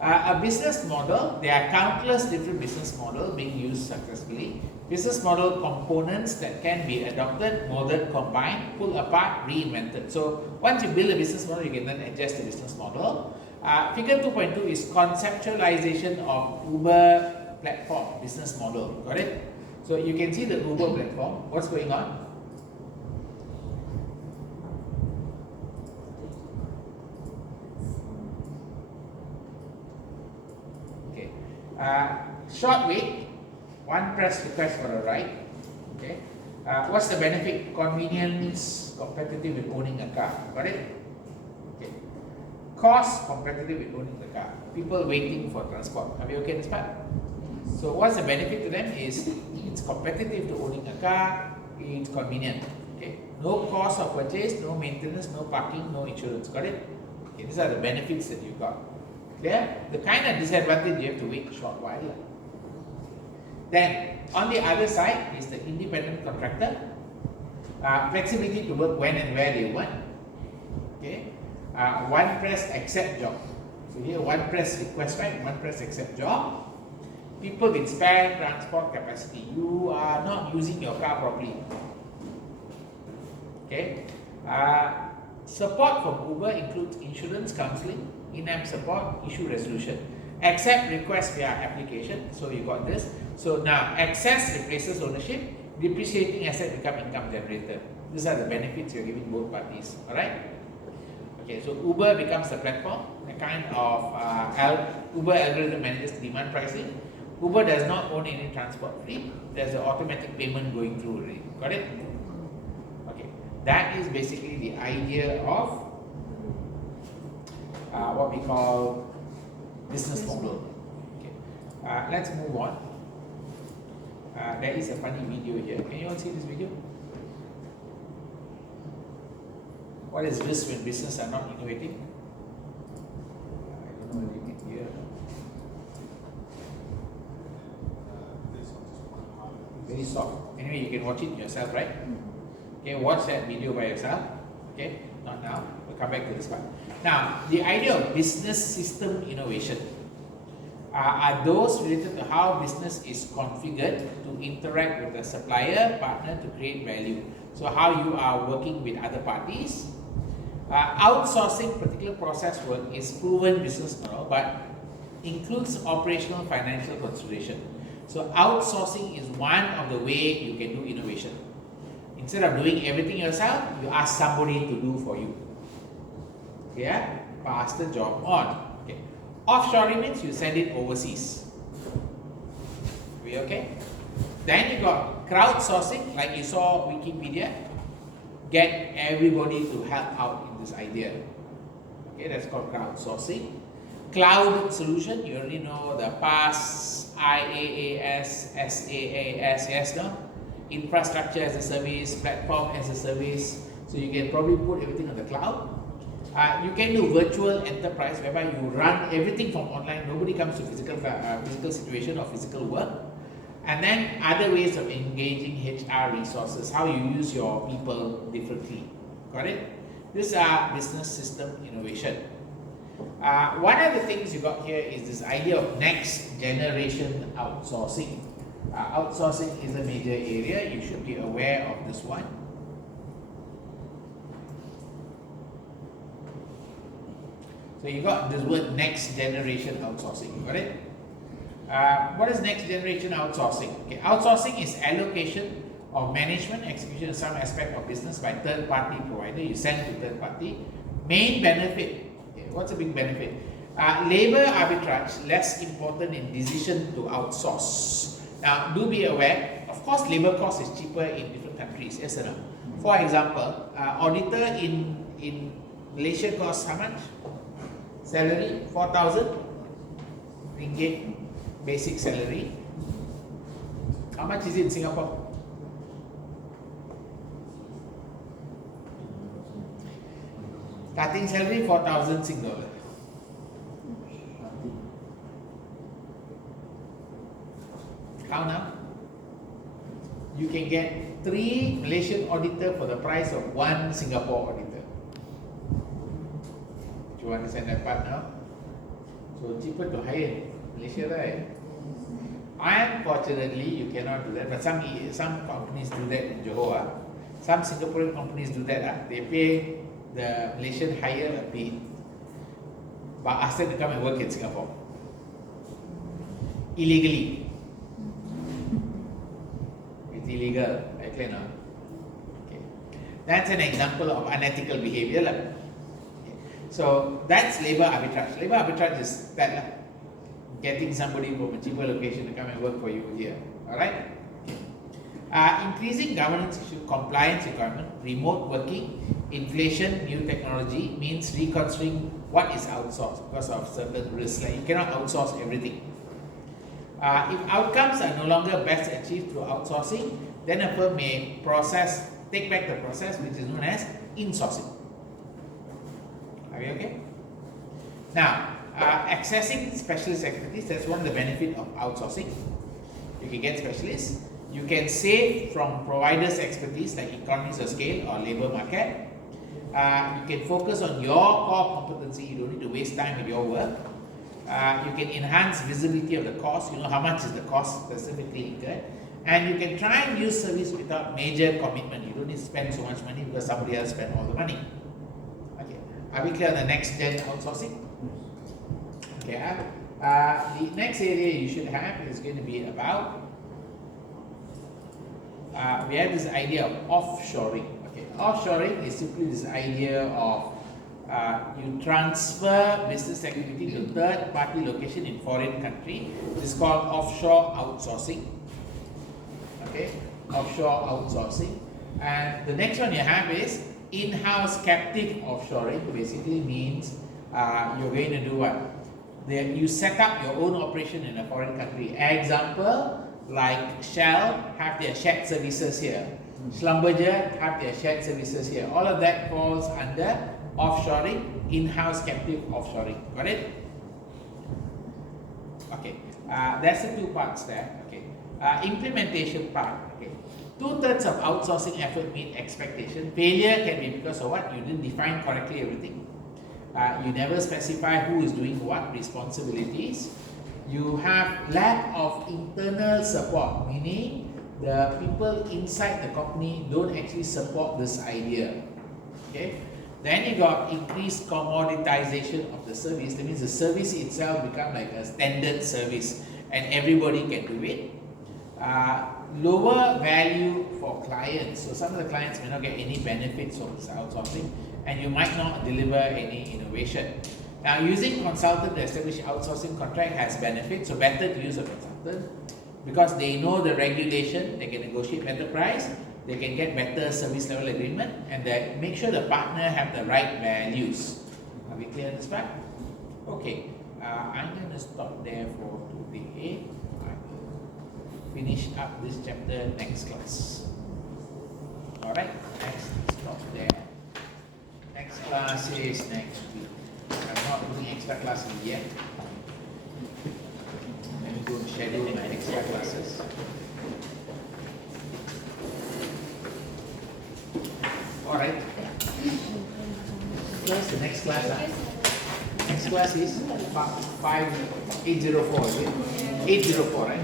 A business model, there are countless different business models being used successfully. Business model components that can be adopted, molded, combined, pulled apart, reinvented. So once you build a business model, you can then adjust the business model. Figure 2.2 is conceptualization of Uber platform business model. Got it? So you can see the Uber platform. What's going on? Okay. Short wait. One press request for a ride. Okay. What's the benefit? Convenience, competitive with owning a car. Got it? Okay. Cost, competitive with owning the car. People waiting for transport. Are we okay this part? So what's the benefit to them is it's competitive to owning a car, it's convenient. Okay. No cost of purchase, no maintenance, no parking, no insurance. Got it? Okay. These are the benefits that you got. Clear? The kind of disadvantage you have to wait a short while. Then, on the other side is the independent contractor. Flexibility to work when and where they want. Okay. One press accept job. So here one press request, right? One press accept job. People with spare transport capacity. You are not using your car properly. Okay. Support from Uber includes insurance, counseling, in-app support, issue resolution. Accept request via application. So you got this. So now access replaces ownership, depreciating asset become income generator. These are the benefits you're giving both parties. Alright? Okay, so Uber becomes the platform, a kind of Uber algorithm manages demand pricing. Uber does not own any transport fleet. There's an automatic payment going through already. Got it? Okay. That is basically the idea of what we call business model. Okay. Let's move on. There is a funny video here. Can you all see this video? What is risk when business are not innovating? I don't know whether you can hear. Very soft. Anyway, you can watch it yourself, right? Okay, watch that video by yourself. Okay, not now. We'll come back to this one. Now, the idea of business system innovation are those related to how business is configured to interact with the supplier, partner to create value. So how you are working with other parties. Outsourcing particular process work is proven business model, but includes operational financial consideration. So outsourcing is one of the way you can do innovation. Instead of doing everything yourself, you ask somebody to do for you. Yeah? pass the job on. Okay. Offshoring means you send it overseas. We okay? Then you got crowdsourcing, like you saw Wikipedia. Get everybody to help out in this idea. Okay, that's called crowdsourcing. Cloud solution, you already know the PaaS, IaaS, SaaS, yes, no? Infrastructure as a service, platform as a service. So you can probably put everything on the cloud. You can do virtual enterprise, whereby you run everything from online. Nobody comes to physical situation or physical work. And then other ways of engaging HR resources, how you use your people differently. Got it? These are business system innovation. One of the things you got here is this idea of next generation outsourcing. Outsourcing is a major area. You should be aware of this one. So you got this word next generation outsourcing. Got it? What is next generation outsourcing? Okay, outsourcing is allocation of management, execution of some aspect of business by third party provider. You send to third party. Main benefit. Okay, what's a big benefit? Labor arbitrage, less important in decision to outsource. Now, do be aware, of course, labor cost is cheaper in different countries. Yes or no? For example, auditor in Malaysia costs how much? Salary 4,000 ringgit. Basic salary. How much is it in Singapore? Starting salary 4,000 Sing dollar. How now? You can get 3 Malaysian auditor for the price of 1 Singapore auditor. Do you understand that part now? So cheaper to hire Malaysia, right? Unfortunately, you cannot do that. But some companies do that in Johor. Some Singaporean companies do that. They pay the Malaysian higher a bit, but ask them to come and work in Singapore illegally. It's illegal, right? Okay. That's an example of unethical behavior. Okay. So that's labor arbitrage. Labor arbitrage is that. Getting somebody from a cheaper location to come and work for you here. Alright? Okay. Increasing governance issue, compliance requirement, remote working, inflation, new technology means reconstructing what is outsourced because of certain risks. Like you cannot outsource everything. If outcomes are no longer best achieved through outsourcing, then a firm may take back the process, which is known as insourcing. Are we okay? Now, accessing specialist expertise, that's one of the benefits of outsourcing. You can get specialists. You can save from providers' expertise like economies of scale or labor market. You can focus on your core competency. You don't need to waste time with your work. You can enhance visibility of the cost. You know how much is the cost specifically incurred. And you can try and use service without major commitment. You don't need to spend so much money because somebody else spent all the money. Okay. Are we clear on the next gen outsourcing? Okay, the next area you should have is going to be about, we have this idea of offshoring. Okay, offshoring is simply this idea of you transfer business activity to third party location in foreign country. This is called offshore outsourcing. Okay, offshore outsourcing. And the next one you have is in-house captive offshoring. Basically means you're going to do what? You set up your own operation in a foreign country. Example, like Shell have their shared services here. Schlumberger have their shared services here. All of that falls under offshoring, in-house captive offshoring. Got it? Okay. That's the two parts there. Okay. Implementation part. Okay. 2/3 of outsourcing effort meet expectation. Failure can be because of what? You didn't define correctly everything. You never specify who is doing what responsibilities. You have lack of internal support, meaning the people inside the company don't actually support this idea. Okay. Then you got increased commoditization of the service. That means the service itself become like a standard service and everybody can do it. Lower value for clients. So some of the clients may not get any benefits from this outsourcing. and you might not deliver any innovation. Now, using consultant to establish outsourcing contract has benefits, so better to use a consultant because they know the regulation, they can negotiate better price, they can get better service level agreement, and they make sure the partner have the right values. Are we clear on this part? Okay, I'm going to stop there for today. I will finish up this chapter next class. Alright, next, stop there. Next class is next week. I'm not doing extra classes yet. Let me go and schedule my extra classes. Alright. What's the next class? Next class is 5804, is it? 804, right?